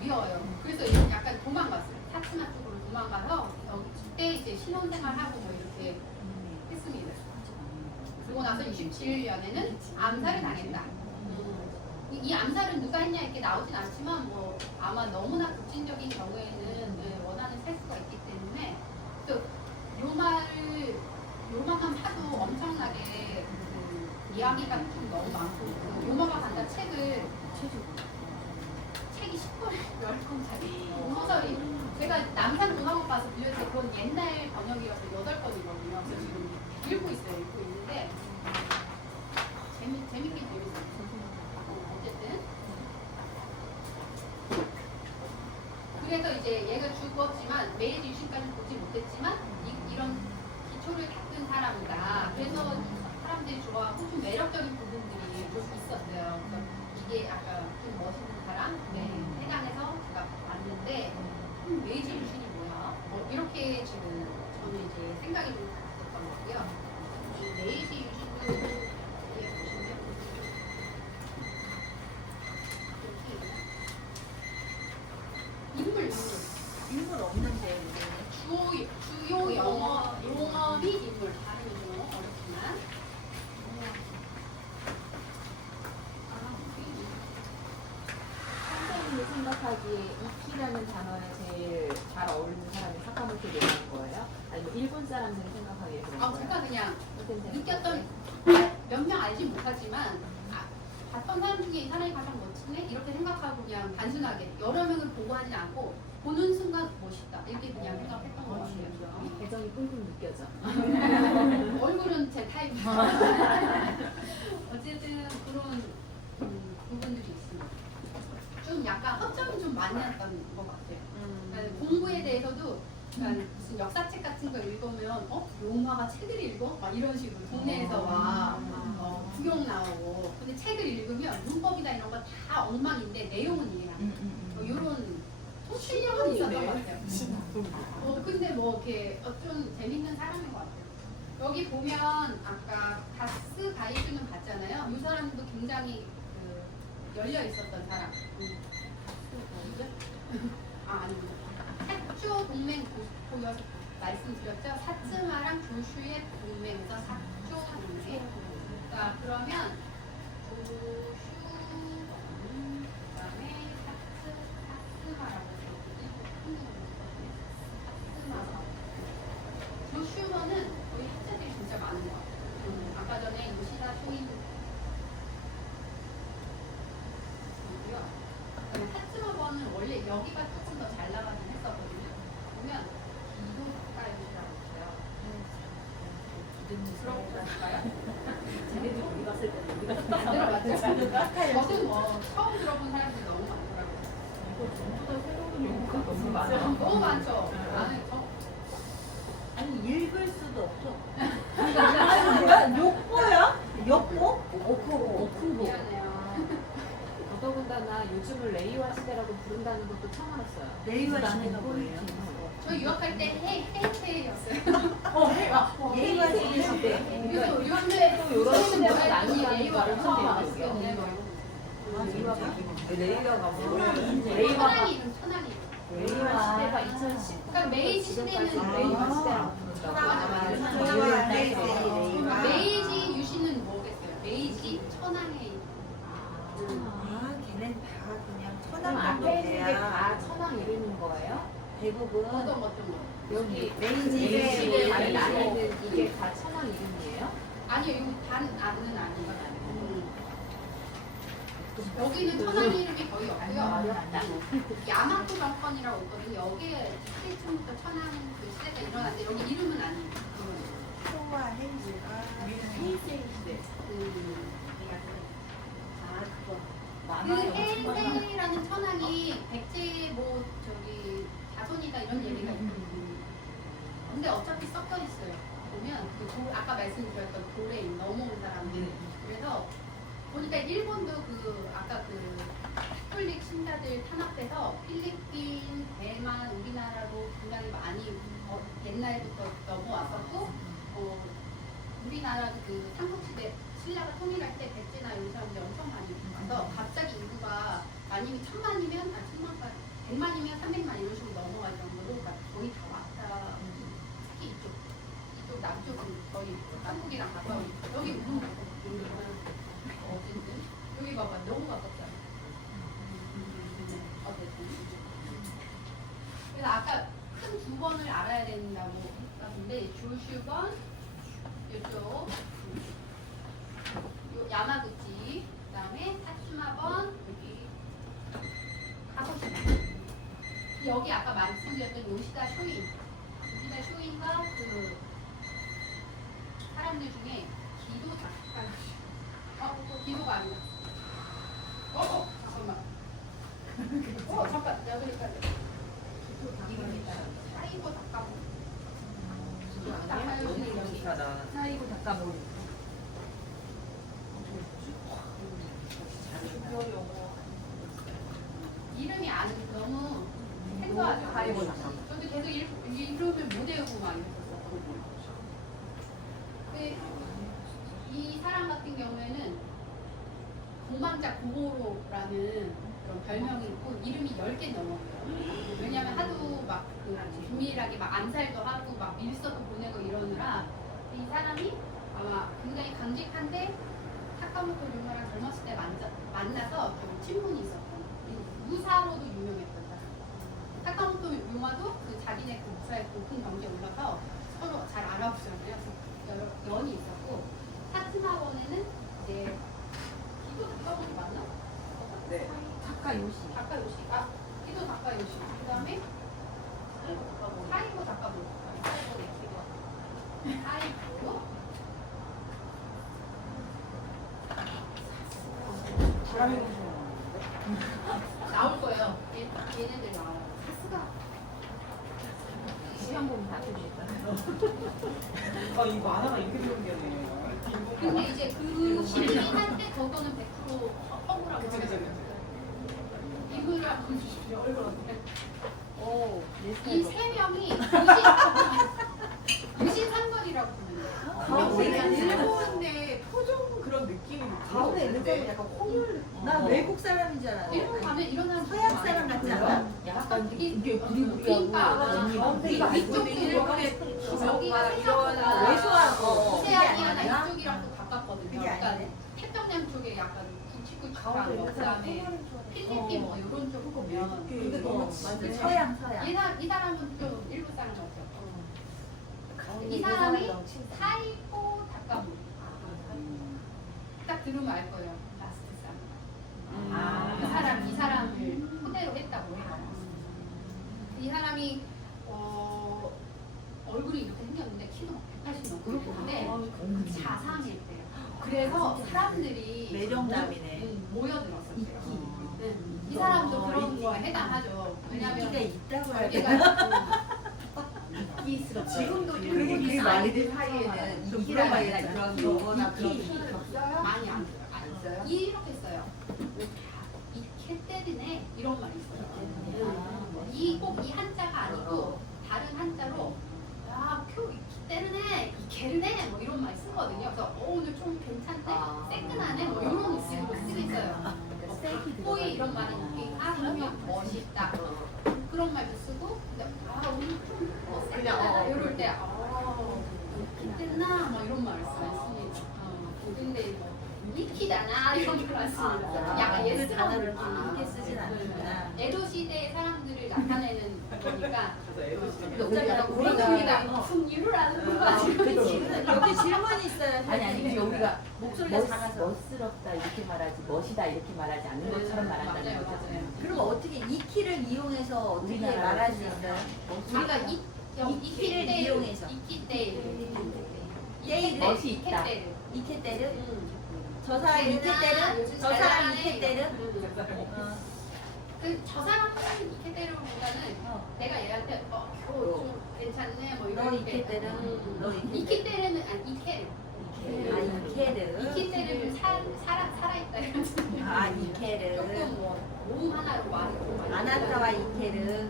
위험해요. 그래서 약간 도망갔어요. 사츠마 쪽으로 도망가서 여기 그때 이제 신혼생활하고 뭐 이렇게 했습니다. 그러고 나서 67년에는 암살을 당했다. 이 암살은 누가 했냐 이렇게 나오진 않지만 뭐 아마 너무나 급진적인 경우에는 원한을 살 수가 있기 때문에 또 요마만 파도 엄청나게 이야기가 좀 너무 많고 요마가 간다 책이 10권을 10권짜리 소설이 제가 남산 문학원 가서 빌려서 그건 옛날 번역이어서 8권이거든요. 그래서 지금 읽고 있는데 재밌긴 재밌어요. 어쨌든 그래서 이제 얘가 죽었지만 메이지 유신까지 보지 못했지만 이런 기초를 닦은 사람이다. 그래서 사람들이 좋아하고 좀 매력적인 부분들이 좀 있었어요. 그래서 이게 아까 좀 멋있는 사람 해당해서 제가 봤는데 메이지 유신이 뭐야? 이렇게 지금 저는 이제 생각이 좀 있었던 거고요. 이 메이지 유신도 인물 없는데 주요 용어이 인물 다른 용어 어렵지만 선생님이 생각하기에 이키라는 단어에 제일 잘 어울리는 사람이 사카모토 되는 거예요? 아니면 일본 사람들이 생각하기에 그런 거예요? 제가 그냥 어떻게 느꼈던 몇 명 알지 못하지만 봤던 사람 중에 이 사람이 가장 멋지네 이렇게 생각하고 그냥 단순하게 여러 명을 보고 하진 않고 보는 순간 멋있다 이렇게 그냥 생각했던 것 같아요. 애정이 뿜뿜 느껴져. 얼굴은 제 타입이죠. 어쨌든 그런 부분들이 있습니다. 좀 약간 허점이 좀 많이 났던 것 같아요. 그러니까 공부에 대해서도 그러니까 무슨 역사책 같은 거 읽으면 용화가 책을 읽어? 막 이런 식으로 동네에서 와 구경 나오고 근데 책을 읽으면 문법이나 이런 거 다 엉망인데 내용은 이해 안 돼. 이런 소실력은 있었던 것 같아요. 근데 뭐 이렇게 좀 재밌는 사람인 것 같아요. 여기 보면 아까 다스 가이주는 봤잖아요. 이 사람도 굉장히 열려 있었던 사람. 아닙니다. 사초 동맹 보여서 말씀드렸죠. 사츠마랑 조슈의 동맹에서 사초 동맹. 자 그러면 조슈 그다음에 사츠마라고 조슈머는 거의 학자들이 진짜 많은 것 같아요. 아까 전에 요시다 소인 이고요. 사츠마버는 원래 여기가 조금 더 잘 나가긴 했었거든요. 보면 기도 가까이라고 있어요. 들어볼까요? 쟤네들이 우리 봤을 때는 우리가 안 들어봤죠? 저도 뭐 처음 들어본 사람들이 너무 많더라고요. 이거 전부 다 새로운 용어가 너무 많아. 너무 많죠? 나는 아니 읽을 수도 없어. 아니 뭐야? 욕보야? 욕보? 오쿠보. 미안해요. 더더군다나 요즘을 레이와 시대라고 부른다는 것도 처음 알았어요. 레이와 시대가 뭐예요? 저 유학할 때 헤이테였어요. 레이와 시대. 그래서 요즘에 또 이런 시대가 많이 나뉘는 레이와를 거를 처음 처음 알았어요. 알았어요. 레이어가 뭐야? 천황이 이름 천황이. 레이와 시대가 2010. 그러니까 메이지 시대는 레이와 시대라고 부른다고. 메이지 유신은 뭐겠어요? 메이지 천황의 걔는 다 그냥 그럼 천황 앞에 있는 게 정도야. 다 천황 이름인 거예요? 대부분 어떤 거. 여기 메이지 메이지에 시대 안에는 이게 다 천황 이름이에요? 아니요, 이거 단 안은 아니에요. 여기는 천황 이름이 거의 없고요. 야마토 정권이라고 있거든요. 여기에 17층부터 천황 그 시대가 일어났는데 여기 이름은 아니에요. 소와 헤이즈가 헤이세이 시대. 그 헤이세이라는 천황이 백제 뭐 자손이다 이런 얘기가 있거든요. 근데 어차피 섞여 있어요. 보면 아까 말씀드렸던 고레인 넘어온 사람들. 그래서 보니까 일본도 아까 카톨릭 신자들 탄압해서 필리핀, 대만, 우리나라로 굉장히 많이 옛날부터 넘어왔었고 우리나라도 삼국시대 신라가 통일할 때 백제나 이런 사람들이 엄청 많이 와서 갑자기 인구가 아니면 1000만이면 100만이면 300만 이런 식으로 넘어갈 정도로 거의 다 왔다. 한국이랑 가까운 여기 어딘지 여기 봐봐 너무 가깝잖아. 어쨌든 그래서 아까 큰 두 번을 알아야 된다고 했는데 조슈번 이쪽 요 야마구치 그다음에 사츠마번 여기 하고시마 여기 아까 말씀드렸던 요시다 쇼인 요시다 쇼인과 그 사람들 중에 기도 작가 기도가 아니야 잠깐만 잠깐 내가 그러니까 이름이 사이버 작가모 사이고 잠깐만. 이름이 안 너무 생소하죠. 사이버 잠깐만. 저도 계속 이름을 못 외우고 막 이랬었어요. 근데 이 사람 같은 경우에는 공망자 고모로라는 그런 별명이 있고 이름이 10개 넘어요. 왜냐면 하도 막그 조밀하게 막 암살도 하고 막 밀서도 보내고 이러느라 이 사람이 아마 굉장히 강직한데 사카모토 류마랑 젊었을 때 만나서 좀 친분이 있었던 무사로도 유명했던 사람. 사카모토 류마도 그 자기네 그 무사의 높은 경지에 올라서 서로 잘 알아보잖아요. 그래서 연이 있었고 사츠마원에는 이제 기도 작가분이 맞나? 네. 타카요시. 작가요시. 아, 기도 작가요시. 그 다음에 사이버 작가분. 사이버. 나올 거예요. 얘네들 나와요. 사스가. 시험 보면 다 틀리겠다. 이 만화가 이렇게 생겼네. 근데 이제 그 시즌이 한때 저거는 100% 허구라고 그치, 그치, 생각해요. 이분이랑 보여주십시오. 얼굴 어때? 오, 이 세 명이 유신상거리라고 부릅니다. 가운데 일본의 표정 그런 느낌이 가운데 있는 사람이 약간 홍율. 난 외국 사람인 줄 일본 알았는데. 가면 이런 사람 서양 사람 같지 않아? 약간 이게 부리부리하고 가운데 그러니까 있는 이쪽도 일본의 여기가 생각보다 외소하고 오세아니아나 이쪽이랑 또 가깝거든요. 그게 그러니까 아니네. 태평양 쪽에 약간 굵직굵직한 가운데 거, 있는 사람 그다음에 홍율인 줄 알았어. 필리핀 뭐 이런 쪽 보면 근데 너무 맞아요. 서양 서양. 이 사람은 좀 일본 사람 같아요. 가운데 이 있는 사람이 사람이 친구. 사이코 다카모. 딱 들으면 알 거예요. 라스트 사람. 이 사람을 토대로 했다고 해요. 이 사람이 얼굴이 이렇게 생겼는데 키도 막 180 넘는데 자상했대요. 그래서 사람들이 매력남이네. 모여들었었어요. 이 사람도 그런 거에 해당하죠. 인기가 왜냐면 있다고 해야 여기가 되나? 지금도 그게 일본 그게 아이들 사이에는 좀 이키라는 물어봐야겠다. 그런 거나 그런 이키. 써요? 많이 안 써요? 이렇게 써요. 이케 때리네 이런 말이 있어요. 이꼭 이 한자가 아니고 다른 한자로 큐 이케 때리네 이케르네 뭐 이런 말 쓰거든요. 그래서 오늘 좀 괜찮네 새끈하네 뭐 이런 느낌으로 쓰고 있어요. 꼬이 이런 말이 있긴 하면 멋있다 그런 말도 쓰고 근데 오늘 좀 새끈하다 이럴 때 이때나 뭐 이런 말을 쓰지. 근데 뭐 이키다나 이런 걸 안 씁니다. 약간 그 예스러운 단어를 느낌. 이렇게 쓰진 않는구나. 에도 시대의 사람들을 나타내는 거니까. 그래서 우리가 우리가 풍류를 아는 거 그치. 아니에요? 여기 질문이 있어요. 아니 근데 우리가 목소리가 작아서. 멋스럽다 이렇게 말하지 멋이다 이렇게 말하지 않는 것처럼 말한다는 맞아요, 거죠. 맞아요. 그럼 어떻게 이 키를 이용해서 어떻게 우리나라 말할 수 있어요? 우리가 이 키를 이용해서. 이키때 때를. 멋이 있다. 이케 때를? 음. 저 사람 이케 때를? 저 사람 이케 때를? 저 사람은 이케테르보다는 내가 얘한테 좀 괜찮네 뭐 너 이런 이케테르? 너 이케테르? 이케테르는 아니 이케르 이케르. 이케테르는 살아있다 이런 뜻이에요. 이케르. 조금 뭐 몸 하나로 말하고 아나타와 이케르.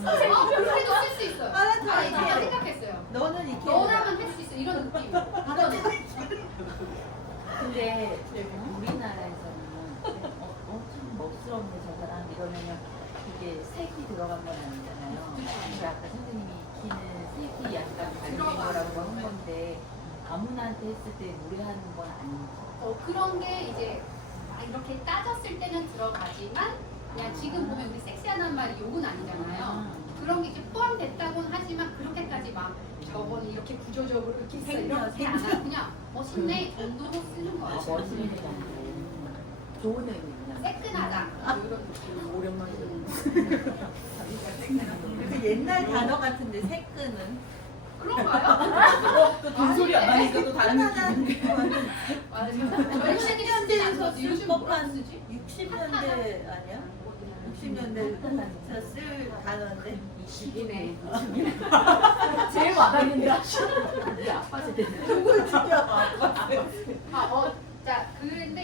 그래도 쓸 수 있어요. 아나타와 제가 이케르. 생각했어요. 너는 이케르. 너라면 할 수 있어 이런 느낌. 근데 우리나라에서는 엄청 멋스럽네 저 사람 이러면은 이게 색이 들어간 건 아니잖아요. 근데 아까 선생님이 이키는 슬기 약간 반대인 거라고 한 건데 아무나한테 했을 때 무례하는 건 아니지. 그런 게 이제 막 이렇게 따졌을 때는 들어가지만 그냥 지금 보면 우리 섹시하다는 말이 욕은 아니잖아요. 그런 게 이제 포함됐다고는 하지만 그렇게까지 막 저거는 이렇게 구조적으로 이렇게 써 이렇게 안 하고 그냥 멋있네 정도로 쓰는 거예요. 멋있는 게 아니고 좋은 의미구나. 새끈하다 뭐 이런 느낌. 오랜만에 그 옛날 단어 같은데 새끈은 그런가요? 또 돈소리 안 하니까 또 다른 느낌인데 맞아요. 저희 시대들이 쓰지 않아서 요즘 뭐라 법한 쓰지? 60년대 아니야? 60년대 쓸 단어인데 이기네. 제일 와닿는데 우리 아빠 세대. 누굴 진짜 자, 그런데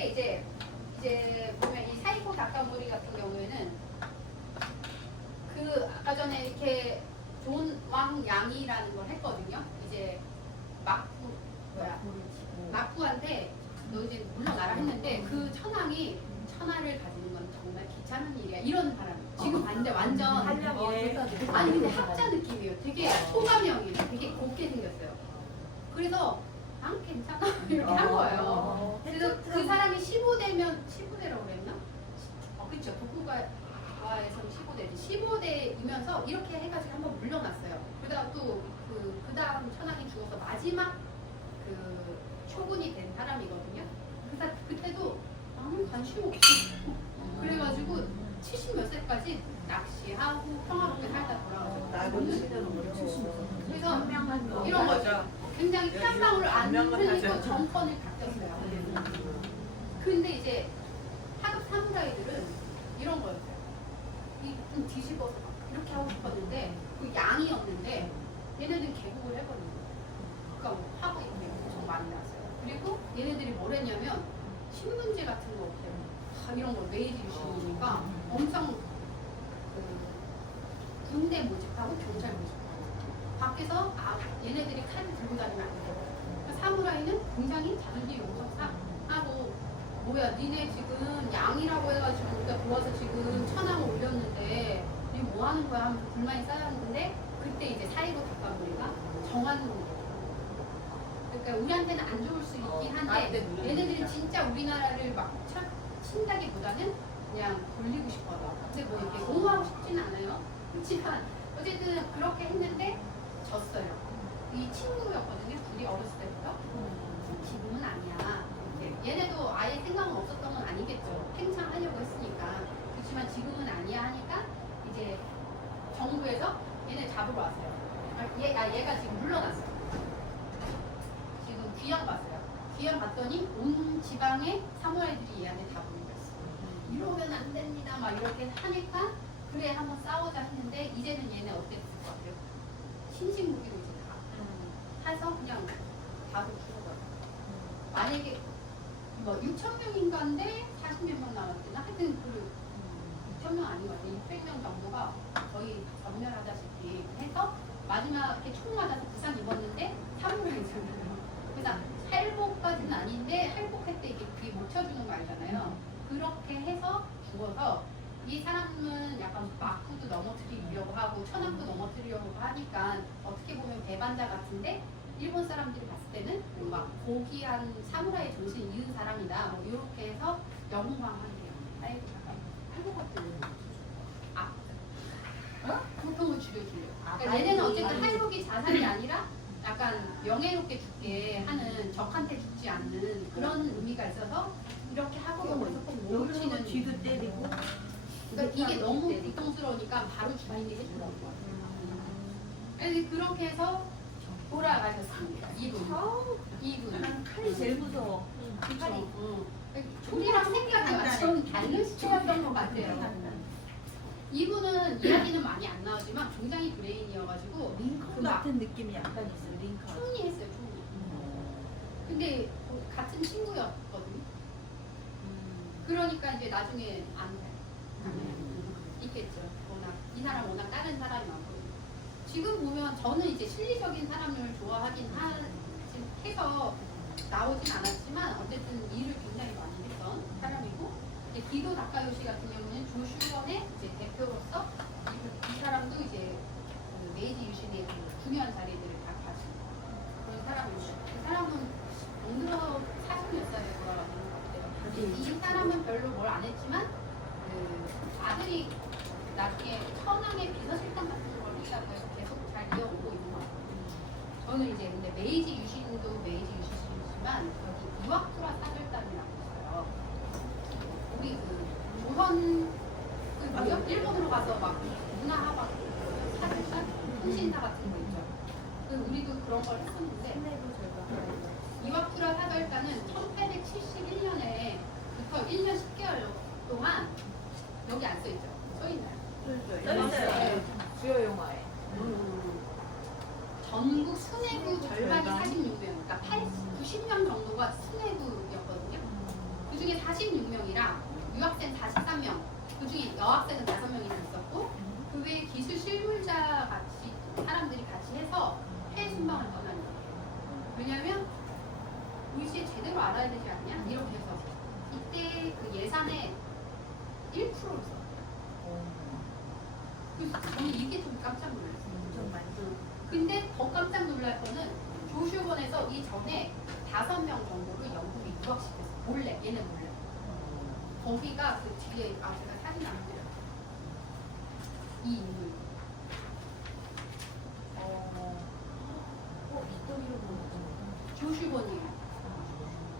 이제 보면 이 사이코 닭가무리 같은 경우에는 그 아까 전에 이렇게 존왕양이라는 걸 했거든요. 이제 막부한테 너 이제 물러나라 했는데 그 천하를 가지는 건 정말 귀찮은 일이야. 이런 사람. 지금 봤는데 완전 아니 근데 학자 느낌이에요. 되게 소감형이에요. 되게 곱게 생겼어요. 그래서 괜찮아 이렇게 한 거예요. 그래서 그 사람이 15대라고 그랬나? 그쵸. 독후가에서는 15대지. 15대이면서 이렇게 해가지고 한번 물러났어요. 그러다가 또 그 다음 천황이 죽어서 마지막 그 초군이 된 사람이거든요. 그때도 아무 관심 없이 그래가지고 70 몇 세까지 낚시하고 평화롭게 살다 돌아가서 그래서 이런 거죠. 굉장히 피한 방울 안 흘리고 정권을 바뀌었어요. 근데 이제 하급 사무라이들은 이런 거였어요. 좀 뒤집어서 막 이렇게 하고 싶었는데 그 양이었는데 얘네들이 개국을 해버린 거예요. 그러니까 화가 이렇게 엄청 많이 났어요. 그리고 얘네들이 뭘 했냐면 신문지 같은 거 이런 거 메이지 유신이니까 엄청 군대 모집하고 경찰 모집하고 밖에서 얘네들이 칼을 들고 다니면 안 돼요. 그러니까 사무라이는 굉장히 자존심 용서하고 뭐야 니네 지금 양이라고 해가지고 우리가 도와서 지금 천황을 올렸는데 니 뭐 하는 거야 하면서 불만이 쌓였는데 그때 이제 사이버 닭가무리가 정하는 거예요. 그러니까 우리한테는 안 좋을 수 있긴 한데 얘네들이 진짜 우리나라를 막 친다기보다는 그냥 돌리고 싶어서 근데 뭐 이렇게 옹호하고 싶지는 않아요. 그렇지만 어쨌든 그렇게 했는데 졌어요. 이 친구였거든요. 둘이 어렸을 때부터. 지금은 아니야. 이렇게. 얘네도 아예 생각은 없었던 건 아니겠죠. 팽창하려고 했으니까. 그렇지만 지금은 아니야 하니까 이제 정부에서 얘네 잡으러 왔어요. 얘가 지금 물러났어요. 지금 귀양 갔어요. 귀양 갔더니 온 지방의 사무라이들이 얘한테 다 보내줬어요. 이러면 안 됩니다. 막 이렇게 하니까 그래 한번 싸우자 했는데 이제는 얘네 어땠을 것 같아요? 신신무기로 이제 다 해서 그냥 다들 죽어버려요. 만약에 뭐 6,000명인가인데 40명만 남았대나 하여튼 그 6,000명 아닌 것 같아요. 600명 정도가 거의 전멸하다시피 해서 마지막 이렇게 총 맞아서 부상 입었는데 사무라이잖아요. 그래서 할복까지는 아닌데 할복할 때 이게 귀에 못 쳐주는 거 알잖아요. 그렇게 해서 죽어서 이 사람은 약간 막구도 넘어뜨리려고 하고 천황도 넘어뜨리려고 하니까 어떻게 보면 배반자 같은데 일본 사람들이 봤을 때는 막 고귀한 사무라이 정신을 이은 사람이다. 뭐 이렇게 해서 영웅왕한대요. 아이고 잠깐 할복같은 고통을 줄여주려. 그러니까 얘네는 어쨌든 할복이 자살이 아니라 약간 명예롭게 죽게 하는 적한테 죽지 않는 그런 의미가 있어서 이렇게 하고 조금 여기서 놓치는 뒤도 때리고 그러니까 이게 너무 고통스러우니까 바로 주인이 해주는 거예요. 그래서 그렇게 해서 돌아가셨습니다. 이분. 칼이 제일 무서워. 칼이. 총이랑 생각이 완전 다른 시초였던 것 같아요. 이분은 이야기는 많이 안 나오지만 굉장히 브레인이어가지고 링컨 같은 느낌이 약간 있어. 링컨. 총리했어요. 총리. 근데 같은 친구였거든요. 그러니까 이제 나중에 안 돼요. 있겠죠. 워낙 이 사람 워낙 다른 사람이 많거든요. 지금 보면 저는 이제 실리적인 사람을 좋아하긴 해서 나오진 않았지만 어쨌든 일을 굉장히 많이 했던 사람이고 이제 기도 다카요시 같은 경우는 조슈원의 이제 대표로서 이 사람도 이제 그 메이지 유신의 그 저는 이제 근데 메이지 유신도 메이지 유신이지만 여기 이와쿠라 사절단이라고 있어요. 우리 그 조선 그 뭐요? 일본으로 가서 막 문화하박 사절단 통신사 같은 거 있죠. 그 우리도 그런 걸 했었는데 이와쿠라 사절단은 1871년에부터 1년 10개월 동안 여기 안 써있죠? 써있나요? 써있어요. 주요 용어에. 전국 순회구 절반이 46명, 그러니까 90명 정도가 순회구였거든요. 그 중에 46명이랑 유학생 43명, 그 중에 여학생은 5명이나 있었고, 그 외에 기술 실물자 같이 사람들이 같이 해서 해외 순방을 떠나는 거예요. 왜냐면 우리 제대로 알아야 되지 않냐? 이렇게 해서 이때 그 예산의 1%를 썼어요. 그래서 저는 이게 좀 깜짝 놀랐어요. 정말. 근데 더 깜짝 놀랄 거는 조슈본에서 이 전에 5명 정도를 영국에 유학시켰어요. 몰래, 얘네 몰래. 거기가 그 뒤에, 제가 사진 안 드렸어요. 이 인물. 이쪽으로 보는 조슈본이에요.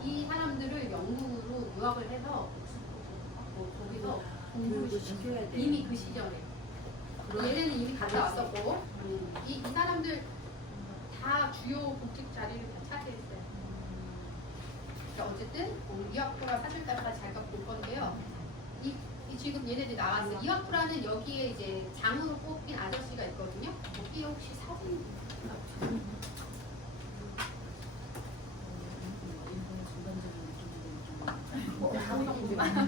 이 사람들을 영국으로 유학을 해서 뭐 거기서 공부를 교육을 시켰어요. 시켜야 돼. 이미 그 시절에. 얘네는 이미 갔다 왔었고, 이 사람들 다 주요 복직 자리를 다 차지했어요. 그러니까 어쨌든 이와쿠라 사실까지 잘 볼 건데요. 이 지금 얘네들이 나왔어요. 이와쿠라는 여기에 이제 장으로 뽑힌 아저씨가 있거든요. 여기 혹시 사진?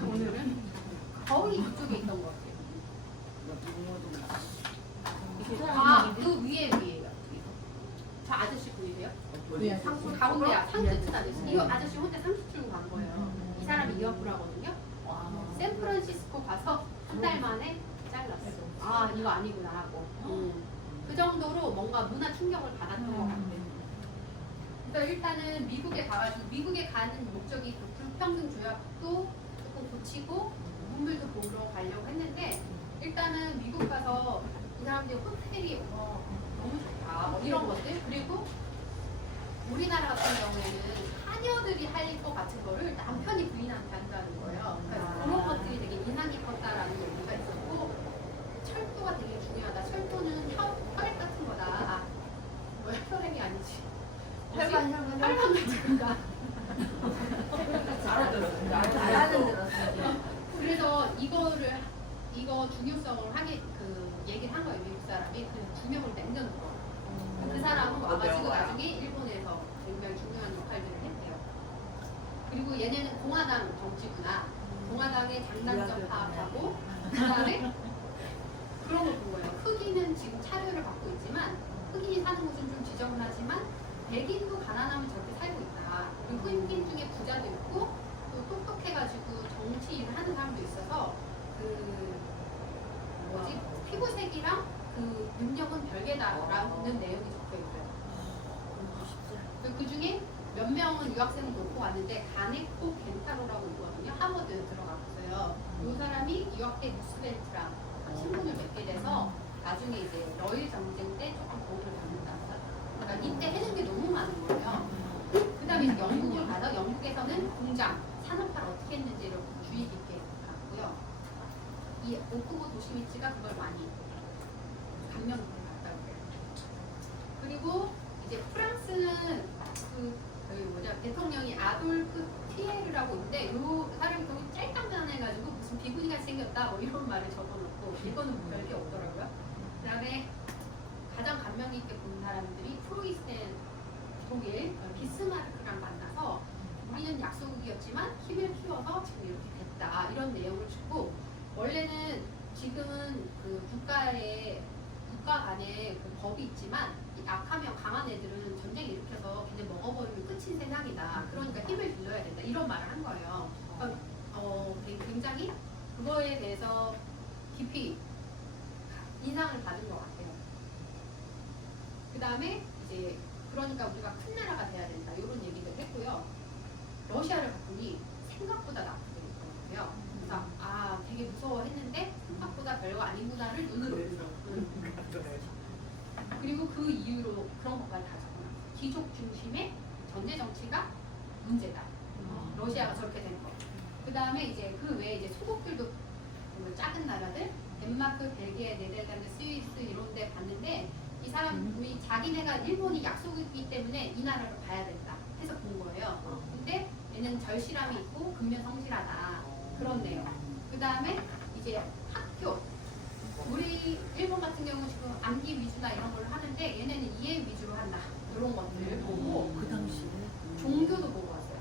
오늘은 거의 이쪽에 있던 것 같아요. 그 위에요. 저 아저씨 보이세요? 가운데야 상추 아저씨. 이거 아저씨 혼자 상추 들고 간 거예요. 이 사람이 이와쿠라거든요. 샌프란시스코 가서 한 달 만에 잘랐어. 이거 아니구나 하고. 그 정도로 뭔가 문화 충격을 받았던 것 같아요. 그래서 일단은 미국에 가가지고 미국에 가는 목적이 그 불평등 조약도 조금 고치고 문물도 보러 가려고 했는데 일단은 미국 가서 이 사람들이 호텔이 너무 좋다 뭐 이런 것들 그리고 우리나라 같은 경우에는 하녀들이 할 것 같은 거를 남편이 부인한테 한다는 거예요. 그러니까 그런 것들이 되게 인상 깊었다라는 얘기가 있었고 철도가 되게 중요하다. 철도는 혈액 같은 거다. 혈액이 아니지. 혈관 같으니까. 알아들었어요. 그래서 이거 중요성을 얘기를 한 거예요. 미국 사람이 그 2명을 남겨놓은 거예요. 그 사람은 와가지고 나중에 일본에서 굉장히 중요한 역할들을 했대요. 그리고 얘네는 공화당 정치구나. 공화당의 장단점 파악하고 그다음에 그런 걸 본 거예요. 흑인은 지금 차별을 받고 있지만 흑인이 사는 곳은 좀 지저분하지만 백인도 가난하면 저렇게 살고 있다. 그리고 흑인 중에 부자도 있고 또 똑똑해가지고 정치 일을 하는 사람도 있어서 피부색이랑 그 능력은 별개다라는 내용이 적혀 있어요. 그 중에 몇 명은 유학생을 놓고 왔는데 가네코 겐타로라고 있거든요. 하버드 들어갔어요. 이 사람이 유학 때 루스벨트랑 친분을 맺게 돼서 나중에 이제 러일 전쟁 때 조금 도움을 받는다. 그러니까 이때 해준 게 너무 많은 거예요. 그 다음에 영국을 가서 영국에서는 공장, 산업화를 어떻게 했는지를 주의 깊게 봤고요. 이 오쿠보 도시미치가 그걸 많이 감명 깊게 봤다고 해요. 그리고 이제 프랑스는 대통령이 아돌프 티에르라고 있는데 이 사람이 너무 짤딱만해가지고 무슨 비구니같이 생겼다 뭐 이런 말을 적어놓고 이거는 별게 없더라고요. 그 다음에 가장 감명 깊게 본 사람들이 프로이센 독일 비스마르크랑 만나서 우리는 약소국이었지만 힘을 키워서 지금 이렇게 됐다 이런 내용을 주고 원래는 지금은 그 국가 간에 그 법이 있지만 약하면 강한 애들은 전쟁 일으켜서 걔네 먹어버리면 끝인 세상이다. 그러니까 힘을 빌려야 된다. 이런 말을 한 거예요. 굉장히 그거에 대해서 깊이 인상을 받은 것 같아요. 그 다음에 이제 그러니까 우리가 큰 나라가 돼야 된다. 이런 얘기를 했고요. 러시아를 봤더니 생각보다 나쁘게 있더라고요. 그래서 되게 무서워했는데 생각보다 별거 아니구나를 눈으로 그리고 그 이후로 그런 것까지 다 적어놨어요. 귀족 중심의 전제 정치가 문제다. 러시아가 저렇게 된 거. 그 다음에 이제 그 외에 이제 소국들도 뭐 작은 나라들, 덴마크, 벨기에, 네덜란드, 스위스 이런 데 봤는데 이 사람이 자기네가 일본이 약속이기 때문에 이 나라를 봐야 된다 해서 본 거예요. 근데 얘는 절실함이 있고 근면 성실하다 그런 내용. 그 다음에 이제 학교. 우리 일본 같은 경우는 지금 암기 위주나 이런 걸 하는데 얘네는 이해 위주로 한다. 이런 것들을 보고 그 당시에 종교도 보고 왔어요.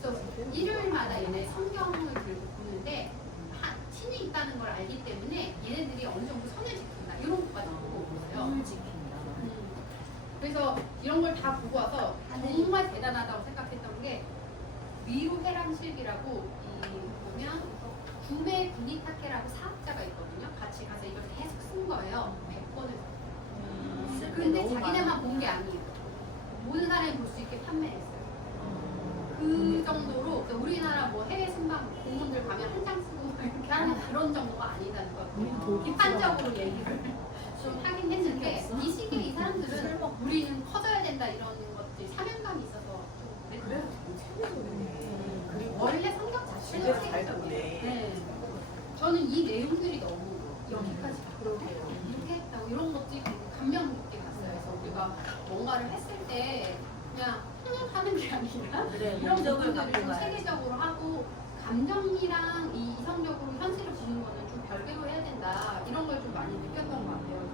그래서 일요일마다 얘네 성경을 들고 보는데 신이 있다는 걸 알기 때문에 얘네들이 어느 정도 선을 지킨다. 이런 것까지 보고 있어요. 그래서 이런 걸 다 보고 와서 정말 대단하다고 생각했던 게 미루헤란실비라고 보면 구메 구니타케라고 사업자가 있거든요. 같이 가서 이걸 계속 쓴 거예요. 100권을. 근데 자기네만 본 게 아니에요. 모든 사람이 볼 수 있게 판매했어요. 그 정도로 그러니까 우리나라 뭐 해외 순방 공문들 가면 한 장 쓰고 이렇게 하는 그런 정도가 아니다는 거예요. 비판적으로 얘기를 좀 하긴 했는데 이 시기에 이 사람들은 우리는 커져야 된다 이런 것들이 사명감이 있어서 좀 그래서 그리고 원래 성경 자체가 잘 뒀네. 네. 저는 이 내용들이 너무 여기까지 그러게요. 이렇게 했다고 이런 것들이 감명 깊게 갔어요. 그래서 우리가 뭔가를 했을 때 그냥 하는 게 아니라 그래, 이런 목적을 부분들을 갖고 좀 가야지. 체계적으로 하고 감정이랑 이 이성적으로 현실을 보는 거는 좀 별개로 해야 된다. 이런 걸 좀 많이 느꼈던 것 같아요.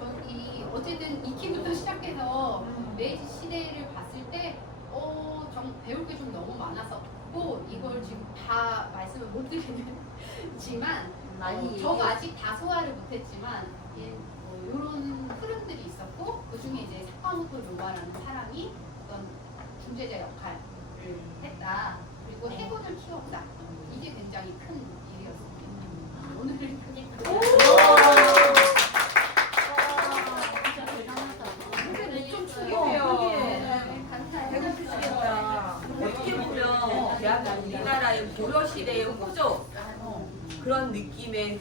저기 어쨌든 이키부터 시작해서 메이지 시대를 봤을 때 배울 게 좀 너무 많았었고 이걸 지금 다 말씀을 못 드리지만 저도 아직 다 소화를 못했지만 이런 흐름들이 있었고 그 중에 이제 사카모토 료바라는 사람이 어떤 중재자 역할을 했다. 그리고 해군을 키웠다. 이게 굉장히 큰 일이었습니다. 오늘은 그게 좀 충격해요. 감사해요. 어떻게 보면 대한민국 우리나라의 고려 시대의 호조 그런 느낌의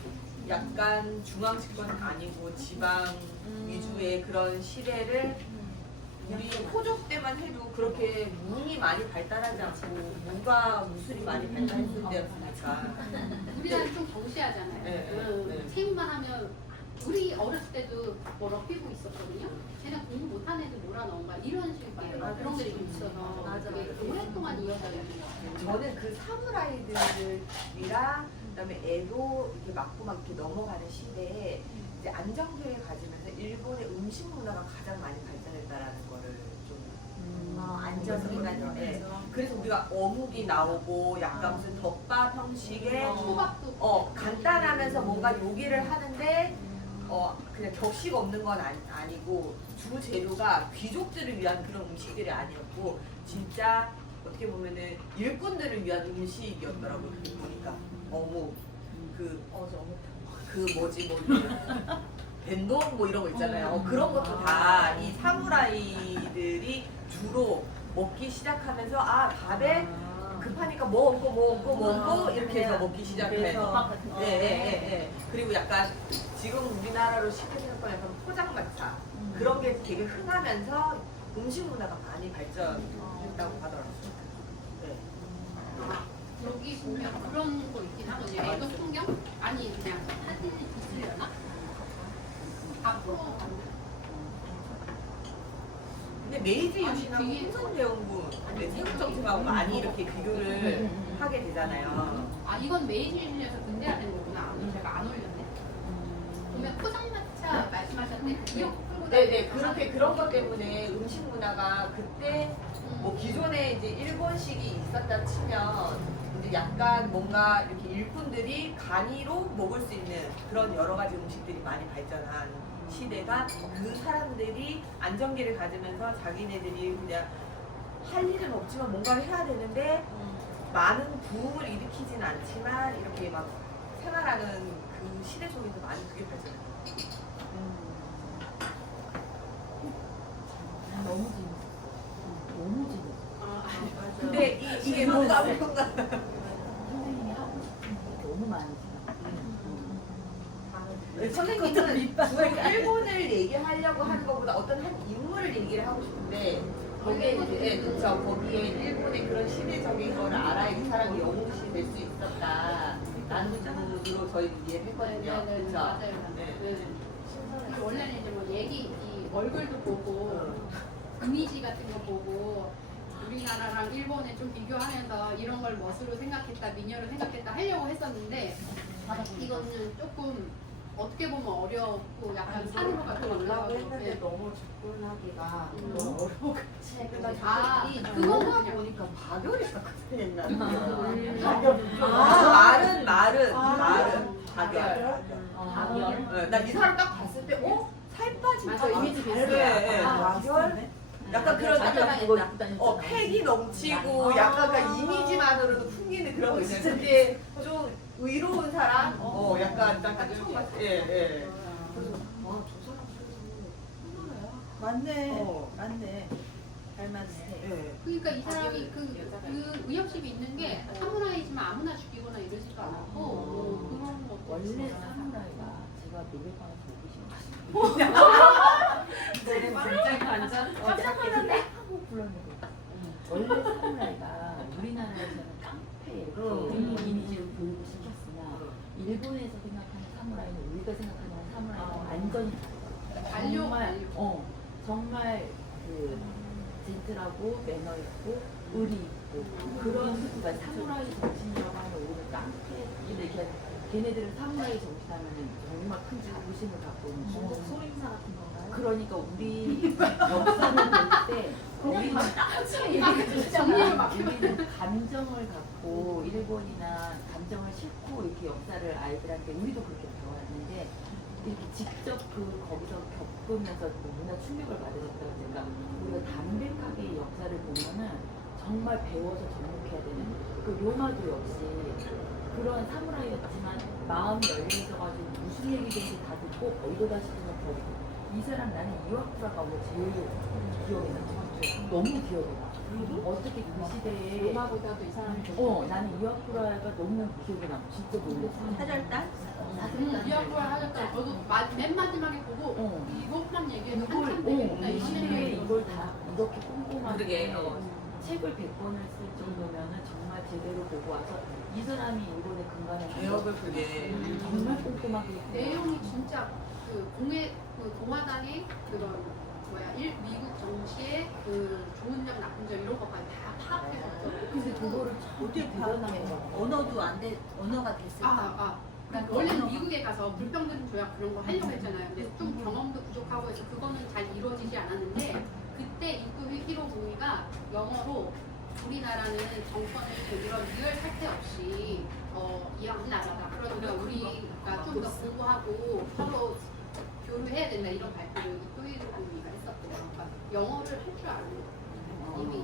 약간 중앙 집권은 아니고 지방 위주의 그런 시대를 우리 호족 때만 해도 그렇게 문이 많이 발달하지 않고 문과 무술이 많이 발달했을 때였으니까. 우리나라는 좀 정시하잖아요. 네. 체육만 하면 우리 어렸을 때도 뭐 럭비부 있었거든요. 쟤는 공부 못하는 애들 몰아넣은가 이런 식의 그런 게 좀 있어서 맞아. 그게 오랫동안 이어져야 되는 것 같아요. 저는 그 사무라이들이랑 그다음에 에도 이렇게 맞고 막 이렇게 넘어가는 시대에 이제 안정기를 가지면서 일본의 음식 문화가 가장 많이 발전했다라는 거를 좀 안정기가 네. 그래서 우리가 어묵이 나오고 약간 무슨 덮밥 형식의 초밥도 간단하면서 뭔가 요리를 하는데 그냥 격식 없는 건 아니고 주 재료가 귀족들을 위한 그런 음식들이 아니었고 진짜 어떻게 보면은 일꾼들을 위한 음식이었더라고요. 그게 보니까 어묵 그 뭐지 벤동 뭐 이런 거 있잖아요. 그런 것도 다 이 사무라이들이 주로 먹기 시작하면서 밥에 급하니까 뭐 얹고 이렇게 해서 먹기 시작해요. 네. 그리고 약간 지금 우리나라로 쉽게 생각하면 약간 포장마차 그런 게 되게 흔하면서 음식 문화가 많이 발전했다고 하더라고요. 네. 여기 보면 그런 거 있긴 하거든요. 애도 풍경? 아니 그냥 사진 있으려나? 앞으로 가면 근데 메이지 유신하고 뒤에- 홍선대원군 세국 정책하고 많이 이렇게 비교를 하게 되잖아요. 이건 메이지실에서 근대화된 거구나. 제가 안 올렸네. 보면 포장마차 말씀하셨는데 기억 끌고 네네 그렇게 그런 것 때문에 음식 문화가 그때 뭐 기존에 이제 일본식이 있었다 치면 이제 약간 뭔가 이렇게 일꾼들이 간이로 먹을 수 있는 그런 여러 가지 음식들이 많이 발전한 시대가 그 사람들이 안정기를 가지면서 자기네들이 그냥 할 일은 없지만 뭔가를 해야 되는데 많은 부흥을 일으키진 않지만 이렇게 막 생활하는 그 시대 속에서 많이 그게 발전해요. 너무 재밌어. 너무 재밌어. 근데 이게 뭔가 선생님이 하고 싶은 게 너무 많으시다. 선생님은 주로 일본을 얘기하려고 하는 것보다 어떤 한 인물을 얘기를 하고 싶은데 네, 그렇죠. 거기에 일본의 그런 시대적인 거를 알아야 이 사람이 영웅시 될 수 있었다. 라는 부분으로 저희는 이해를 했거든요. 네, 그렇죠. 맞아요. 네. 네. 원래는 이제 뭐 이 얼굴도 보고 이미지 같은 거 보고 우리나라랑 일본에 좀 비교하면서 이런 걸 멋으로 생각했다, 미녀로 생각했다 하려고 했었는데 이거는 조금 어떻게 보면 어렵고 약간 산으로가 좀 올라고 올라가고 했는데 너무 접근하기가 너무 어려워. 그러니까 아, 그거만 그냥- 보니까 박열이 같은 옛날에. 말은 가별. 난 이 사람 딱 봤을 때, 살 빠진 맞아, 이미지 비슷해. 네, 박열? 약간 그런 자기가 그거 입고 다녔잖아. 팩이 넘치고 약간 그 이미지만으로도 풍기는 그런 거 있잖아요. 근데 좀 의로운 사람? 약간 딱 처음 봤을 때. 예. 맞네. 맞네. 닮았네. 예. 그러니까 이 사람이 그 위협심이 있는 게 사무라이지만 아무나 죽이거나 이러지도 않고 뭐 그런 것도 원래 있어요. 사무라이가 제가 노벨방에서 보고 싶었어요. 굉장히 완전 깜짝 놀랐네 하고 불렀는데 원래 사무라이가 우리나라에서는 깡패 이렇게 이미지를 보이고 싶었으나 일본에서 생각하는 사무라이는 우리가 생각하는 사무라이는 완전 관료, 정말 관료. 정말 그 젠틀하고 매너 있고 의리 있고 그런 그러니까 사무라이 정신이라고 하면 우리는 깡패 이렇게 걔네들은 사무라이 정신하면은 정말 큰 자부심을 갖고 있는 중국 소림사 같은 건가요? 그러니까 우리 역사를 볼 때 우리는 정리를 막 우리는 감정을 갖고 일본이나 감정을 싣고 이렇게 역사를 아이들한테 우리도 그렇게 배워왔는데 이렇게 직접 거기서 겪으면서 너무나 충격을 받으셨다고 그러니까 우리가 담백하게 역사를 보면은 정말 배워서 접목해야 되는 그 로마도 역시 그런 사무라이였지만 마음이 열려 있어가지고 무슨 얘기든지 다 듣고 어디다 싶으면 버리고 이 사람 나는 이와쿠라가 뭐 제일 기억에 남아 너무 기억에 나 어떻게 그 시대에 로마보다도 이 사람이 더 나는 이와쿠라가 너무 기억에 나 진짜 놀랐어 사절단? 이야기를 하셨다. 저도 맨 마지막에 보고 이것만 얘기해도 이걸 한참 되겠구나 이 이 시대에 시대에 이걸 다 이렇게 꼼꼼하게 그러게, 책을 100권을 쓸 정도면은 정말 제대로 보고 와서 이 사람이 일본의 근간에 개혁을 그게. 정말 꼼꼼하게 내용이 진짜 그 공화당의 그런 미국 정치의 그 좋은 점 나쁜 점 이런 것까지 다 파악해서 근데 그거를 어떻게 대단하게 언어도 안 돼, 언어가 됐을까? 원래는 미국에 가서 불평등 조약 그런 거 하려고 했잖아요. 근데 좀 경험도 부족하고 해서 그거는 잘 이루어지지 않았는데 그때 이쿠 히로부미가 영어로 우리나라는 정권을 이런 리얼 사태 없이 이런 나라다. 그러니까 우리가 좀 더 공부하고 서로 교류해야 된다 이런 발표를 이쿠 히로부미가 했었거든요. 그러니까 영어를 할 줄 아는 이미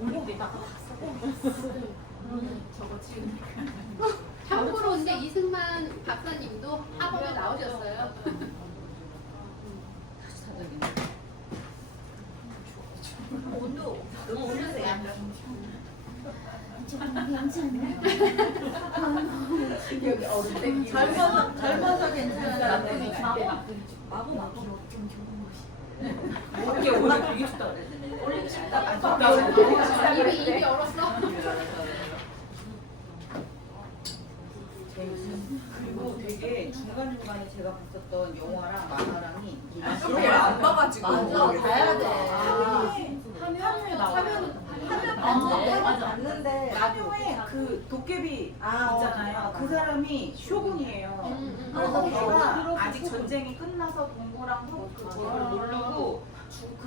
우리도 딱 저거 지금 참고로 근데 이승만 박사님도 학원에 나오셨어요. 젊어서 괜찮아. 이게 오늘 되게 춥다 그랬는데 입이 얼었어? 그리고 되게 중간중간에 제가 봤었던 영화랑 만화랑이 그걸 안 봐가지고. 맞아, 봐야 돼. 화면에 나와요. 봤는데. 화면에 그 도깨비 있잖아요. 그 사람이 쇼군이에요. 그래서 걔가 아직 전쟁이 끝나서 동고랑 그거를 모르고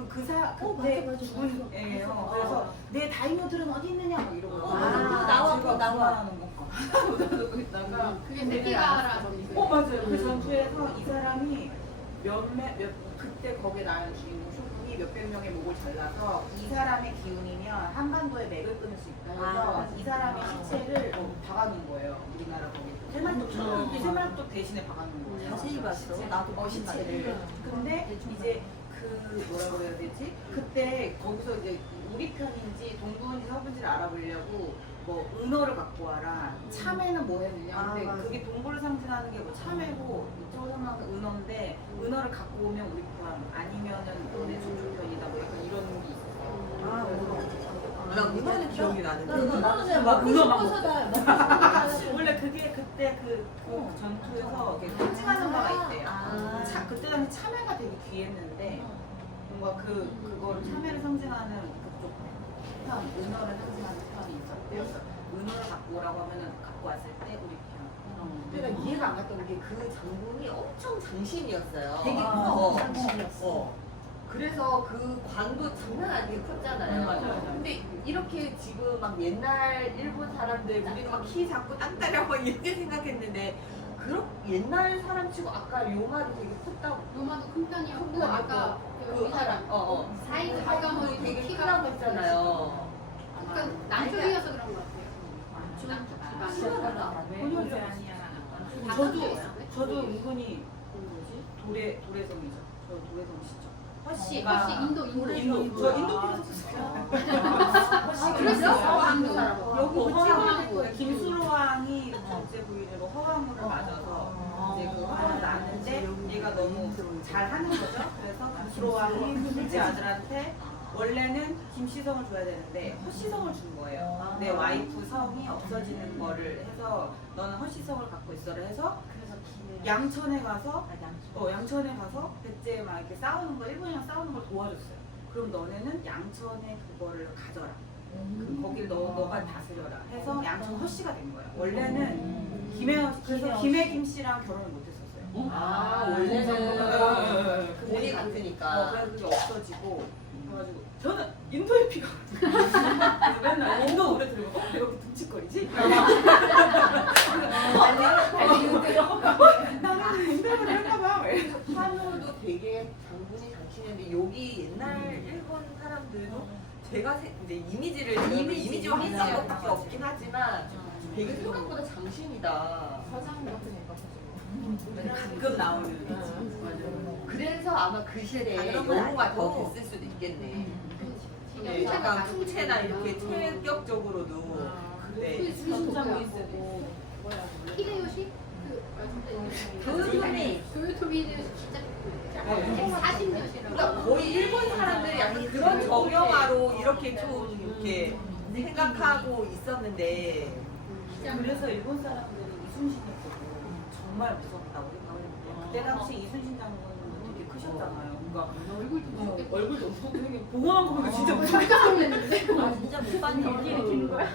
그때 죽은 애예요. 그래서 내 다이노들은 어디 있느냐 막 이러고 나와. 그게 세키가라 전투. 맞아요. 그 전투에서 이 사람이 그때 거기에 나온 주인공 쇼군이 몇백 명의 목을 잘라서 이 사람의 기운이면 한반도에 맥을 끊을 수 있다 해서 이 사람의 시체를 박아놓은 거예요. 우리나라 거기 새말뚝 대신에 박아놓은 거예요. 자세히 봤어. 나도 시체를. 근데 이제 그 뭐라 그래야 되지? 그때 거기서 이제 우리 편인지 동부인지 서부인지를 알아보려고 뭐 은어를 갖고 와라. 참외는 뭐 했느냐. 아, 근데 맞아. 그게 동물을 상징하는 게 뭐 참외고 이쪽으로 설명하는 은어인데 은어를 갖고 오면 우리 고향 아니면은 너네 조주편이다 뭐 약간 이런 게 있었어요. 아, 나 은어는 기억이 나는데. 그냥 먹고 싶어서 원래 그게 그때 그 전투에서 이렇게 상징하는 바가 있대요. 아. 그때 당시 참외가 되게 귀했는데 뭔가 그거를 참외를 상징하는 그쪽 편, 은어를 상징하는 편이 있었대요. 그래서 은어를 갖고 오라고 하면은 갖고 왔을 때 우리 편. 내가 이해가 안 갔던 게 그 장군이 엄청 장신이었어요. 되게 어. 커. 장신이었어. 그래서 그 관도 장난 아니게 컸잖아요. 맞아요. 근데 이렇게 지금 막 옛날 일본 사람들 우리는 막 키 작고 단단하고 이렇게 생각했는데 옛날 사람치고 아까 요마도 되게 컸다고. 로마도 큰 편이었고 큰 편이었고, 아까 그 사람 사이드 가까운 되게 키가 크다고 했잖아요. 그러니까 남쪽이어서 그런 것 같아요. 남쪽 기반. 혼혈이 아니야. 저도 은근히 도래성이죠. 저 도래성시죠. 허씨 뭔가 인도 저 인도 필요했어요. 그럴 수 있어. 인도 사람. 여기 뭐 허왕 김수로왕이 둘째 부인으로 허왕을 맞아서 이제 그 허왕을 낳았는데 얘가 너무 잘하는 거죠. 그래서 김수로왕이 둘째 아들한테 원래는 김씨성을 줘야 되는데 허씨성을 준 거예요. 내 와이프 성이 없어지는 거를 해서 너는 허씨성을 갖고 있어라 해서 양천에 가서 양천에 가서 백제 막 이렇게 싸우는 거 일본이랑 싸우는 걸 도와줬어요. 그럼 너네는 양천에 그거를 가져라. 거길 너가 다스려라 해서 양천 허씨가 된 거예요. 원래는 그래서 김혜김 씨랑 결혼을 못했었어요. 아, 원래는 본이 같으니까. 그래서 그게 없어지고 그래가지고 저는 인도의 피가 그래서 맨날 인도 노래 들으면 왜 여기 둠칫거리지? 나는 인도 노래 할까봐 한우도 되게 장군이 장신인데 여기 옛날 일본 사람들도 제가 이제 이미지를 이미지로 한것 밖에 없긴 하지만 되게 생각보다 장신이다. 가끔 나오는 맞아요. 그래서 아마 그 시대에 그런 건 영어가 더 아니고. 됐을 수도 있겠네. 네, 약간 풍채나 이렇게 체격적으로도 네. 순장도 있고 히데요시 도요토미. 도요토미 히데요시 진짜 40년이라고. 그러니까 거의 일본 사람들이 약간 그런 정형화로 이렇게 좀 이렇게 생각하고 있었는데 그래서 일본 사람들이 이순신을 보고 정말 무섭다고 생각을 했는데 그때 당시 이순신 장군은 되게 크셨잖아요. 그러니까 얼굴도 무섭고 되게 보고만 보면 진짜 무서워. 깜짝 놀랐는데. 진짜 못 봤네. 여기를 키는 거야?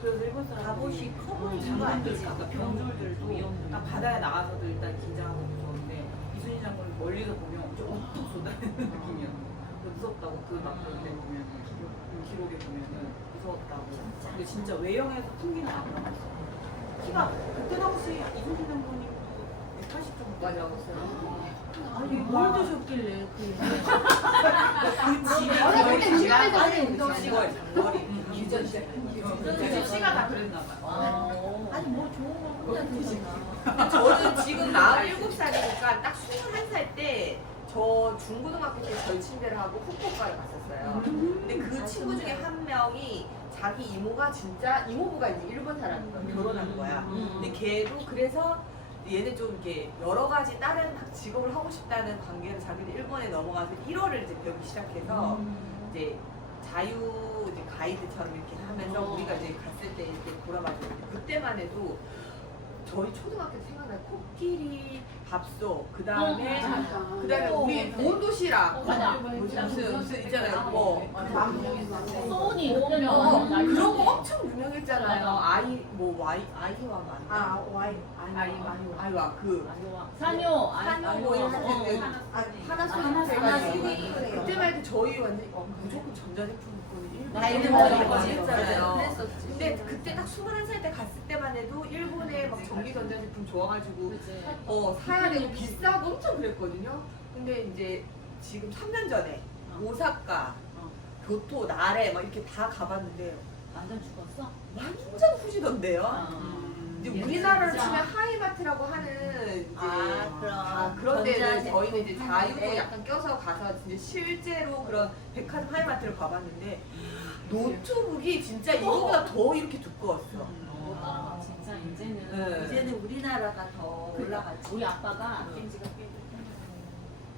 그래서 일본 사람들이 갑옷이 커 보이는 거 장난 아니지? 아니지. 병졸들도 딱 바다에 나가서도 일단 긴장하고 무서운데 이순신 장군을 멀리서 보면 쭉 쏟아내는 느낌이었는데 무섭다고 그막 그때 보면 기록에 보면은 무서웠다고. 근데 진짜 외형에서 풍기는 아무런 키가 그때 당시 이순신 장군이 180 정도 맞아. 아니 뭘 드셨길래 그 집이 어렸을 때 유명해서 아니, 그래. 머리 씨가 다 그랬나 봐. 아니 뭐 좋은 거 그냥 드시나. 저는 지금 47살이니까 딱 21살 때 저 중고등학교 때 절친배를 하고 후쿠오카에 갔었어요. 근데 그 친구 중에 한 명이 자기 이모가 진짜 이모부가 이제 일본 사람이랑 결혼한 거야. 근데 걔도 그래서 얘는 좀 이렇게 여러 가지 다른 직업을 하고 싶다는 관계로 자기도 일본에 넘어가서 1어를 이제 배우기 시작해서 이제 자유 이제 가이드처럼 이렇게 하면서 우리가 이제 갔을 때 이렇게 돌아봤는데 그때만 해도 저희 초등학교 때 생각나요. 코끼리 밥솥 그다음에 우리 몬도시락 무슨 있잖아요. 소원이 그런 거 엄청 유명했잖아요. 아이와 만 아 와이 아이와 그 사뇨 산호 뭐 이런 하나 해가지고 그때만 해도 저희 완전 무조건 전자제품 나이는 했잖아요. 근데 그때 딱 21살 때 갔을 때만 해도 일본에 막 전기 전자제품 좋아가지고 사야 되고 비싸고 엄청 그랬거든요. 근데 이제 지금 3년 전에 오사카, 교토, 나래 막 이렇게 다 가봤는데 완전 죽었어? 완전 후지던데요. 이제 우리나라로 치면 하이마트라고 하는 이제 그런 데는 저희는 이제 자유도 약간 껴서 가서 이제 실제로 그런 백화점 하이마트를 가봤는데 노트북이 진짜 이거보다 더 이렇게 두꺼웠어. 진짜 이제는 네. 이제는 우리나라가 더 올라갔지. 우리 아빠가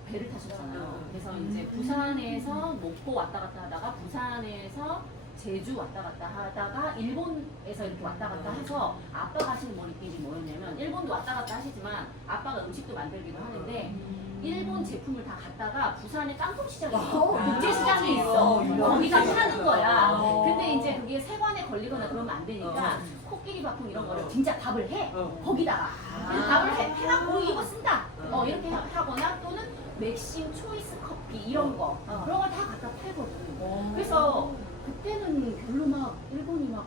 배를 타셨잖아요. 그래서 이제 부산에서 목포 왔다 갔다 하다가 부산에서 제주 왔다 갔다 하다가 일본에서 이렇게 왔다 갔다 해서 아빠가 하시는 머리길이 뭐였냐면 일본도 왔다 갔다 하시지만 아빠가 음식도 만들기도 하는데 일본 제품을 다 갖다가 부산에 깡통시장이 있어. 국제시장이 있어. 거기가 파는 거야. 근데 이제 그게 세관에 걸리거나 그러면 안 되니까 코끼리 밥품 이런 거를 진짜 답을 해. 거기다가. 그래서 답을 해갖고 이거 쓴다. 이렇게 하거나 또는 맥심 초이스 커피 이런 거. 그런 거 다 갖다 팔거든. 그래서 그때는 별로 막 일본이 막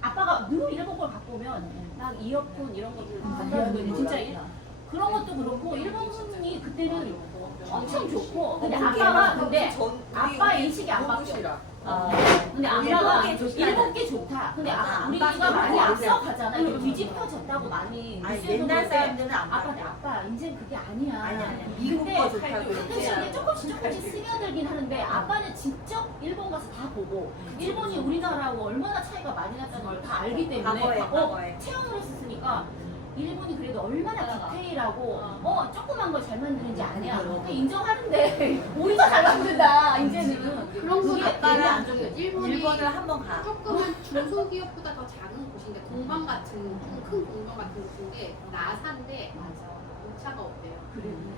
아빠가 늘 일본 걸 갖고 오면 막 이어폰 이런 것들 갖다 주고 진짜 그런 것도 그렇고 일본이 그때는 엄청 좋고 근데 아빠가 아빠 인식이 안 바뀌어. 근데 아빠가 일본 게 좋다. 근데 우리가 많이 앞서 가잖아. 이거 뒤집혀졌다고 많이 옛날 사람들은 안 아빠 인생 그게 아니야. 아니야. 미국 거 좋다고 근데 조금씩 스며들긴 하는데 아빠는 직접 일본 가서 다 보고 일본이 우리나라하고 얼마나 차이가 많이 났다는 걸 다 알기 때문에 과거에. 체험을 했으니까 일본이 그래도 얼마나 디테일하고 조그만 걸 잘 만드는지 아냐 인정하는데 우리가 잘 만든다 이제는 그런 건 그게 아빠랑 되게 안 좋게 일본을 한번 가. 조금은 중소기업보다 더 작은 곳인데 공방 같은 좀 큰 공방 같은 곳인데 나사인데 오차가 없대요.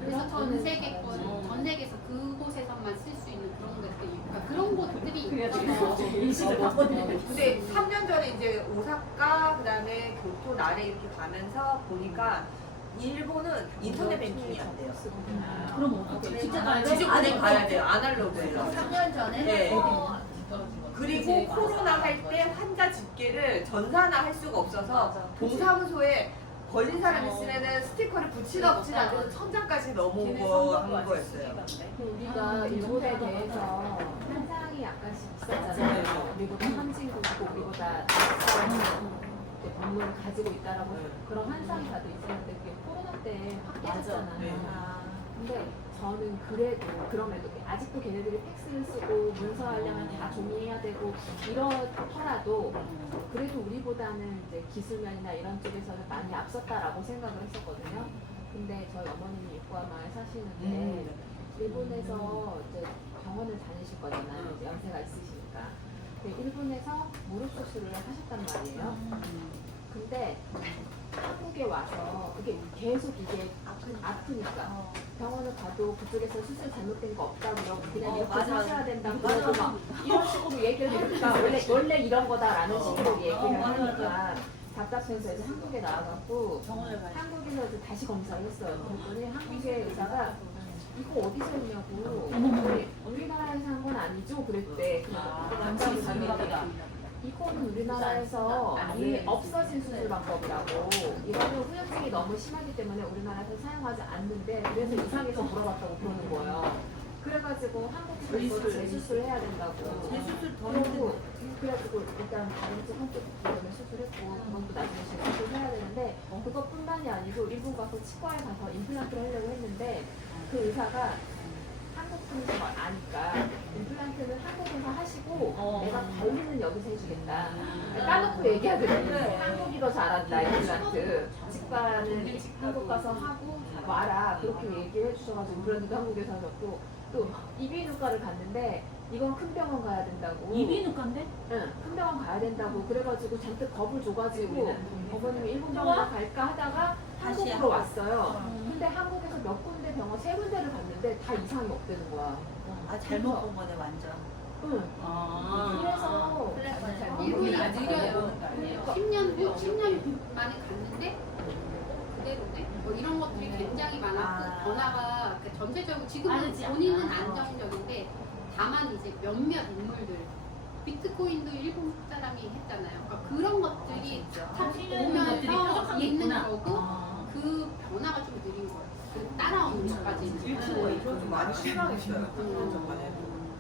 그래서 전 세계에서 그곳에서만 쓸 수 있는 그런 것들이 그러니까 그런 곳들이 있거든요. 인식을 바꿔드리는 근데 3년 전에 이제 오사카 그다음에 교토 나래 이렇게 가면서 보니까 일본은 인터넷 뱅킹이 안 돼요. 그럼 어떻게 진짜 가야 돼? 지금 가야 돼요. 아날로그예요. 3년 전에 네. 그리고 코로나 할 때 환자 집계를 전산화 할 수가 없어서 동사무소에 걸린 사람 있으면은 스티커를 붙이다 안 돼서 천장까지 넘어오고 한 거였어요. 우리가 일본에 대해서 환상이 약간씩 있었잖아요. 우리보다 선진국이고 우리보다 법문을 가지고 있다라고 그런 환상이 다들 있었는데 그게 코로나 때 확 깨졌잖아요. 네. 근데 저는 그래도 그럼에도 아직도 걔네들이 팩스를 쓰고 문서하려면 다 종이해야 되고 이렇더라도 그래도 우리보다는 이제 기술면이나 이런 쪽에서는 많이 앞섰다라고 생각을 했었거든요. 근데 저희 어머님이 요코하마에 사시는데 일본에서 이제 병원을 다니실 거잖아요. 이제 연세가 있으시니까. 근데 일본에서 무릎 수술을 하셨단 말이에요. 근데 한국에 와서 이게 계속 이게 아프니까 병원을 가도 그쪽에서 수술 잘못된 거 없다고 그러고 그냥 이렇게 사셔야 된다고 그러고 막 이런 식으로 얘기를 하니까 원래 이런 거다라는 식으로 얘기를 하니까 답답해서 이제 한국에 나와갖고 한국에서 이제 다시 검사를 했어요. 그랬더니 한국의 의사가 이거 어디서 했냐고 우리나라에서 한 건 아니죠? 그랬대. 당신이 자기가 이거는 우리나라에서 이미 없어진 수술 방법이라고 이거는 후유증이 너무 심하기 때문에 우리나라에서 사용하지 않는데 그래서 이상해서 물어봤다고 그러는 거예요. 그래가지고 한국에서 이거를 재수술을 해야 된다고 재수술 더 그러고 그래가지고 일단 다른 쪽 한쪽 부분을 수술했고 그것도 나중에 재수술을 해야 되는데 그것뿐만이 아니고 일본 가서 치과에 가서 임플란트를 하려고 했는데 그 의사가 한국 분에서 아니까 임플란트는 한국에서 하시고 내가 관리는 여기서 해주겠다. 까놓고 얘기하더니 한국이 더 잘한다 임플란트. 치과는 한국 가서 하고 와라 그렇게 얘기를 해주셔가지고 임플란트도 한국에서 하셨고 또 이비인후과를 갔는데 이건 큰 병원 가야 된다고. 이비인후과인데? 응, 큰 병원 가야 된다고 그래가지고 잔뜩 겁을 줘가지고 어머님이 일본 병원 갈까 하다가 한국으로 왔어요. 근데 한국에서 몇 군데 병원 세 군데를 갔는데 다 이상이 없다는 거야. 잘못 본 거네 완전. 응. 그래서 일본이 느려요. 10년 만에 갔는데 그대로네. 뭐 이런 것들이 굉장히 많았고 변화가 그러니까 전체적으로 지금은 본인은 안정적인데 다만 이제 몇몇 인물들 비트코인도 일본 사람이 했잖아요. 그러니까 그런 것들이 참 오면서 있는 거고 그 변화가 좀 느린 거예요. 그 따라오는 것까지는. 일본이 좀 많이 실망했어요. 정말.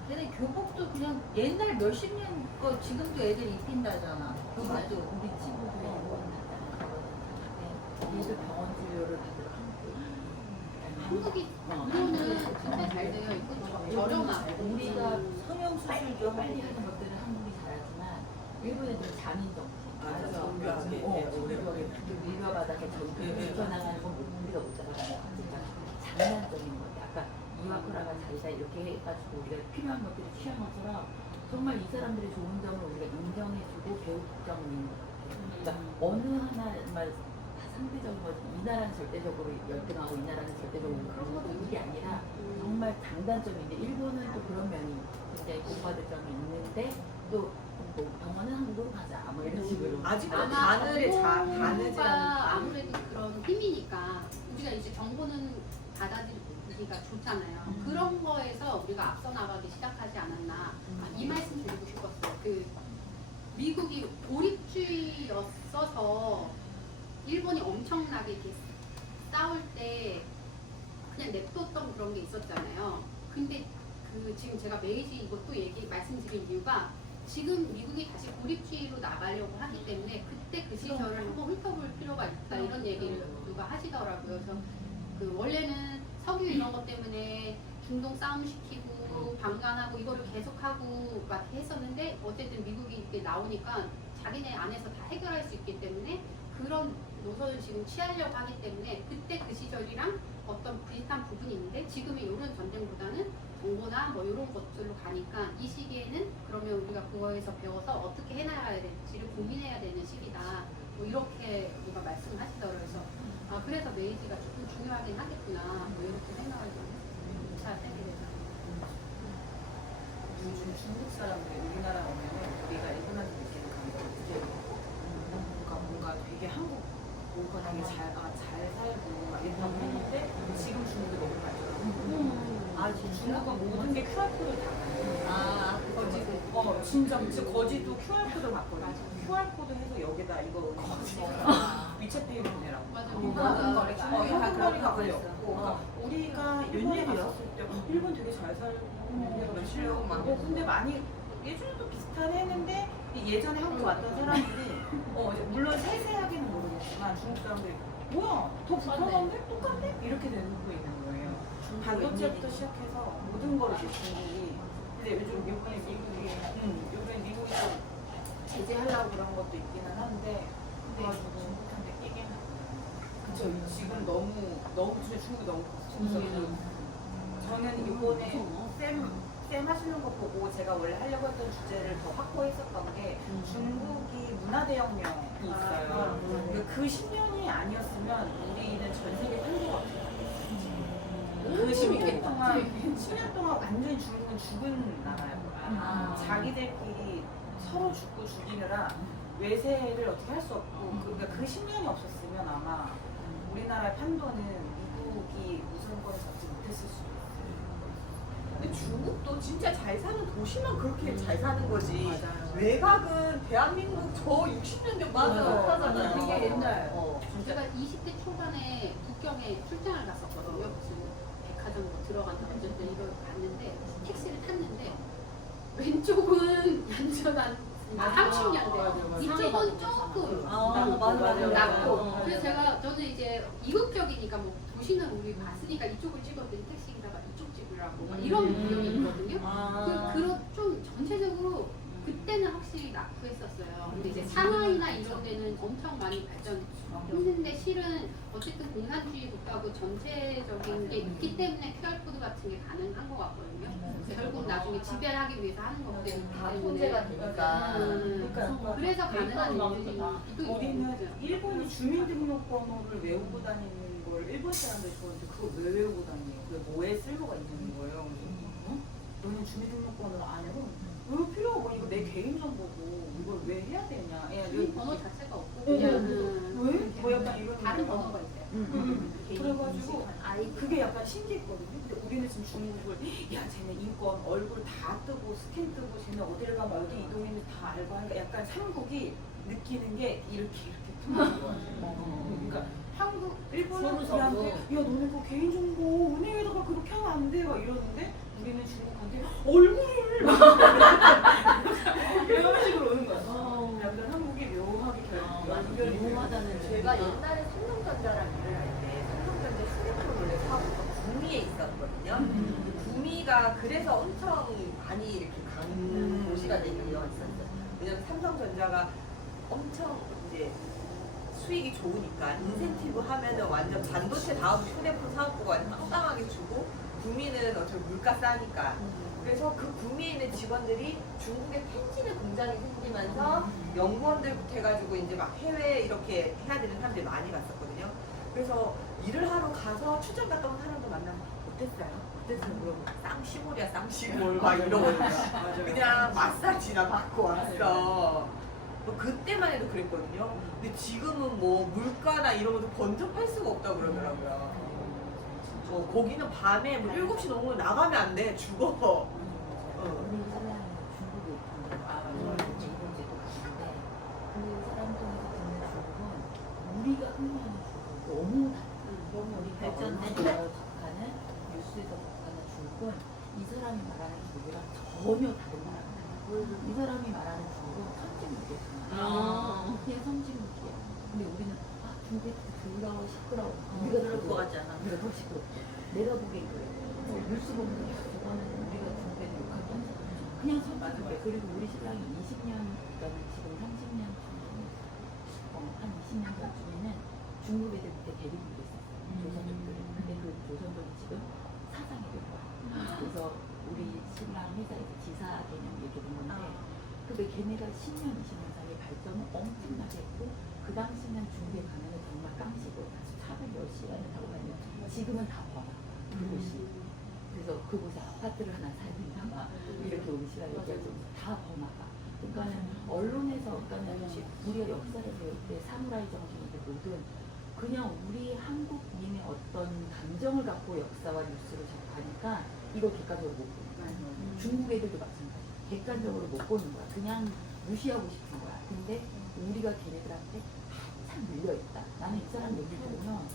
근데 교복도 그냥 옛날 몇십 년 거 지금도 애들 입힌다잖아. 교복도 우리 친구들. 얘도 병원 진료를 받으러 한국이 한국. 의료는 진짜 잘 되어 있고 저렴하고 우리가 성형 수술도 빨리 하는 것들은 한국이 잘하지만 일본은 좀 장인 정신. 맞아, 정교하게. 밀려받아서 지켜나가는 건 우리가 못 따라가요. 그러니까 장난적인 것 같아. 아까 이와쿠라가 자기가 이렇게 해가지고 우리가 필요한 것들을 취한 것처럼 정말 이 사람들의 좋은 점을 우리가 인정해주고 배울 점이 있는 것 같아요. 그러니까 어느 하나만 다 상대적인 거지 이 나라는 절대적으로 열등하고 이 나라는 절대적으로 그런 것도 이게 아니라 정말 장단점인데 일본은 또 그런 면이 굉장히 공부받을 점이 있는데 또 뭐 병원은 한국으로 가자 뭐 이런 식으로 아직도 아마 바느질하는 정보가 아무래도 그런 힘이니까 우리가 이제 정보는 받아들이기가 좋잖아요. 그런 거에서 우리가 앞서 나가기 시작하지 않았나 이 말씀 드리고 싶었어요. 그 미국이 고립주의였어서 일본이 엄청나게 이렇게 싸울 때 그냥 냅뒀던 그런 게 있었잖아요. 근데 그 지금 제가 메이지 이것도 말씀드린 이유가 지금 미국이 다시 고립주의로 나가려고 하기 때문에 그때 그 시절을 한번 훑어볼 필요가 있다 이런 얘기를 누가 하시더라고요. 그래서 그 원래는 석유 이런 것 때문에 중동 싸움 시키고 방관하고 이거를 계속하고 막 했었는데 어쨌든 미국이 이렇게 나오니까 자기네 안에서 다 해결할 수 있기 때문에 그런 노선을 지금 취하려고 하기 때문에 그때 그 시절이랑 어떤 비슷한 부분이 있는데 지금의 이런 전쟁보다는 정보나 뭐 이런 것들로 가니까 이 시기에는 그러면 우리가 그거에서 배워서 어떻게 해나가야 될지를 고민해야 되는 시기다. 뭐 이렇게 누가 말씀을 하시더라고요. 그래서 그래서 메이지가 조금 중요하긴 하겠구나. 뭐 이렇게 생각을 좀 했어요. 잘 생각해서. 요즘 중국 사람들이 우리나라 오면은 우리가 일본한테 느끼는 감정이 되게 뭔가 되게 한국 뭔가 되게 잘 살고 막 이렇다고 했는데 지금 중국이 너무 발전하고 중국은 모든 게 QR코드 다 가요. 거지도 진짜 거지도 QR코드 받거든요. QR코드 해서 여기다 이거 위챗페이 보내라고. 맞아. 모든 거리가 현금 거리가 거의 그랬어. 없고 그러니까 우리가 일본에 갔었을 때 일본 되게 잘 살고 실력 많고. 근데 많이 예전에도 비슷하긴 했는데 예전에 한국 왔던 사람들이 이제 물론 세세하게는 모르겠지만 중국 사람들이 뭐야 더 불편한데? 똑같네? 이렇게 되고 있는 거예요. 반도체부터 시작해서 모든 걸 이제 중국이 근데 요즘 요번에 미국이 좀 제재하려고 그런 것도 있기는 한데 중국한테 끼기는 그쵸 지금 너무 중국이 너무 커서 저는 이번에 쌤 하시는 거 보고 제가 원래 하려고 했던 주제를 더 확보했었던 게 중국이 문화대혁명이 있어요. 그 10년이 아니었으면 우리는 전 세계 판도가 없어요. 그 10년 동안 완전히 중국은 죽은 나라예요. 자기들끼리 서로 죽고 죽이느라 외세를 어떻게 할 수 없고 그러니까 그 10년이 없었으면 아마 우리나라의 판도는 미국이 우선권을 잡지 못했을 수도 있어요. 근데 중국도 진짜 잘 사는 도시만 그렇게 잘 사는 거지. 맞아요. 외곽은 대한민국 저 60년 전 못하잖아요. 되게 옛날. 진짜 제가 20대 초반에 북경에 출장을 갔었거든요. 무슨 백화점 뭐 들어간다 어쨌든 이걸 갔는데 택시를 탔는데 왼쪽은 얌전한 30년대 이쪽은 조금 낮고 그래서 저는 이제 이국적이니까 뭐 도시는 우리 봤으니까 이쪽을 찍었더니 택시기사가 이쪽 찍으라고 막 이런 분위기거든요. 그런 좀 전체적으로 그때는 확실히 낳고 했었어요. 근데 이제 상하이나 이런 데는 엄청 많이 발전했는데 실은 어쨌든 공산주의 국가고 전체적인 게 있기 때문에 QR코드 같은 게 가능한 것 같거든요. 결국 나중에 지배하기 위해서 하는 거기 때문에 통제가 되니까. 그래서 가능한 일들이 또 우리는 있죠. 일본이 주민등록번호를 외우고 다니는 걸 일본 사람들이 좋아하는데 그거 왜 외우고 다니요? 그게 뭐에 쓸모가 있는 거예요? 그래서 너는 주민등록번호를 안 해고 왜 필요 없고 이거 내 개인정보고 이걸 왜 해야 되냐? 번호 자체가 없고 왜? 그냥 뭐 약간 이런 다른 거예요. 번호가 있어요. 그래가지고 그게 약간 신기했거든요. 근데 우리는 지금 중국을 야 쟤네 인권 얼굴 다 뜨고 스캔 뜨고 쟤네 어디를 가면 어디 이동했는지 다 알고 하니까 약간 삼국이 느끼는 게 이렇게 통하는 거 같아요. 그러니까 한국 일본 사람들한테 야 너네 그거 개인정보 은행에다가 그렇게 하면 안 돼 막 이러는데 우리는 중국한테 얼굴을 이런 식으로 오는 거야. 약간 한국이 묘하게 연결이 묘하다는 제가 옛날에 삼성전자를 구미가 그래서 엄청 많이 이렇게 간 도시가 되는 이유가 있었어요. 왜냐면 삼성전자가 엄청 이제 수익이 좋으니까 인센티브 하면은 완전 반도체 다음 휴대폰 사업부가 완전 빵빵하게 주고 구미는 어차피 물가 싸니까 그래서 그 구미에 있는 직원들이 중국에 펜진의 공장이 생기면서 연구원들부터 해가지고 이제 막 해외 이렇게 해야 되는 사람들이 많이 갔었거든요. 그래서 일을 하러 가서 출장 갔다 온 사람도 만나면 어땠어요? 어땠어요? 물어보고 쌍시골이야 쌍시골 막 이러거든요. 그냥 마사지나 받고 왔어. 뭐 그때만 해도 그랬거든요. 근데 지금은 뭐 물가나 이런 것도 번쩍할 수가 없다고 그러더라고요. 거기는 밤에 뭐 7시 넘으면 나가면 안 돼. 죽어. 우리 신랑이 중국에 있던데 이제 이번 주에 또 갔는데 그 사람 통해서 듣는 중국은 우리가 흥미하는 중국은 너무 달라. 너무 우리 발전된 접하는 뉴스에서 접하는 중국은 이 사람이 말하는 중국이랑 전혀 다른 나라입니다. 이 사람이 말하는 중국은 선진국이야. 그냥 선진국이야. 근데 우리는 중국이 더러워 시끄러워. 우리가 그럴 것 같잖아. 우리가 더 시끄럽고. 내가 보기엔 그래. 뉴스 보면 저거는 우리가 중국에서 욕하면 그냥 선진국이야. 그리고 우리 신랑이 20년, 그러니까 지금 30년 한 20년 전쯤에는 중국 애들 그때 데리고 있었어요. 조선족들을. 근데 그 조선족이 지금 사장이 된 거야. 그래서 우리 신랑 회사에서 지사 개념 이렇게 된 건데 근데 걔네가 10년, 20년 사이에 발전을 엄청나게 했고 그 당시는 중국에 가면은 정말 깡시고 차를 몇 시간을 타고 가면 지금은 다 번화 그곳이 그래서 그곳에 아파트를 하나 사야 된다 막 이렇게 우리 시간 얘기할 정도 다 번화가 그러니까는 언론에서 그러니까는 우리가 역사를 배울 때 사무라이 정신이든 뭐든 그냥 우리 한국민의 어떤 감정을 갖고 역사와 뉴스를 접하니까 이걸 객관적으로 못 보는 거야. 중국 애들도 마찬가지. 객관적으로 못 보는 거야. 그냥 무시하고 싶은 거야. 근데 우리가 걔네들한테 한참 밀려있다. 나는 이 사람 얘기 들으면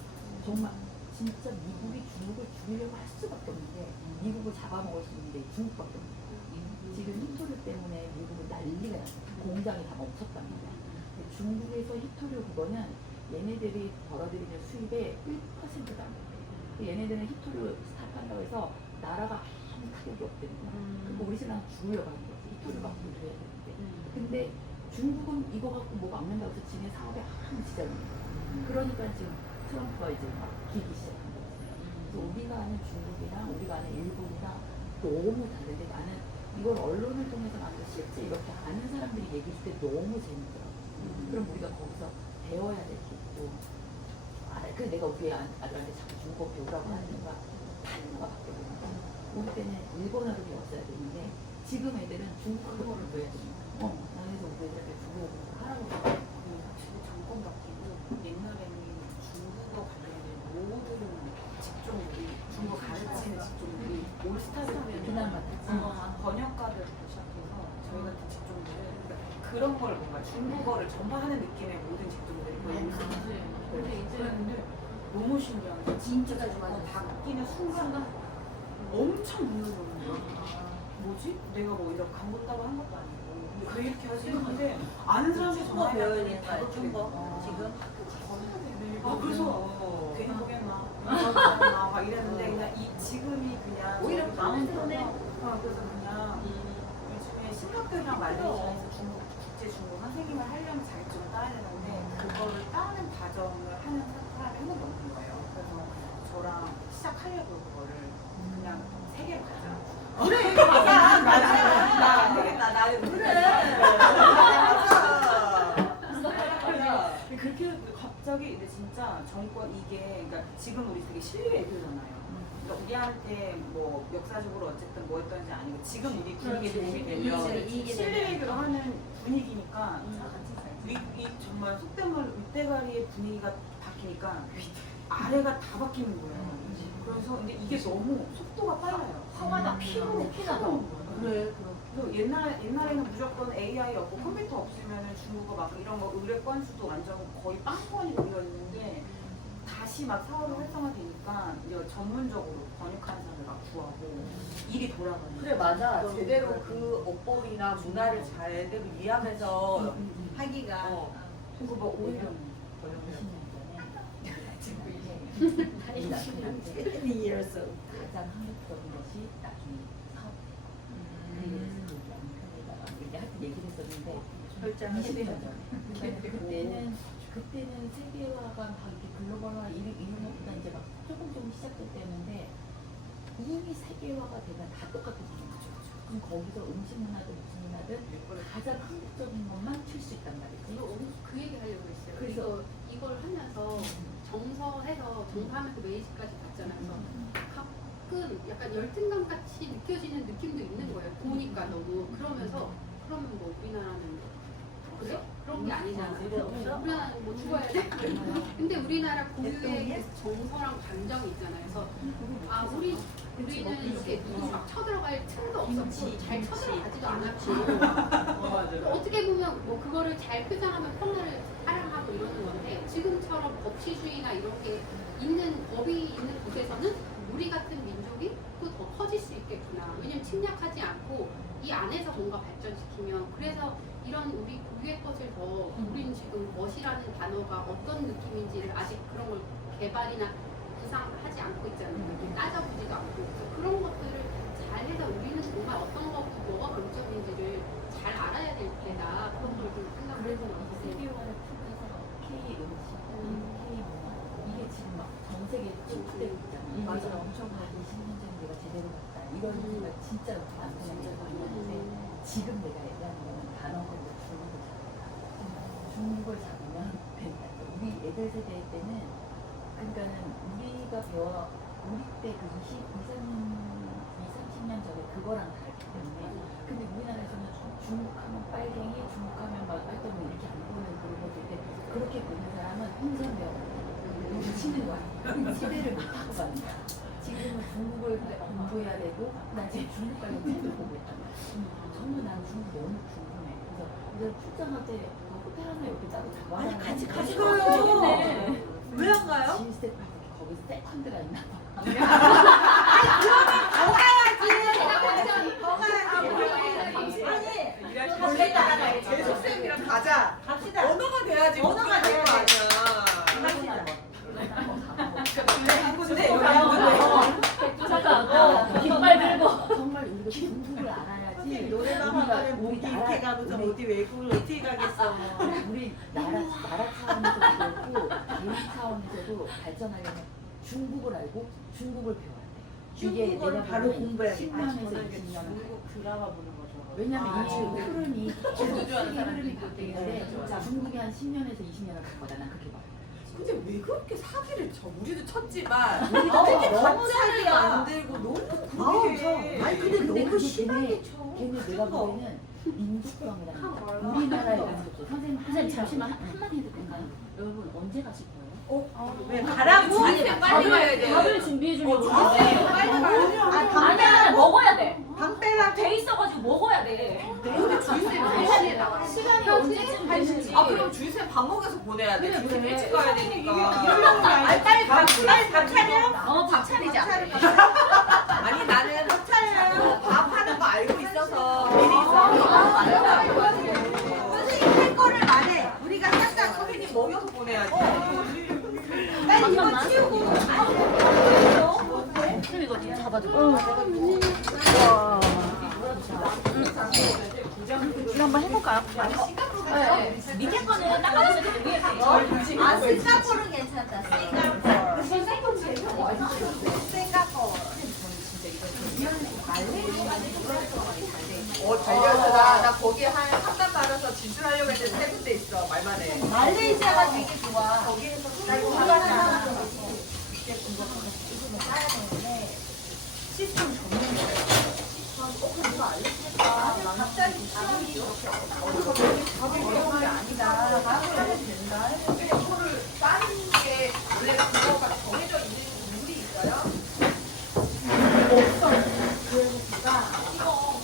정말 진짜 미국이 중국을 죽이려고 할 수밖에 없는데 미국을 잡아먹을 수 있는 게 중국밖에 없는 거야. 지금 히토류 때문에 미국은 난리가 났어. 공장이 다 멈췄단 말이야. 근데 중국에서 히토류 그거는 얘네들이 벌어들이는 수입의 1%도 안 돼. 얘네들은 히토류 스탑한다고 해서 나라가 아무 타격이 없다는 거야. 그리고 우리 신랑 죽으려고 하는 거지. 히토류 갖고 일해야 되는데. 근데 중국은 이거 갖고 뭐 막는다고 해서 지네 사업에 아무 지장이 없는 거야. 그러니까 지금 트럼프가 이제 막 기기 시작한 거지. 그래서 우리가 아는 중국이랑 우리가 아는 일본이랑 너무 다른데 나는 이걸 언론을 통해서 나도 실제 이렇게 아는 사람들이 얘기할 때 너무 재밌더라고. 그럼 우리가 거기서 배워야 될 게 있고 그래서 내가 우리 아들한테 자꾸 중국어 배우라고 하는 이유가 단어가 바뀌어버린 거야. 우리 때는 일본어를 배웠어야 되는데 지금 애들은 중국어를 배워야 되는 거야. 그래서 우리 애들한테 중국어 하라고 그래. 확실히 정권 바뀌고 옛날에는 중국어 관련된 모든 직종들이 중국어 가르치는 직종들이 올스타를 그날 맞았지. 번역가들부터 시작해서 저희 같은 직종들은 그런 걸 뭔가 중국어를 전파하는 느낌의 모든 직종들이 거의 올스타. 근데 이제는 너무 신기한 게 진짜 바뀌는 순간 엄청 눈을 보는 거야. 뭐지? 내가 뭐 이렇게 감췄다고 한 것도 아니고 왜 이렇게 하지? 근데 아는 사람이 중국어 배워야 되니까 중국어 지금 그래서 괜히 보겠나 막 이랬는데 그냥 지금이 그냥 오히려 마음대로 편해. 그래서 그냥 요즘에 싱가포르랑 말레이시아에서 국제 중국 선생님을 하려면 자격증을 따야 되는데 그거를 따는 과정을 하는 사람이 한 명도 없는 거예요. 그래서 저랑 시작하려고 그거를 그냥 3개를 가자. 그래 맞아 나안 되겠다 나는 그렇게 갑자기 근데 진짜 정권 이게 그러니까 지금 우리 되게 신뢰 애들잖아요. 그러니까 우리한테 뭐 역사적으로 어쨌든 뭐 했던지 아니고 지금 우리 분위기에 도움이 되면 신뢰 애들로 하는 분위기니까 이 정말 속된 말로 윗대가리의 분위기가 바뀌니까 아래가 다 바뀌는 거예요. 그래서 근데 이게 너무 속도가 빨라요. 화가 피곤해. 그래. 그래서 옛날에는 무조건 AI 없고 컴퓨터 없으면 중국어 막 이런 거 의뢰 건수도 완전 거의 빵꾸하니 몰렸는데 다시 막 사업이 활성화되니까 이제 전문적으로 번역하는 사람을 막 구하고 일이 돌아가는. 그래 맞아. 제대로 그 어법이나 문화를 제대로 이해하면서 하기가 그거 뭐 오히려 20년 전에 우리가 친구 이제 가장 한국적인 것이 나중에 사업. 하여튼 얘기를 했었는데 그때는 세계화가 막 이렇게 글로벌화 이런 것보다 이제 막 조금 시작됐다는데 이미 세계화가 되면 다 똑같아지는 거죠. 그럼 거기서 음식 문화든 무슨 문화든 가장 한국적인 것만 칠 수 있단 말이지. 그 얘기 하려고 했어요. 그래서 이걸 하면서 정서하면서 메이지까지 갔잖아요. 그래서 가끔 약간 열등감 같이 느껴지는 느낌도 있는 거예요. 보니까 너무 그러면서 그러면 뭐 우리나라는 그래? 그런 게 아니잖아. 우리나라는 뭐 죽어야 돼? 근데 우리나라 고유의 그 정서랑 감정이 있잖아요. 그래서 우리는 이렇게 누구 막 쳐들어갈 틈도 없었고 잘 쳐들어가지도 않았고 어떻게 보면 뭐 그거를 잘 표장하면 평화를 사랑하고 이러는 건데 지금처럼 법치주의나 이런 게 있는 법이 있는 곳에서는 우리 같은 민족이 또 더 커질 수 있겠구나. 왜냐면 침략하지 않고 이 안에서 뭔가 발전시키면 그래서 이런 우리 고유의 것을 더 우리는 지금 멋이라는 단어가 어떤 느낌인지를 아직 그런 걸 개발이나 구상하지 않고 있잖아요. 따져보지도 않고 그래서 그런 것들을 잘해서 우리는 정말 어떤 것부터 뭐가 강점인지를 잘 알아야 될 때다. 그런 걸 좀 생각을 그래서 해서 이 세계화를 통해서 K 음식, K 문화 이게 지금 막 전 세계에 침투되고 있잖아. 맞아. 엄청 한 20년 전에 내가 제대로 갔다. 이런 생각 진짜 남편한테 많이 하는데 지금 내가 얘기하는 거는 단어적으로 중국을 잡으면 된다. 우리 애들 세대 때는 그러니까는 우리가 우리 때 그 30년 전에 그거랑 다르기 때문에 근데 우리나라에서는 중국하면 빨갱이, 중국하면 막 하여튼 뭐 이렇게 안 보는 그런 것들 그렇게 보는 사람은 홍선배하고 미치는 거야. 시대를 못 타고 가는 거야. 지금은 중국을 공부해야 되고 난 지금 중국 가려고 책을 보고 있단 말이야. 정말 난 중국 너무 궁금해. 그래서 출장할 때 호텔 하나 이렇게 따로 잡아. 아니 같이 가요. 왜 안 가요? 지스텝 거기 세컨드가 있나 봐. 제 선생님이랑 가자. 갑시다. 언어가 돼야지. 언어가 돼야 돼야 아니야. 깃발 들고 정말 우리가 중국을 알아야지. 노래방 하면 목이 이렇게 가고 좀 어디 외국을 어떻게 가겠어. 우리 나라 차원에서도 그렇고 개인 차원에서도 발전하려면 중국을 알고 중국을 배워야 돼. 중국어를 내가 바로 보기엔 공부해야겠다. 10년에서 20년. 드라마 보는 거죠. 왜냐면 이 흐름이 좋아하는 흐름이 그때인데 중국이 한 10년에서 20년을 갈 거다. 난 그렇게 봐. 근데 왜 그렇게 사기를 쳐? 우리도 쳤지만 너무 가짜를 사기야. 만들고 너무 그렇게 아니 근데 너무 그게 심하게 쳐. 걔네 내가 보기에는 민족병이라는 거. 우리나라에 민족병. 선생님 잠시만 한마디 해도 될까요? 여러분 언제 가실 거예요? 왜 가라고? 아니 빨리 가야 돼. 밥을 준비해 주려고. 빨리 가야 아니야, 먹어야 돼. 방 빼라. 돼 있어가지고 먹어야 돼. 근데 주희쌤 시간에 나가. 시간이 언제쯤 되는지. 아 그럼 주희쌤 밥 먹여서 보내야 돼. 주희쌤 일찍 가야 되니까. 빨리 밥 차려. 밥 차리자. 아니 나는 밥 차려요. 밥 하는 거 알고 있어서 미리 있어. 선생님 할 거를 말해. 우리가 싹싹 선생님 먹여서 보내야지. 빨리 이거 치우고. 그럼 이거 좀 잡아줘. 이거 한번 해볼까요? 네. 밑에 거는 닦아주셔도 위에 거. 아 싱가포르는 괜찮다. 달려서 나 거기 한 달 받아서 진출하려고 했는데 세 군데 있어. 말만 해. 말레이시아가 되게 좋아. 나 이거 하나 시스템 갑자기 시험이 이렇게 답을 외우는 게 아니다. 답을 해도 된다. 근데 이거를 다른 게 원래 그거가 정해져 있는 룰이 있어요?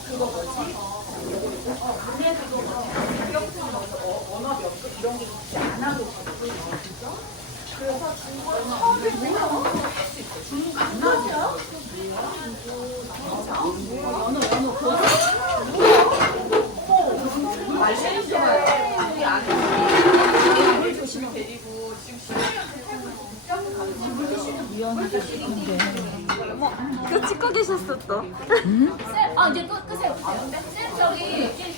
그거 뭐지? 그래도 자격증 언어 몇급 이런 게 혹시 안 하고 있거든요. 그래서 중국어 처음에 배워 할수 있어. 중국 안 나오죠? 말레이시아에 우리 아들이 조심히 데리고 지금 10년째 살고 있어. 그 찍고 계셨어 또. 이제 끄세요. 쌤 저기